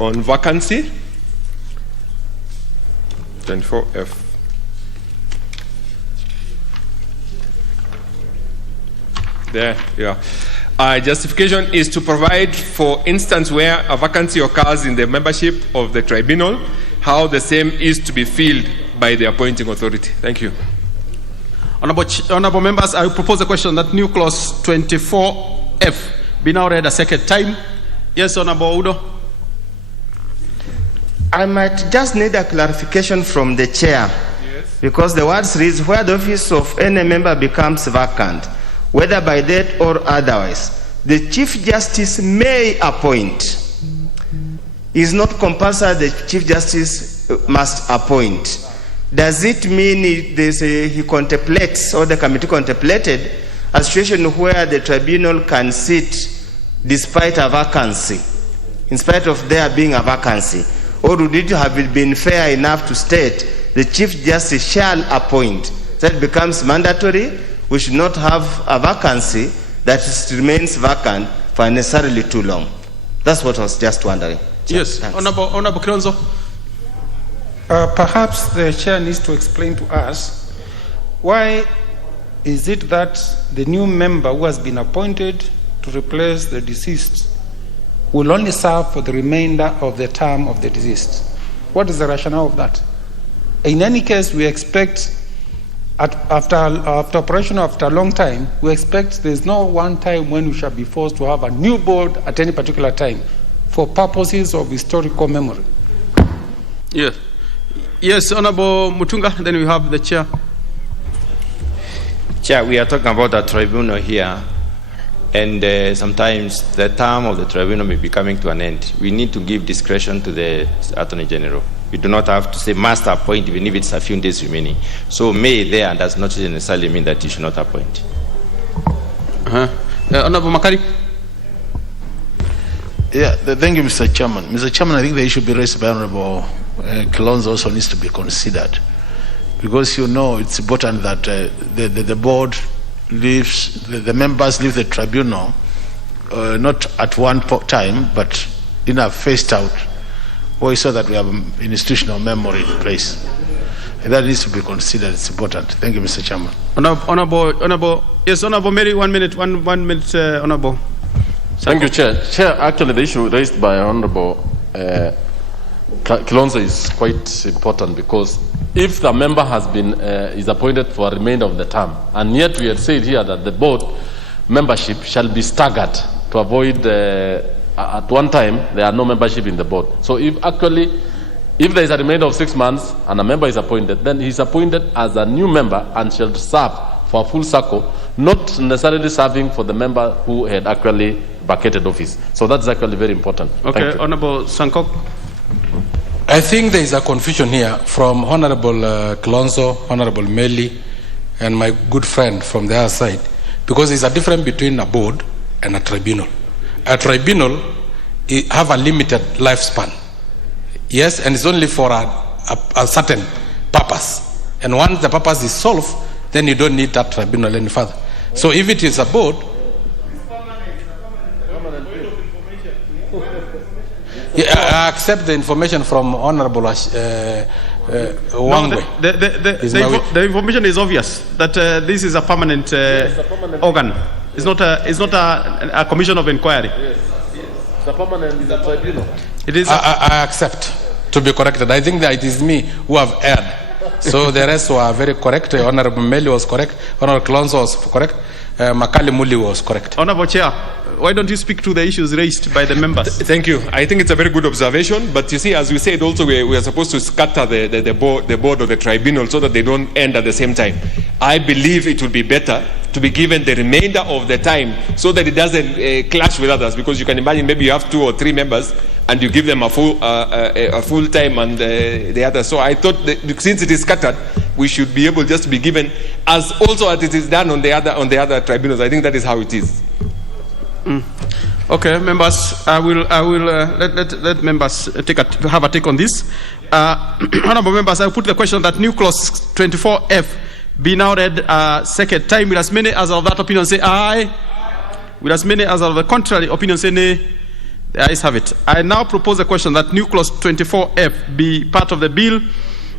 On vacancy. 24F. There, yeah. Justification is to provide for instance where a vacancy occurs in the membership of the tribunal, how the same is to be filled by the appointing authority. Thank you. Honorable members, I will propose a question that new clause 24F be now read a second time. Yes, Honorable Udo. I might just need a clarification from the chair, because the words reads where the office of any member becomes vacant, whether by death or otherwise, the Chief Justice may appoint. Is not compulsory the Chief Justice must appoint. Does it mean he contemplates, or the committee contemplated, a situation where the tribunal can sit despite a vacancy, in spite of there being a vacancy? Or would it have been fair enough to state the Chief Justice shall appoint? That becomes mandatory. We should not have a vacancy that remains vacant for necessarily too long. That's what I was just wondering. Yes, Honorable Kilonzo. Perhaps the chair needs to explain to us why is it that the new member who has been appointed to replace the deceased will only serve for the remainder of the term of the deceased? What is the rationale of that? In any case, we expect After operation after a long time, we expect there's no one time when we shall be forced to have a new board at any particular time for purposes of historical memory. Yes. Yes, Honorable Mutunga, then we have the chair. Chair, we are talking about a tribunal here, and sometimes the term of the tribunal may be coming to an end. We need to give discretion to the Attorney General. We do not have to say must appoint even if it's a few days remaining. So may there does not necessarily mean that you should not appoint. Honorable Makari. Yeah, thank you, Mr. Chairman. Mr. Chairman, I think the issue be raised by Honorable Kilonzo also needs to be considered, because you know it's important that the board leaves, the members leave the tribunal not at one time, but in a phased out way, so that we have institutional memory in place. And that needs to be considered. It's important. Thank you, Mr. Chairman. Honorable Mary, 1 minute, one minute, Honorable. Thank you, Chair. Chair, actually the issue raised by Honorable Kilonzo is quite important, because if the member has been is appointed for a remainder of the term, and yet we had said here that the board membership shall be staggered to avoid at one time there are no membership in the board. So if there is a remainder of 6 months and a member is appointed, then he is appointed as a new member and shall serve for a full circle, not necessarily serving for the member who had actually vacated office. So that's actually very important. Okay, Honorable Sankok. I think there is a confusion here from Honorable Kilonzo, Honorable Meli, and my good friend from the other side, because there's a difference between a board and a tribunal. A tribunal have a limited lifespan, yes, and it's only for a certain purpose. And once the purpose is solved, then you don't need that tribunal any further. So if it is a board, I accept the information from Honorable Wangwe. The information is obvious that this is a permanent organ. It's not a commission of inquiry. Yes. It's a permanent tribunal. It is. I accept to be corrected. I think that it is me who have erred. So the rest were very correct. Honorable Meli was correct. Honorable Kilonzo was correct. Makali Muli was correct. Honorable Chair, why don't you speak to the issues raised by the members? Thank you. I think it's a very good observation. But you see, as we said, also we are supposed to scatter the board of the tribunal so that they don't end at the same time. I believe it will be better to be given the remainder of the time so that it doesn't clash with others. Because you can imagine maybe you have 2 or 3 members and you give them a full time and the others. So I thought that since it is scattered, we should be able just to be given as also as it is done on the other tribunals. I think that is how it is. Okay, members, I will let members have a take on this. Honorable members, I will put the question that new clause 24F be now read second time. Will as many as of that opinion say aye? Will as many as of the contrary opinion say nay? The ayes have it. I now propose the question that new clause 24F be part of the bill.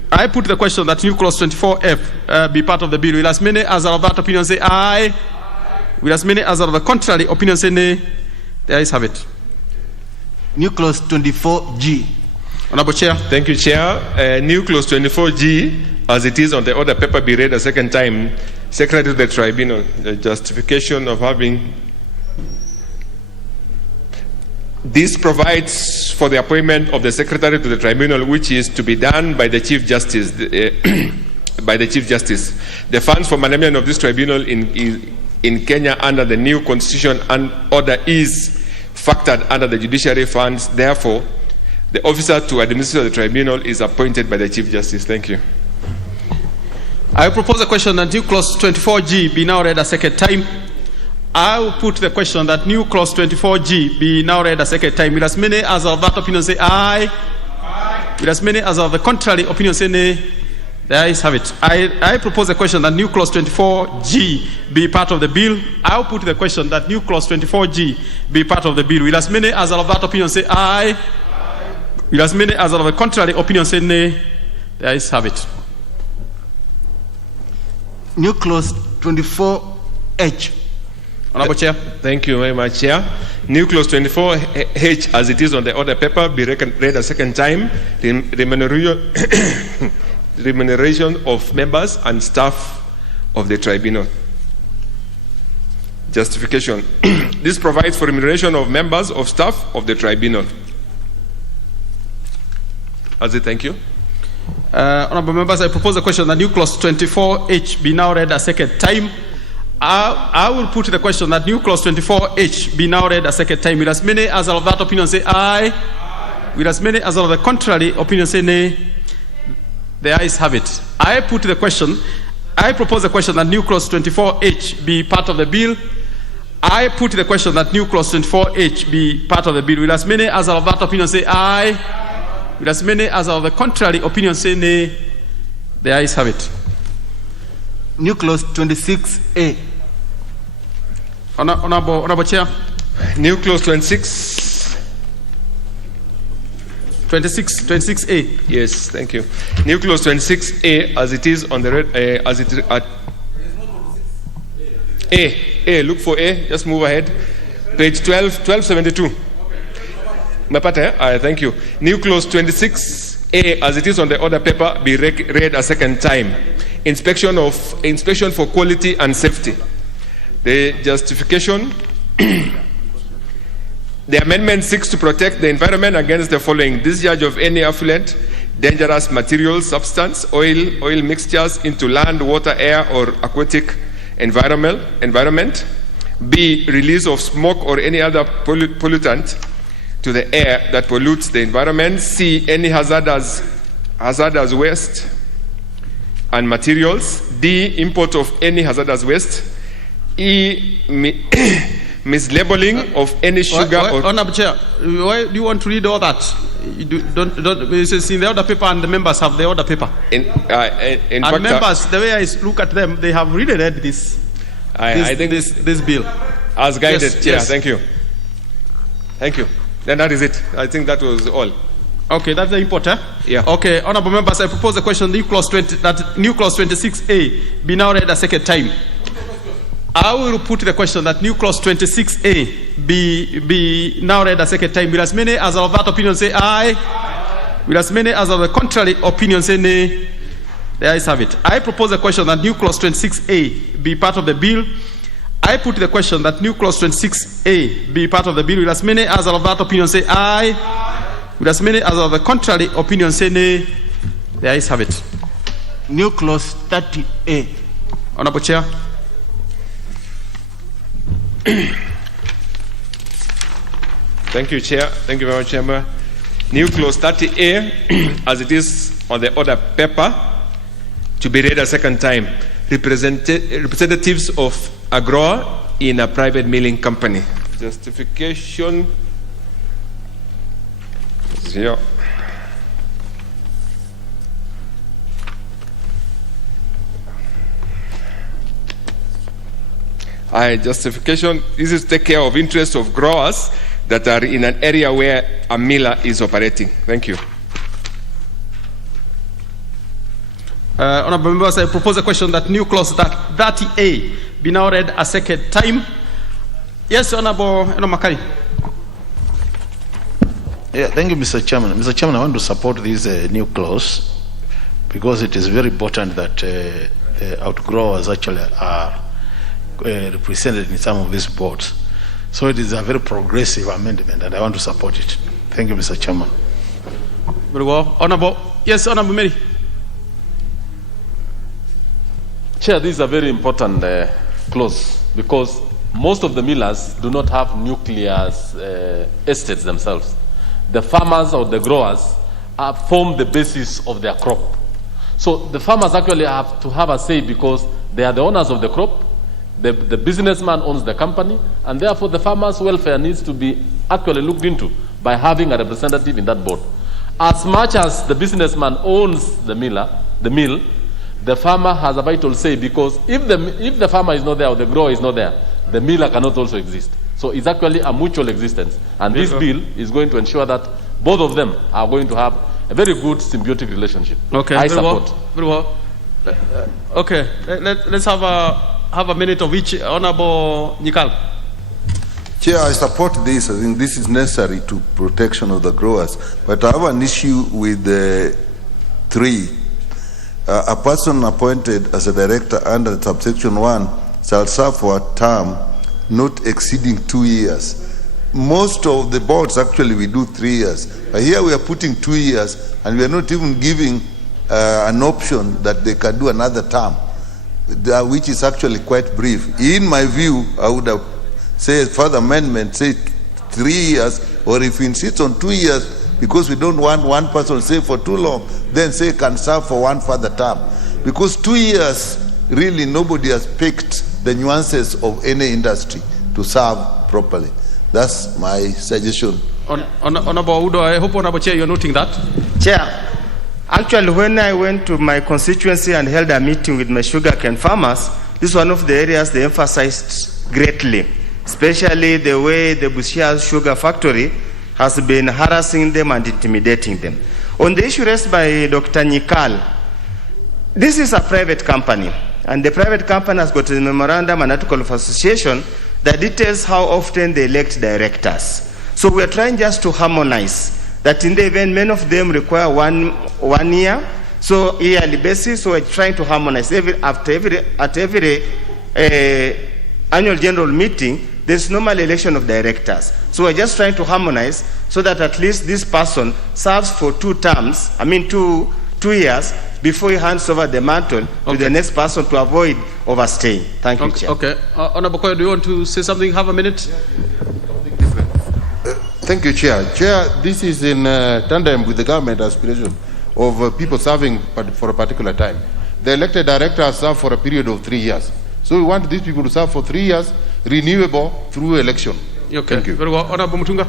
I put the question that new clause 24F be part of the bill. Will as many as of that opinion say aye? Will as many as of the contrary opinion say nay? The ayes have it. New clause 24G. Honorable Chair. Thank you, Chair. New clause 24G, as it is on the order paper, be read a second time. Secretary to the Tribunal, the justification of having. This provides for the appointment of the Secretary to the Tribunal, which is to be done by the Chief Justice. By the Chief Justice. The funds for management of this tribunal in Kenya under the new constitution and order is factored under the judiciary funds. Therefore, the officer to administer the tribunal is appointed by the Chief Justice. Thank you. I propose a question that new clause 24G be now read a second time. I will put the question that new clause 24G be now read a second time. Will as many as of that opinion say aye? Aye. Will as many as of the contrary opinion say nay? The ayes have it. I propose the question that new clause 24G be part of the bill. I will put the question that new clause 24G be part of the bill. Will as many as of that opinion say aye? Aye. Will as many as of the contrary opinion say nay? The ayes have it. New clause 24H. Honorable Chair. Thank you very much, Chair. New clause 24H, as it is on the order paper, be read a second time. Remuneration of members and staff of the tribunal. Justification. This provides for remuneration of members of staff of the tribunal. That's it, thank you. Honorable members, I propose a question that new clause 24H be now read a second time. I will put the question that new clause 24H be now read a second time. Will as many as are of that opinion say aye? Will as many as are of the contrary opinion say nay? The ayes have it. I propose the question that new clause 24H be part of the bill. I put the question that new clause 24H be part of the bill. Will as many as are of that opinion say aye? Will as many as are of the contrary opinion say nay? The ayes have it. New clause 26A. Honorable Chair. New clause 26A. Yes, thank you. New clause 26A, as it is on the red, as it A. Look for A. Just move ahead. Page 1272. Mapata, thank you. New clause 26A, as it is on the order paper, be read a second time. Inspection for quality and safety. The justification. The amendment seeks to protect the environment against the following: discharge of any effluent, dangerous materials, substance, oil mixtures into land, water, air, or aquatic environment. B, release of smoke or any other pollutant to the air that pollutes the environment. C, any hazardous waste and materials. D, import of any hazardous waste. E, mislabeling of any sugar. Honorable Chair, why do you want to read all that? It is in the order paper, and the members have the order paper. In and fact, members, the way I look at them, they have really read this bill. As guided, Yes, Chair. yes. Thank you. Thank you. Then that is it. I think that was all. Okay, that's the import, eh? Yeah. Okay, honorable members, I propose the question that new clause 26A be now read a second time. I will put the question that new clause 26A be now read a second time. Will as many as are of that opinion say aye? Will as many as of the contrary opinion say nay? The ayes have it. I propose the question that new clause 26A be part of the bill. I put the question that new clause 26A be part of the bill. Will as many as are of that opinion say aye? Will as many as of the contrary opinion say nay? The ayes have it. New clause 30A. Honorable Chair. Thank you, Chair. Thank you very much, Chamber. New clause 30A, as it is on the order paper, to be read a second time. Representatives of a grower in a private milling company. Justification is here. Justification, this is take care of interests of growers that are in an area where a miller is operating. Thank you. Honorable members, I propose a question that new clause 30A be now read a second time. Yes, Honorable Makari. Yeah, thank you, Mr. Chairman. Mr. Chairman, I want to support this new clause because it is very important that outgrowers actually are represented in some of these boards. So it is a very progressive amendment, and I want to support it. Thank you, Mr. Chairman. Very well. Honorable. Yes, Honorable Mary. Chair, this is a very important clause because most of the millers do not have nuclear estates themselves. The farmers or the growers form the basis of their crop. So the farmers actually have to have a say because they are the owners of the crop. The businessman owns the company, and therefore the farmer's welfare needs to be actually looked into by having a representative in that board. As much as the businessman owns the mill, the farmer has a vital say because if the farmer is not there or the grower is not there, the miller cannot also exist. So it's actually a mutual existence. And this bill is going to ensure that both of them are going to have a very good symbiotic relationship. Okay, I very support. Well. Very well. Okay, let's have a minute of each. Honorable Nikal. Chair, I support this. I think this is necessary to protection of the growers. But I have an issue with the 3. a person appointed as a director under subsection 1 shall serve for a term not exceeding 2 years. Most of the boards actually we do 3 years. But here we are putting 2 years, and we are not even giving an option that they can do another term, which is actually quite brief. In my view, I would have said further amendment, say 3 years, or if we insist on 2 years, because we don't want one person say for too long, then say can serve for one further term. Because 2 years, really nobody has picked the nuances of any industry to serve properly. That's my suggestion. Honorable Udo, I hope Honorable Chair you're noting that. Chair, actually when I went to my constituency and held a meeting with my sugarcane farmers, this is one of the areas they emphasized greatly, especially the way the Busia Sugar Factory has been harassing them and intimidating them. On the issue raised by Dr. Nyikal, this is a private company, and the private company has got a memorandum and article of association that details how often they elect directors. So we are trying just to harmonize that in the event many of them require one year, so yearly basis, so we're trying to harmonize. At every annual general meeting, there's normal election of directors. So we're just trying to harmonize so that at least this person serves for 2 terms, two years, before he hands over the mantle to the next person to avoid overstaying. Thank you, Chair. Okay. Honorable Koyo, do you want to say something? Have a minute. Thank you, Chair. Chair, this is in tandem with the government aspiration of people serving for a particular time. The elected directors serve for a period of 3 years. So we want these people to serve for 3 years, renewable through election. Okay. Thank you. Very well. Honorable Mutunga.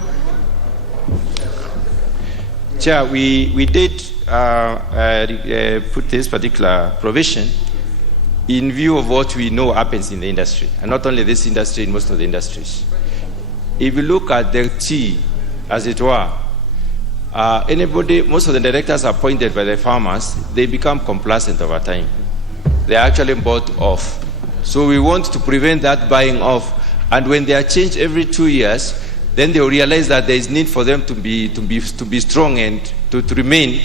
Chair, we did put this particular provision in view of what we know happens in the industry, and not only this industry, in most of the industries. If you look at the tea, as it were, most of the directors appointed by the farmers, they become complacent over time. They are actually bought off. So we want to prevent that buying off. And when they are changed every 2 years, then they will realize that there is need for them to be strong and to remain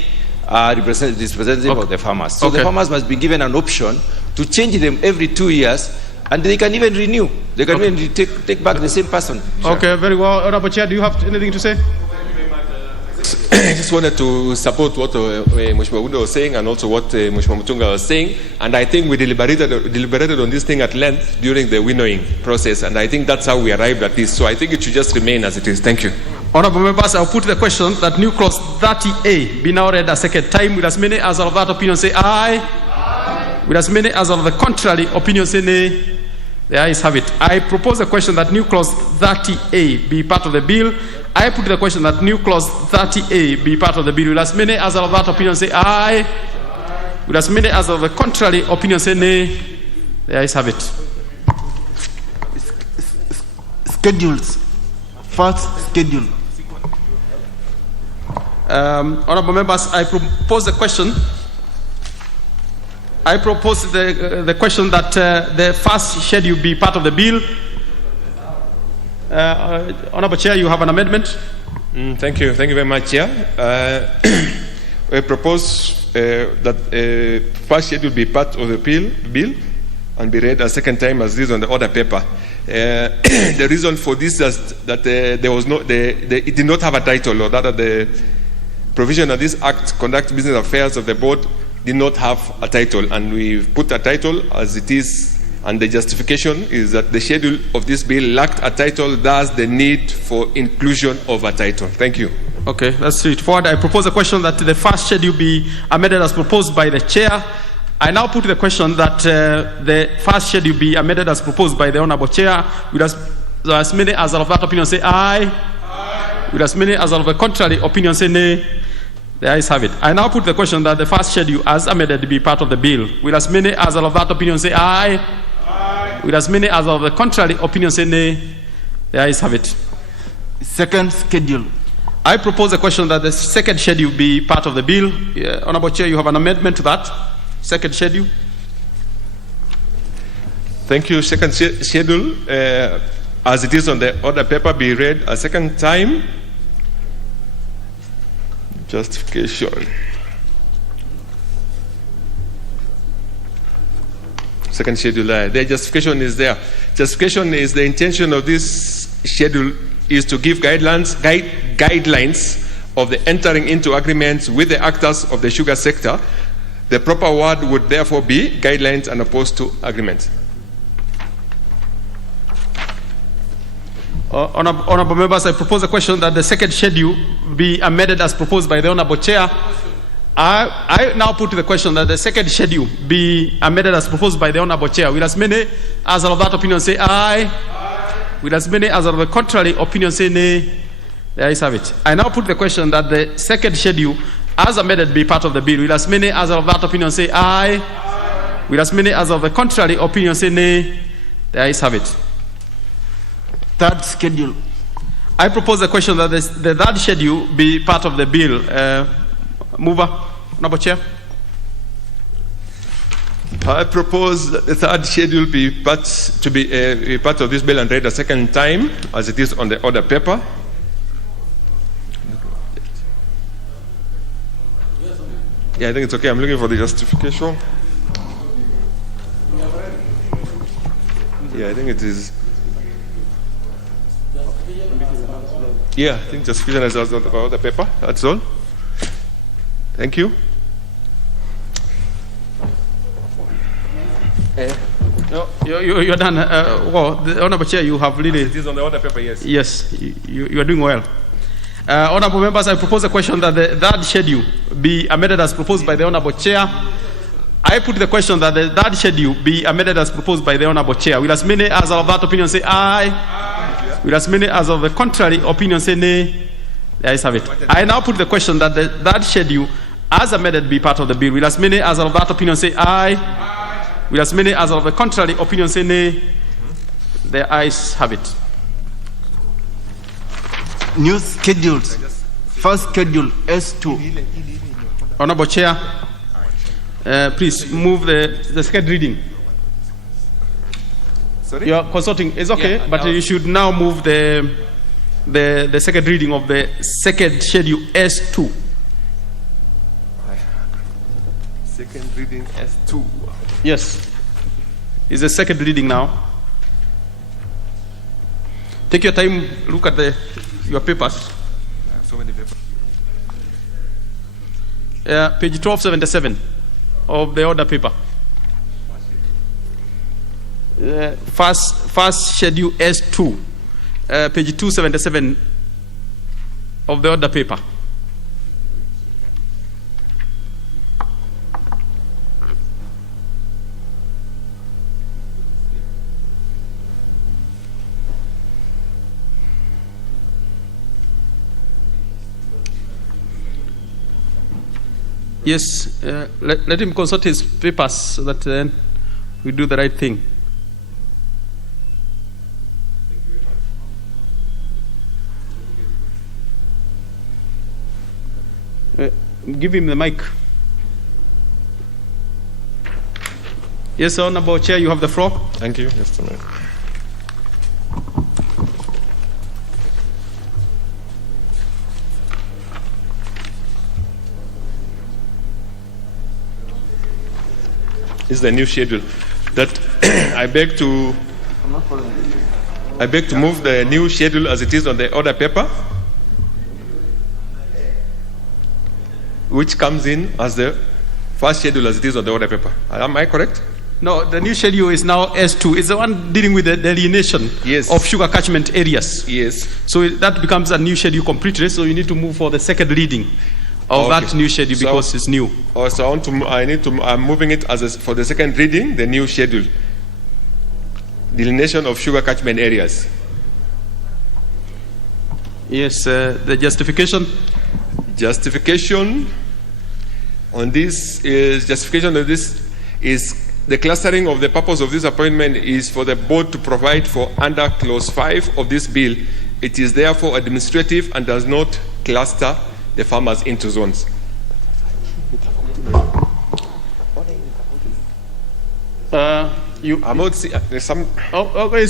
representative of the farmers. So the farmers must be given an option to change them every 2 years, and they can even renew. They can even take back the same person. Sure. Okay, very well. Honorable Chair, do you have anything to say? I just wanted to support what Mheshimiwa Udo was saying and also what Mheshimiwa Mutunga was saying. And I think we deliberated on this thing at length during the winnowing process. And I think that's how we arrived at this. So I think it should just remain as it is. Thank you. Honorable members, I'll put the question that new clause 30A be now read a second time. With as many as of that opinion say aye. Aye. With as many as of the contrary opinion say nay. The ayes have it. I propose a question that new clause 30A be part of the bill. I put the question that new clause 30A be part of the bill. Will as many as of that opinion say aye? Will as many as of the contrary opinion say nay? The ayes have it. Schedules. First schedule. Honorable members, I propose the question. I propose the question that the first schedule be part of the bill. Honorable Chair, you have an amendment. Thank you very much, Chair. I propose that first schedule be part of the bill and be read a second time as this on the order paper. The reason for this is that there was it did not have a title, or that the provision of this Act, Conduct Business Affairs of the Board, did not have a title, and we've put a title as it is. And the justification is that the schedule of this bill lacked a title, thus the need for inclusion of a title. Thank you. Okay, that's straightforward. I propose a question that the first schedule be amended as proposed by the Chair. I now put the question that the first schedule be amended as proposed by the Honourable Chair. With as many as of that opinion say aye. Aye. With as many as of the contrary opinion say nay. The ayes have it. I now put the question that the first schedule as amended be part of the bill. With as many as of that opinion say aye. With as many as of the contrary opinion say nay. The ayes have it. Second schedule. I propose a question that the second schedule be part of the bill. Honourable Chair, you have an amendment to that. Second schedule. Thank you. Second schedule, as it is on the order paper, be read a second time. Justification. second schedule. The justification is there. Justification is the intention of this schedule is to give guidelines of the entering into agreements with the actors of the sugar sector. The proper word would therefore be guidelines and opposed to agreements. Honorable members, I propose a question that the second schedule be amended as proposed by the Honorable Chair. I now put the question that the second schedule be amended as proposed by the Honorable Chair. Will as many as are of that opinion say aye? Will as many as are of the contrary opinion say nay? The ayes have it. I now put the question that the second schedule as amended be part of the bill. Will as many as are of that opinion say aye? Will as many as of the contrary opinion say nay? The ayes have it. Third schedule. I propose the question that the third schedule be part of the bill. Mover, Honorable Chair. I propose that the third schedule be part of this bill and read a second time, as it is on the order paper. Yeah, I think it's okay. I'm looking for the justification. Yeah, I think it is. Yeah, I think justification is about the paper. That's all. Thank you. No, you're done. Well, the Honorable Chair, you have really. It is on the order paper, yes. Yes, you are doing well. Honorable members, I propose a question that the third schedule be amended as proposed by the Honorable Chair. I put the question that the third schedule be amended as proposed by the Honorable Chair. Will as many as are of that opinion say aye? Aye. Will as many as of the contrary opinion say nay? The ayes have it. I now put the question that the third schedule as amended be part of the bill. Will as many as are of that opinion say aye? Aye. Will as many as are of the contrary opinion say nay? The ayes have it. New schedules. First schedule S2. Honorable Chair, please move the second reading. Sorry? You're consulting. It's okay, Yeah, but you should now move the second reading of the second schedule S2. Second reading S2. Yes. It's the second reading now. Take your time, look at your papers. I have so many papers. Page 1277 of the order paper. First schedule S2, page 277 of the order paper. Yes, let him consult his papers so that we do the right thing. Give him the mic. Yes, Honorable Chair, you have the floor. Thank you. Just a minute. This is the new schedule that I beg to move the new schedule as it is on the order paper, which comes in as the first schedule as it is on the order paper. Am I correct? No, the new schedule is now S2. It's the one dealing with the delineation of sugar catchment areas. Yes. So that becomes a new schedule completely. So you need to move for the second reading of that new schedule because it's new. Oh, so I'm moving it for the second reading, the new schedule. Delineation of sugar catchment areas. Yes, the justification. Justification on this is the clustering of the purpose of this appointment is for the board to provide for under clause 5 of this bill. It is therefore administrative and does not cluster the farmers into zones. It's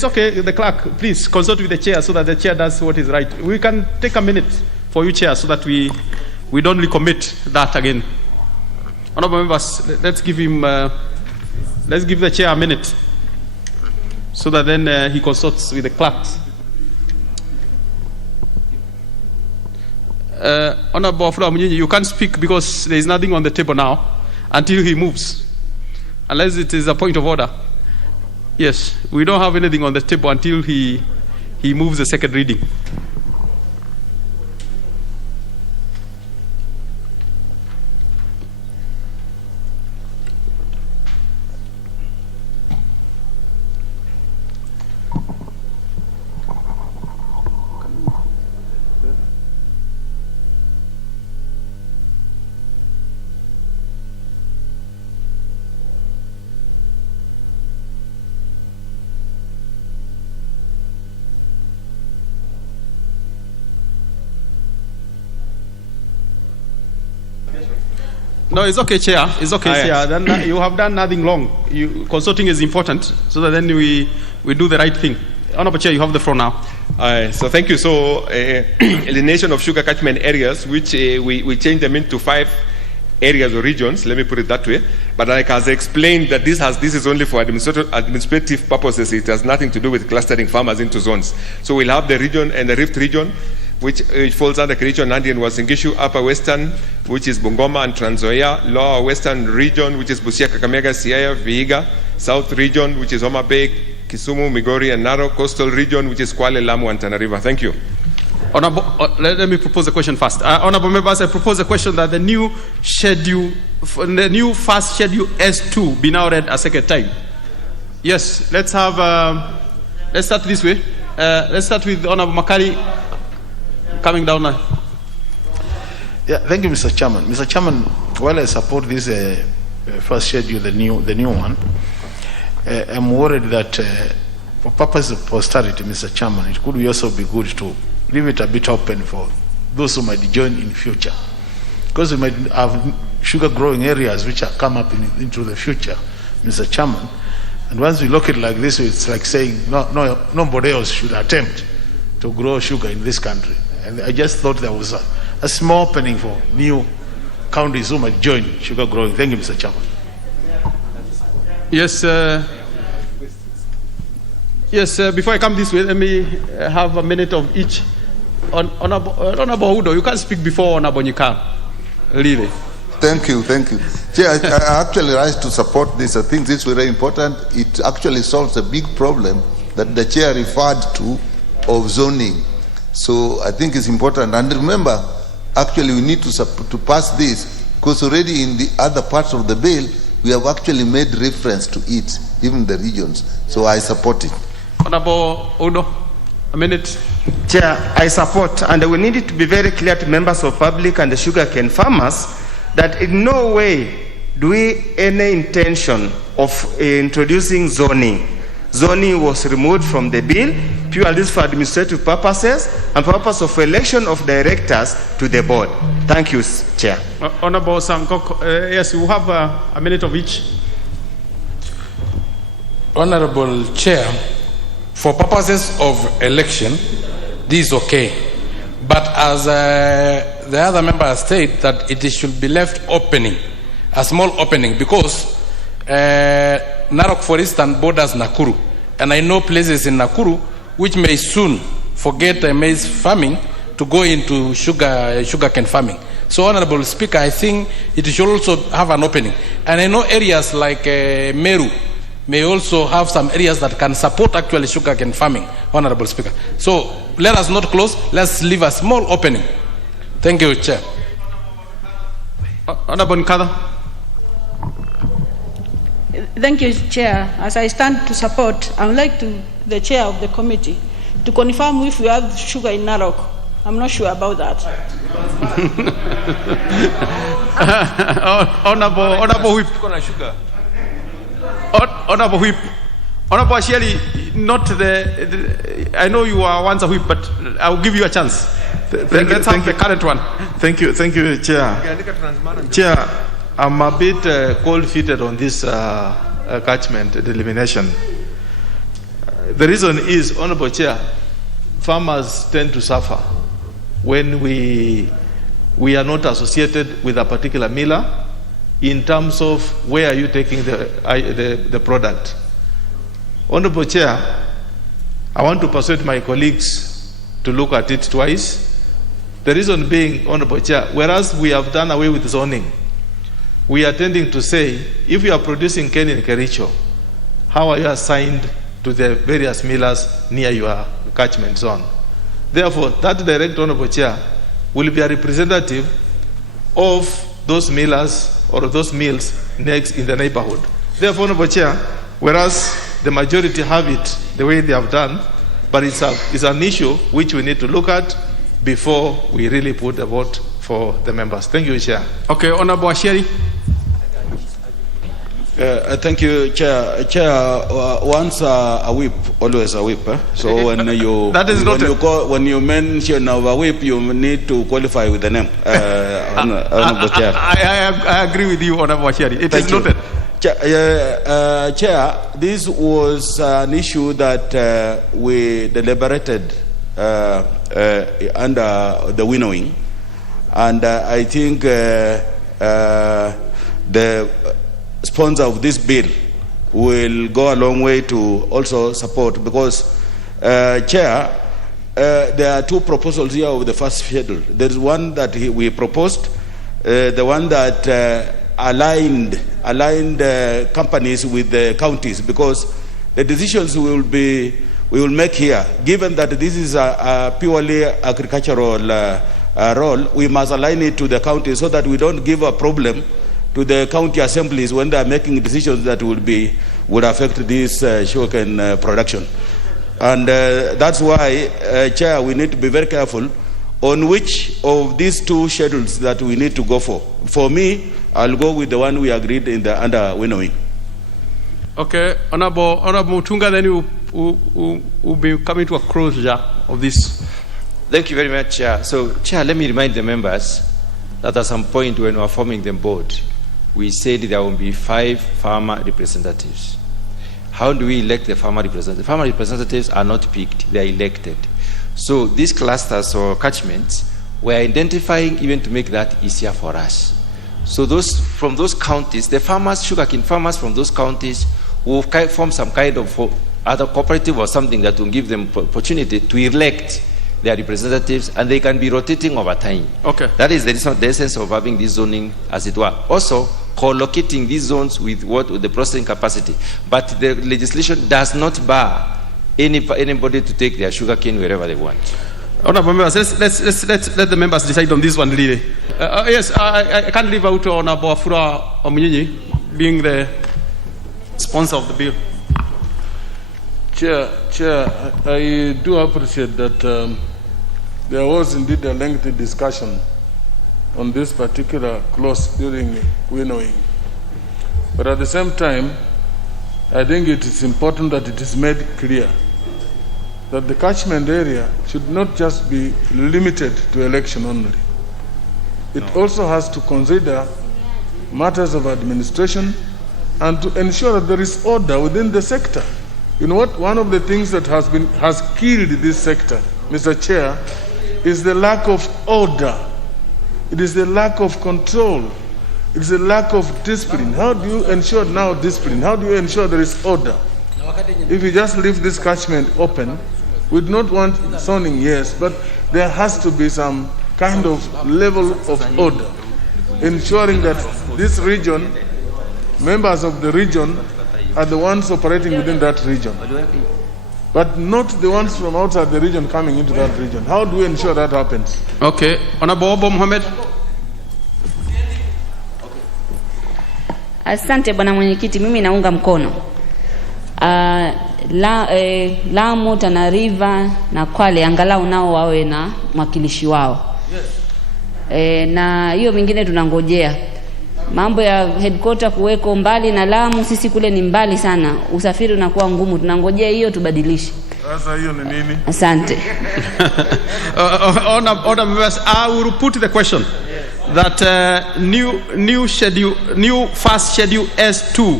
okay. The clerk, please consult with the chair so that the chair does what is right. We can take a minute for you, chair, so that we don't recommit that again. Honorable members, let's give him let's give the chair a minute so that then he consults with the clerks. Honorable Afula Munyenye, you can't speak because there is nothing on the table now until he moves, unless it is a point of order. Yes, we don't have anything on the table until he moves the second reading. No, it's okay, Chair. It's okay, Chair. Then you have done nothing wrong. Consulting is important, so that then we do the right thing. Honorable Chair, you have the floor now. So thank you. So elimination of sugar catchment areas, which we change them into 5 areas or regions. Let me put it that way. But like as I explained, that this is only for administrative purposes. It has nothing to do with clustering farmers into zones. So we'll have the region and the Rift region, which falls under Kericho, Nandi, and Uasin Gishu. Upper Western, which is Bungoma and Trans Nzoia. Lower Western region, which is Busia, Kakamega, Siaya, Vihiga. South region, which is Homa Bay, Kisumu, Migori, and Narok. Coastal region, which is Kwale, Lamu, and Tana River. Thank you. Honorable, let me propose a question first. Honorable members, I propose a question that the new schedule, the new first schedule S2 be now read a second time. Yes, let's have, let's start this way. Let's start with Honorable Makari coming down now. Yeah, thank you, Mr. Chairman. Mr. Chairman, while I support this first schedule, the new one, I'm worried that for purposes of posterity, Mr. Chairman, it could also be good to leave it a bit open for those who might join in future, because we might have sugar growing areas which are come up into the future, Mr. Chairman. And once we look at it like this, it's like saying nobody else should attempt to grow sugar in this country. And I just thought there was a small opening for new counties who might join sugar growing. Thank you, Mr. Chairman. Yes, before I come this way, let me have a minute of each. Honorable Udo, you can't speak before Honorable Nyika. Really. Thank you. Chair, I actually rise to support this. I think this is very important. It actually solves a big problem that the chair referred to of zoning. So I think it's important. And remember, actually we need to pass this, because already in the other parts of the bill, we have actually made reference to it, even the regions. So I support it. Honorable Udo, a minute. Chair, I support, and we need it to be very clear to members of public and the sugarcane farmers that in no way do we any intention of introducing zoning. Zoning was removed from the bill purely for administrative purposes and purpose of election of directors to the board. Thank you, Chair. Honorable Sankok, yes, you have a minute of each. Honorable Chair, for purposes of election, this is okay. But as the other member has stated, that it should be left opening, a small opening, because Narok, for instance, borders Nakuru. And I know places in Nakuru which may soon forget maize farming to go into sugarcane farming. So, Honorable Speaker, I think it should also have an opening. And I know areas like Meru may also have some areas that can support actually sugarcane farming, Honorable Speaker. So let us not close, let's leave a small opening. Thank you, Chair. Honorable Nkada. Thank you, Chair. As I stand to support, I would like the Chair of the committee to confirm if we have sugar in Narok. I'm not sure about that. Honorable Whip. Honorable Whip. Honorable Asheli, not I know you are once a whip, but I'll give you a chance. Let's have the current one. Thank you, Chair. Chair, I'm a bit cold-feeted on this catchment delimitation. The reason is, Honorable Chair, farmers tend to suffer when we are not associated with a particular miller in terms of where are you taking the product. Honorable Chair, I want to persuade my colleagues to look at it twice. The reason being, Honorable Chair, whereas we have done away with zoning, we are tending to say, if you are producing cane in Kericho, how are you assigned to the various millers near your catchment zone? Therefore, that direct, Honorable Chair, will be a representative of those millers or those mills next in the neighborhood. Therefore, Honorable Chair, whereas the majority have it the way they have done, but it's an issue which we need to look at before we really put a vote for the members. Thank you, Chair. Okay, Honorable Asheri. Thank you, Chair. Chair, once a whip, always a whip. So when you that is when you mention of a whip, you need to qualify with the name. Honorable Chair. I agree with you, Honorable Asheri. It is noted. Chair, this was an issue that we deliberated under the winnowing, and I think the sponsor of this bill will go a long way to also support, because Chair, there are two proposals here of the first schedule. There is one that we proposed, the one that aligned companies with the counties, because the decisions we will make here, given that this is a purely agricultural role, we must align it to the county so that we don't give a problem to the county assemblies when they are making decisions that would affect this sugarcane production. And that's why, Chair, we need to be very careful on which of these two schedules that we need to go for. For me, I'll go with the one we agreed in the under winnowing. Okay, Honorable Mutunga, then we'll be coming to a closure of this. Thank you very much, Chair. So, Chair, let me remind the members that at some point when we were forming the board, we said there will be 5 farmer representatives. How do we elect the farmer representatives? Farmer representatives are not picked, they are elected. So these clusters or catchments, we are identifying even to make that easier for us. So those from those counties, the farmers, sugarcane farmers from those counties will form some kind of other cooperative or something that will give them opportunity to elect their representatives, and they can be rotating over time. Okay. That is the essence of having this zoning, as it were. Also, co-locating these zones with the processing capacity. But the legislation does not bar anybody to take their sugarcane wherever they want. Honorable members, let's let the members decide on this one, really. Yes, I can't leave out Honorable Afura Omunyinyi being the sponsor of the bill. Chair, I do appreciate that there was indeed a lengthy discussion on this particular clause during winnowing. But at the same time, I think it is important that it is made clear that the catchment area should not just be limited to election only. It also has to consider matters of administration and to ensure that there is order within the sector. You know what? One of the things that has killed this sector, Mr. Chair, is the lack of order. It is the lack of control. It is the lack of discipline. How do you ensure now discipline? How do you ensure there is order? If you just leave this catchment open, we do not want zoning, yes, but there has to be some kind of level of order, ensuring that this region, members of the region, are the ones operating within that region, but not the ones from outside the region coming into that region. How do we ensure that happens? Okay. Honorable Obo Mohamed. Asante bwana mwenyekiti, mimi naunga mkono. Lamu, Tana River na Kwale angalau nao wawe na mwakilishi wao. Na hiyo mingine tunangojea. Mambo ya headquarter kuweko mbali na Lamu, sisi kule ni mbali sana. Usafiri unakuwa ngumu. Tunangojea hiyo tubadilishe. Sasa hiyo ni nini? Asante. Order members, I will put the question that new first schedule S2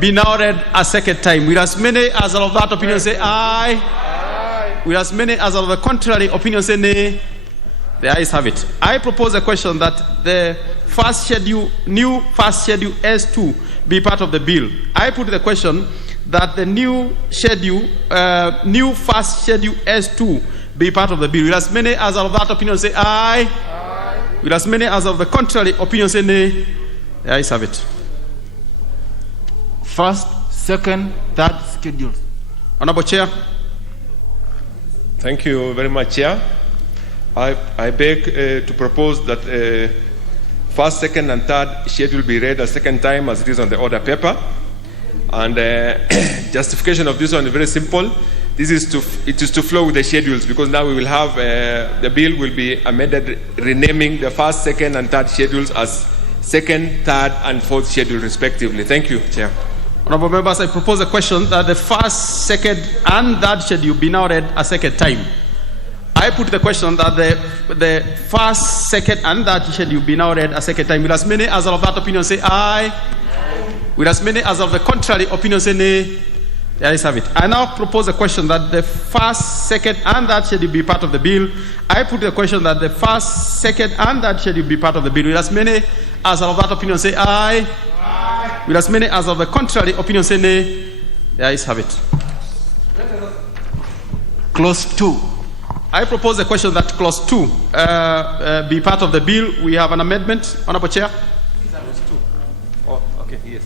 be now read a second time. With as many as of that opinion say aye. With as many as of the contrary opinion say nay. The ayes have it. I propose a question that the first schedule, new first schedule S2 be part of the bill. I put the question that the new schedule, new first schedule S2 be part of the bill. Will as many as of that opinion say aye? Aye. Will as many as of the contrary opinion say nay? The ayes have it. First, second, third schedules. Honorable Chair. Thank you very much, Chair. I beg to propose that first, second, and third schedule be read a second time as it is on the order paper. And justification of this one is very simple. It is to flow with the schedules, because now we will have the bill will be amended, renaming the first, second, and third schedules as second, third, and fourth schedule respectively. Thank you, Chair. Honorable members, I propose a question that the first, second, and third schedule be now read a second time. I put the question that the first, second, and third schedule be now read a second time. Will as many as of that opinion say aye? Will as many as of the contrary opinion say nay? The ayes have it. I now propose a question that the first, second, and third schedule be part of the bill. I put the question that the first, second, and third schedule be part of the bill. Will as many as of that opinion say aye? Aye. Will as many as of the contrary opinion say nay? The ayes have it. Clause 2. I propose the question that clause 2 be part of the bill. We have an amendment, Honorable Chair. Oh, okay. Yes.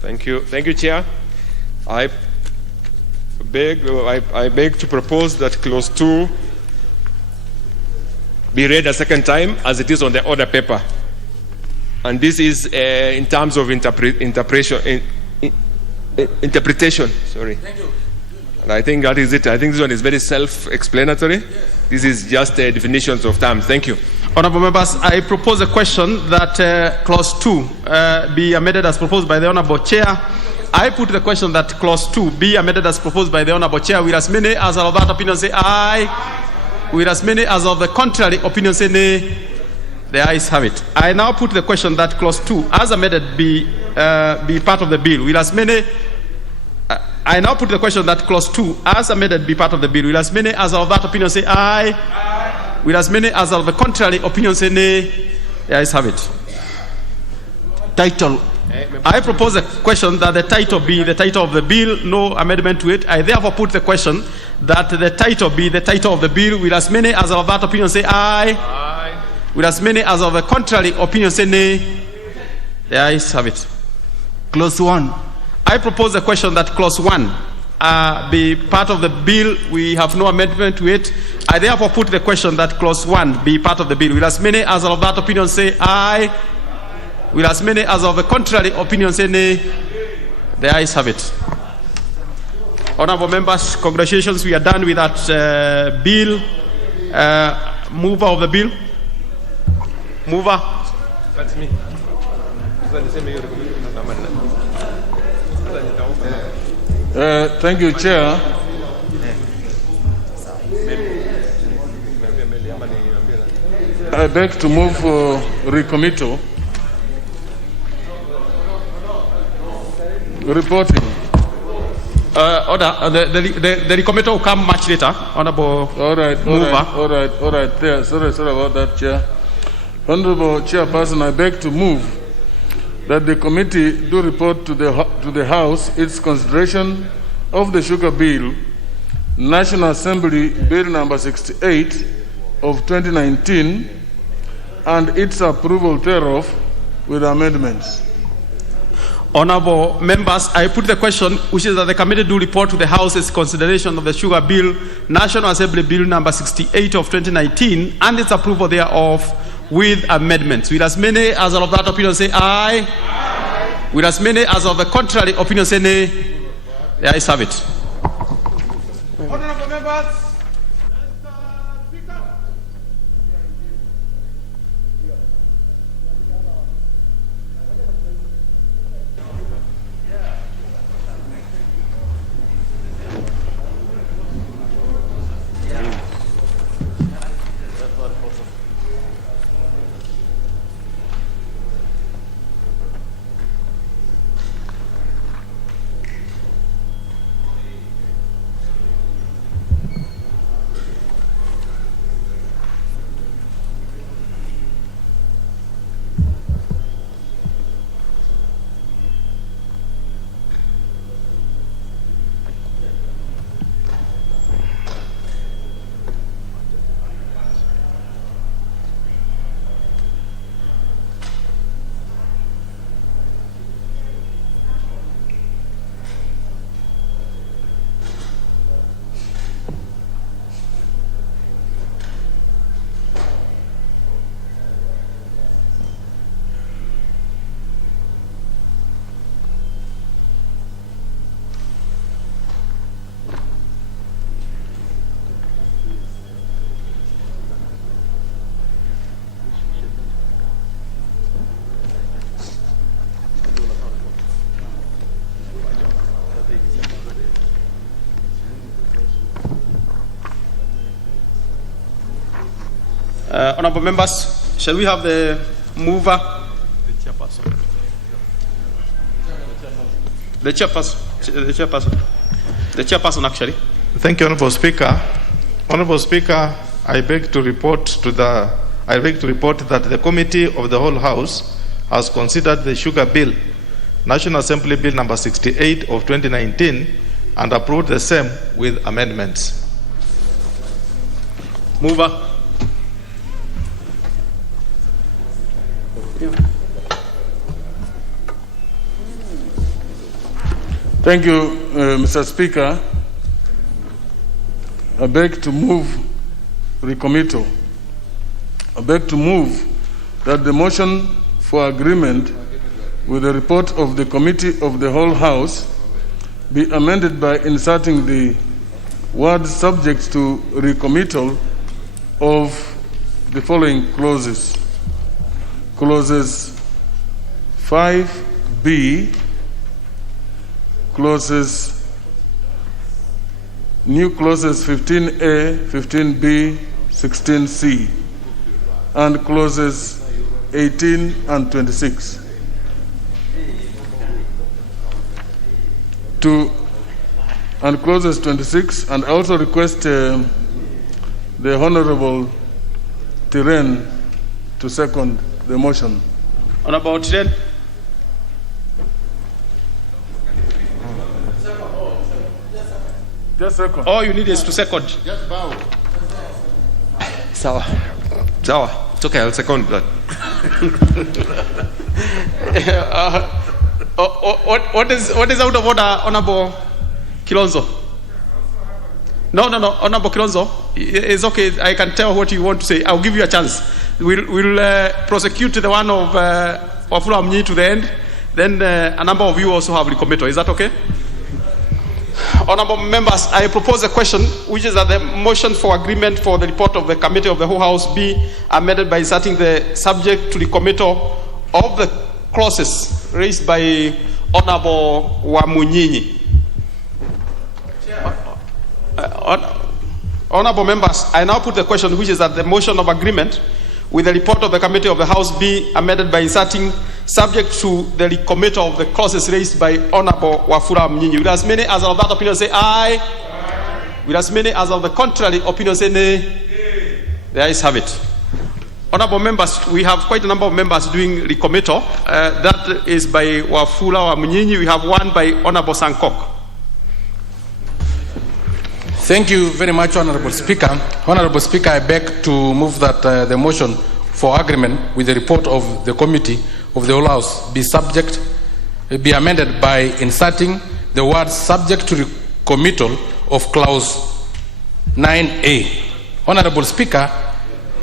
Thank you. Thank you, Chair. I beg to propose that clause 2 be read a second time as it is on the order paper. And this is in terms of interpretation. Sorry. Thank you. And I think that is it. I think this one is very self-explanatory. Yes. This is just definitions of terms. Thank you. Honorable members, I propose a question that clause 2 be amended as proposed by the Honorable Chair. I put the question that clause 2 be amended as proposed by the Honorable Chair. Will as many as of that opinion say aye? Will as many as of the contrary opinion say nay? The ayes have it. I now put the question that clause 2 as amended be part of the bill. Will as many I now put the question that clause 2 as amended be part of the bill. Will as many as of that opinion say aye? Aye. Will as many as of the contrary opinion say nay? The ayes have it. Title. I propose a question that the title be the title of the bill, no amendment to it. I therefore put the question that the title be the title of the bill. Will as many as of that opinion say aye? Aye. Will as many as of the contrary opinion say nay? The ayes have it. Clause 1. I propose a question that clause 1 be part of the bill. We have no amendment to it. I therefore put the question that clause 1 be part of the bill. Will as many as of that opinion say aye? Will as many as of the contrary opinion say nay? The ayes have it. Honorable members, congratulations. We are done with that bill. Mover of the bill. Mover. That's me. Thank you, Chair. I beg to move for recommittal. Reporting. Order. The recommittal will come much later. Honorable Mover. All right. There. Sorry about that, Chair. Honorable Chairperson, I beg to move that the committee do report to the House its consideration of the Sugar Bill, National Assembly Bill number 68 of 2019, and its approval thereof with amendments. Honorable members, I put the question, which is that the committee do report to the House its consideration of the Sugar Bill, National Assembly Bill number 68 of 2019, and its approval thereof with amendments. Will as many as of that opinion say aye? Aye. Will as many as of the contrary opinion say nay? The ayes have it. Honorable members. Honorable members, shall we have the mover? The chairperson. The chairperson, actually. Thank you, Honorable Speaker. Honorable Speaker, I beg to report that the Committee of the Whole House has considered the Sugar Bill, National Assembly Bill number 68 of 2019, and approved the same with amendments. Mover. Thank you, Mr. Speaker. I beg to move recommittal. I beg to move that the motion for agreement with the report of the Committee of the Whole House be amended by inserting the word subject to recommittal of the following clauses. Clauses 5B, new clauses 15A, 15B, 16C, and clauses 18 and 26. And clauses 26, and I also request the Honorable Tiren to second the motion. Honorable Tiren. Just second. All you need is to second. Just bow. Sawa. It's okay, I'll second that. What is out of order, Honorable Kilonzo? No, Honorable Kilonzo. It's okay, I can tell what you want to say. I'll give you a chance. We'll prosecute the one of Wafula Mnyi to the end. Then a number of you also have recommittal. Is that okay? Honorable members, I propose a question, which is that the motion for agreement for the report of the Committee of the Whole House be amended by inserting the subject to the committal of the clauses raised by Honorable Wamunyinyi. Honorable members, I now put the question, which is that the motion of agreement with the report of the Committee of the House be amended by inserting subject to the recommittal of the clauses raised by Honorable Wafula Mnyinyi. With as many as of that opinion say aye. With as many as of the contrary opinion say nay. The ayes have it. Honorable members, we have quite a number of members doing recommittal. That is by Wafula Mnyinyi. We have one by Honorable Sankok. Thank you very much, Honorable Speaker. Honorable Speaker, I beg to move that the motion for agreement with the report of the Committee of the Whole House be amended by inserting the word subject to committal of clause 9A. Honorable Speaker,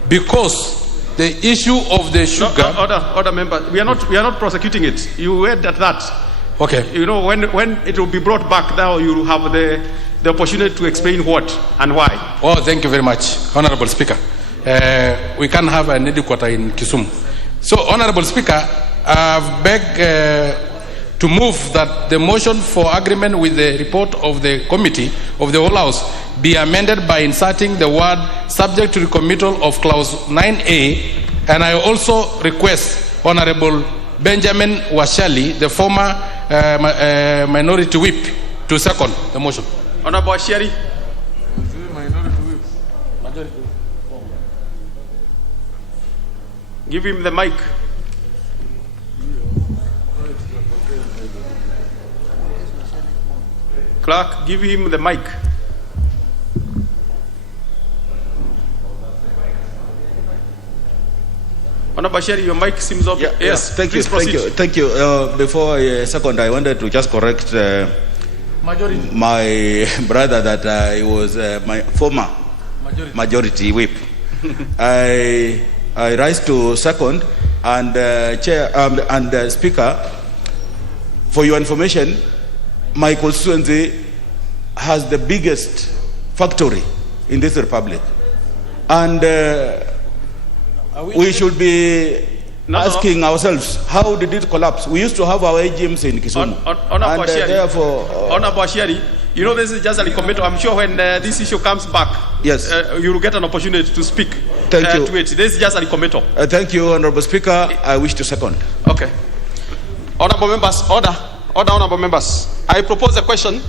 because the issue of the sugar... Order, member. We are not prosecuting it. You read that. Okay. You know, when it will be brought back, now you have the opportunity to explain what and why. Oh, thank you very much, Honorable Speaker. We can have an headquarter in Kisumu. So, Honorable Speaker, I beg to move that the motion for agreement with the report of the Committee of the Whole House be amended by inserting the word subject to the committal of clause 9A, and I also request Honorable Benjamin Washali, the former minority whip, to second the motion. Honorable Washali. Give him the mic. Clerk, give him the mic. Honorable Bashir, your mic seems open. Yeah, yes, thank you. Thank you. Before I second, I wanted to just correct my brother that he was my former majority whip. I rise to second, and Chair and Speaker, for your information, my constituency has the biggest factory in this republic, and we should be asking ourselves, how did it collapse? We used to have our AGMs in Kisumu. Honorable Bashir, you know, this is just a recommittal. I'm sure when this issue comes back, yes, you will get an opportunity to speak. Thank you. To it. This is just a commento. Thank you, Honorable Speaker. I wish to second. Okay. Honorable members, order. Order, honorable members. I propose a question.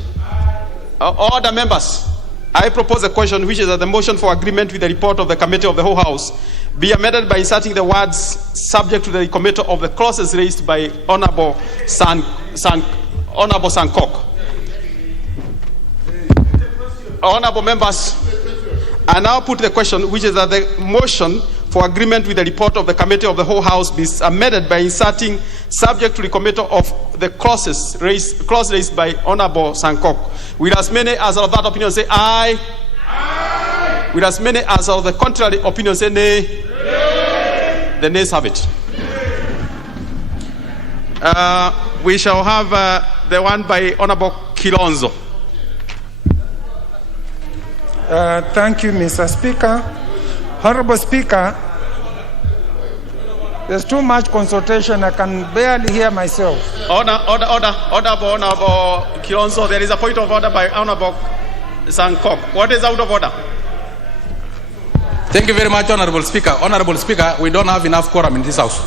Order, members. I propose a question which is that the motion for agreement with the report of the committee of the whole House be amended by inserting the words subject to the committee of the clauses raised by Honorable Honorable Sankok. Honorable members, I now put the question which is that the motion for agreement with the report of the committee of the whole House be amended by inserting subject to the committee of the clause raised by Honorable Sankok. With as many as of that opinion say aye. Aye. With as many as of the contrary opinion say nay. Nay. The nays have it. We shall have the one by Honorable Kilonzo. Thank you, Mr. Speaker. Honorable Speaker, there's too much consultation. I can barely hear myself. Honorable Kilonzo, there is a point of order by Honorable Sankok. What is out of order? Thank you very much, Honorable Speaker. Honorable Speaker, we don't have enough quorum in this House.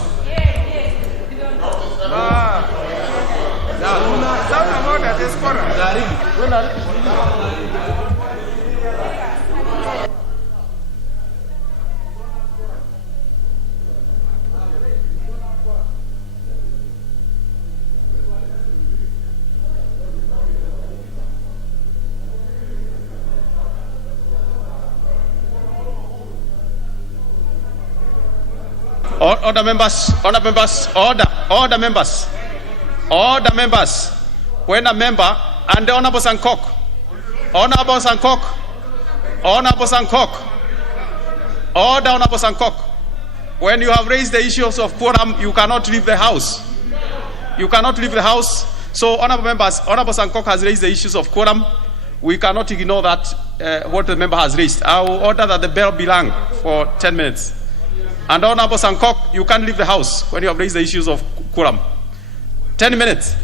Order, members. Order, members. Order, members. Order, members. When a member and the Honorable Sankok. Honorable Sankok. Honorable Sankok. Order, Honorable Sankok. When you have raised the issues of quorum, you cannot leave the House. You cannot leave the House. So, honorable members, Honorable Sankok has raised the issues of quorum. We cannot ignore that, what the member has raised. I will order that the bell be rung for 10 minutes. And Honorable Sankok, you can't leave the House when you have raised the issues of quorum. 10 minutes.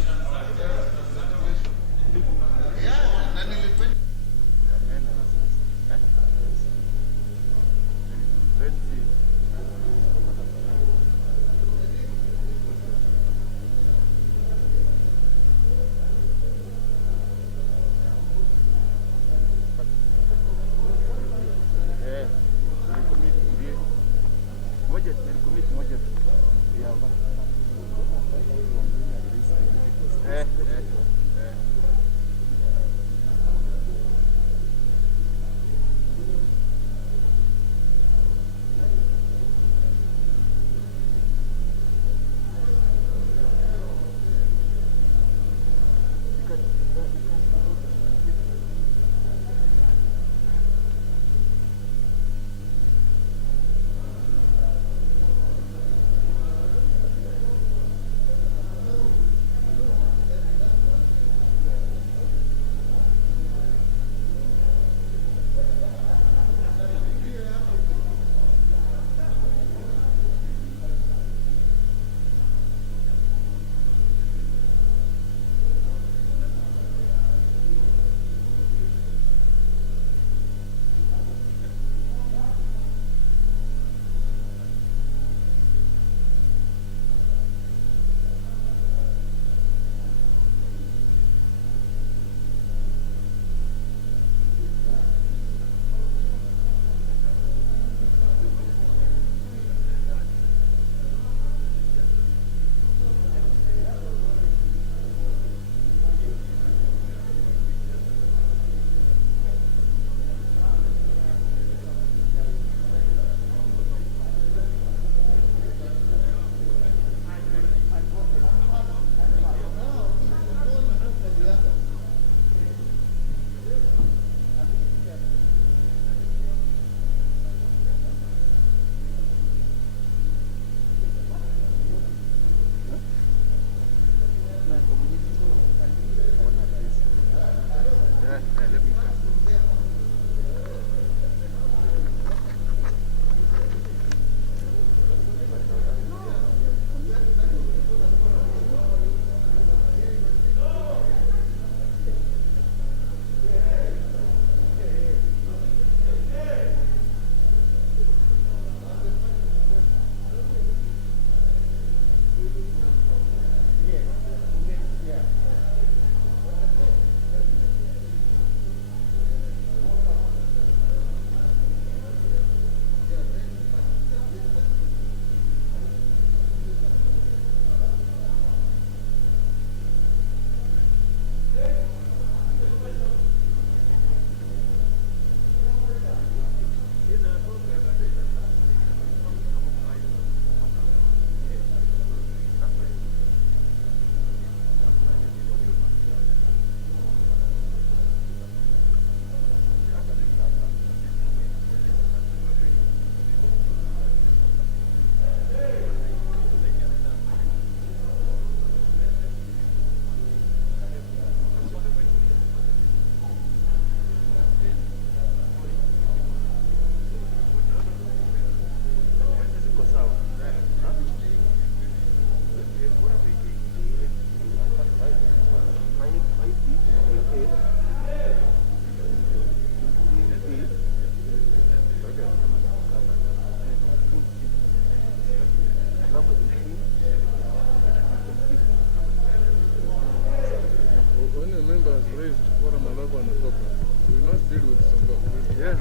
raised forum alafu anatoka. We must deal with Songo. Yeah.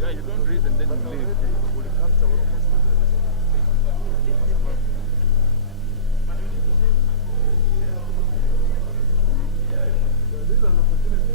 Yeah, you don't read and then you leave. We'll capture almost these are opportunities.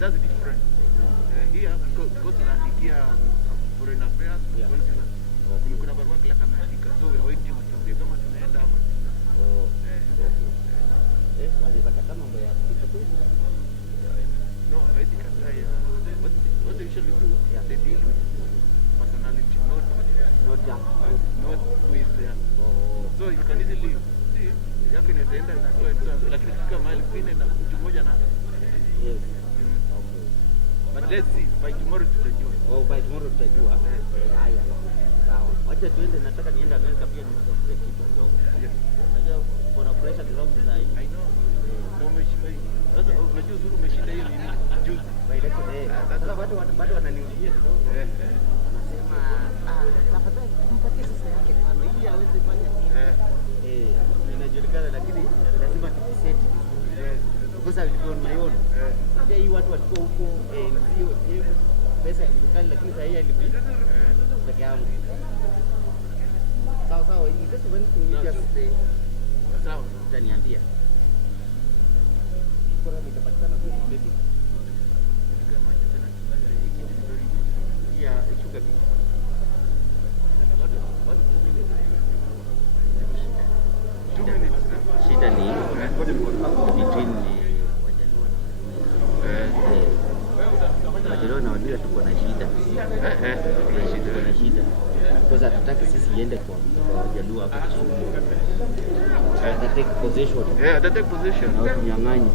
That's different. Here, because tunaandikia foreign affairs, kuna barua clerk ameandika, so we're waiting watuambie kama tunaenda ama walizakata mambo ya kitu tu. No, I think what they usually do, they deal with personality, not with so you can easily see yake inaenda na so lakini kama mahali kwingine na mtu mmoja na yes. But let's see, by tomorrow tutajua. Oh, by tomorrow tutajua. Haya. Sawa. Wacha tuende, nataka niende Amerika pia nitafute kitu kidogo. Yes. Unajua kuna pressure kidogo sasa hivi. I know. Na umeshinda. Sasa unajua uzuri umeshinda hiyo nini? Juzi. By election day. Sasa bado wananiuliza kidogo. Wanasema tafadhali tumpatie sasa yake tano ili aweze kufanya kitu. Inajulikana lakini lazima tukiseti vizuri. Because I was on my own. Sasa hii watu walikuwa huko sio pesa ya serikali lakini sasa hii ilibidi peke yangu. Sawa, in case of anything you just say. Sawa, utaniambia. Bora nitapatikana kwa baby. Yeah, sugar beet. What 2 minutes? Shida ni between Wajaluo na Waluhya tuko na shida. Tuko na shida. Because hatutaki sisi iende kwa Wajaluo hapa Kisumu. They take possession. Yeah, they take possession. Na kunyang'anya.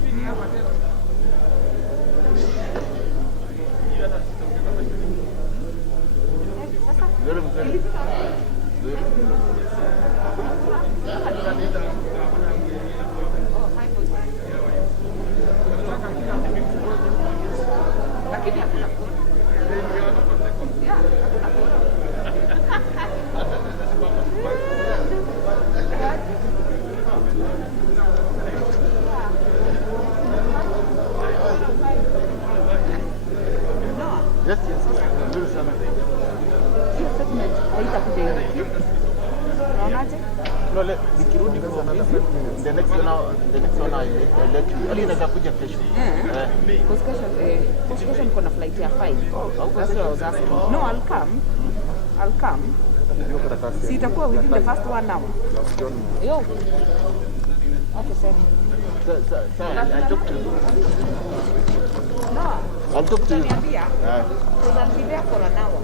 Yes, yes. Nzuri sana. Hiyo statement haitakuja hivi. Unaonaje? No, nikirudi kwa the next one I let you. Ali inaweza kuja kesho. Kesho niko na flight ya 5. That's what I was asking. No, I'll come. Si itakuwa within the first 1 hour. Yo. Okay, sir. I'll talk to you. No. I'll talk to you. Because I'll be there for an hour.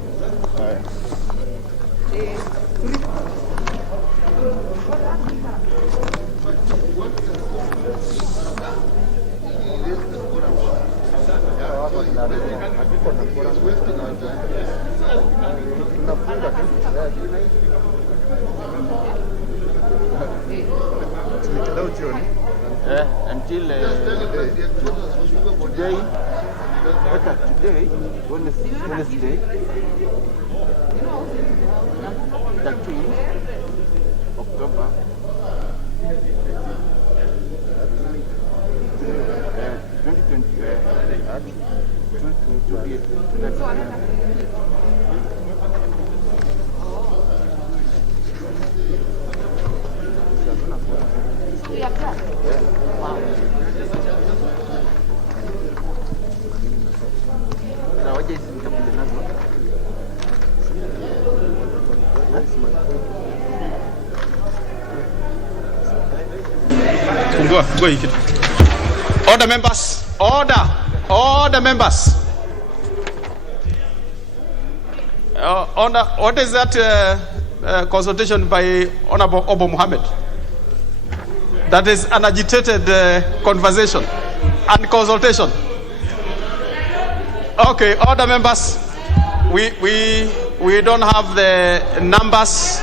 Until today, Wednesday, 13 October, Order, members. Order, members. What is that consultation by Honorable Obo Mohammed? That is an agitated conversation and consultation. Okay, order, members. We don't have the numbers.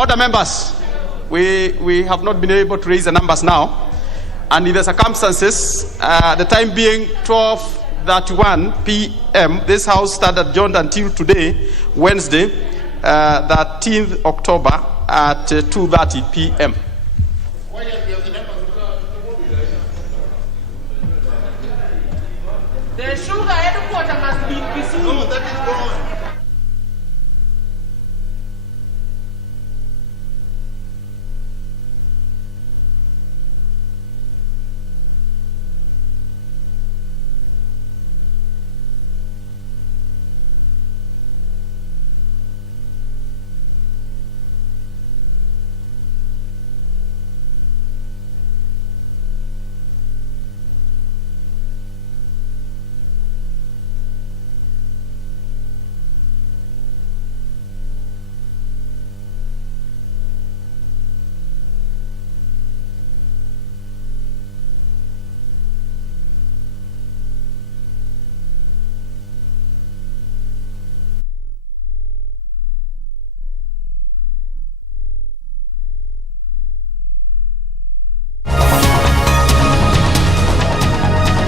Order, members. We have not been able to raise the numbers now. And in the circumstances, the time being 12:31 p.m., this House started adjourned until today, Wednesday, 13th October at 2:30 p.m. The sugar headquarters must be Kisumu. No, that is gone.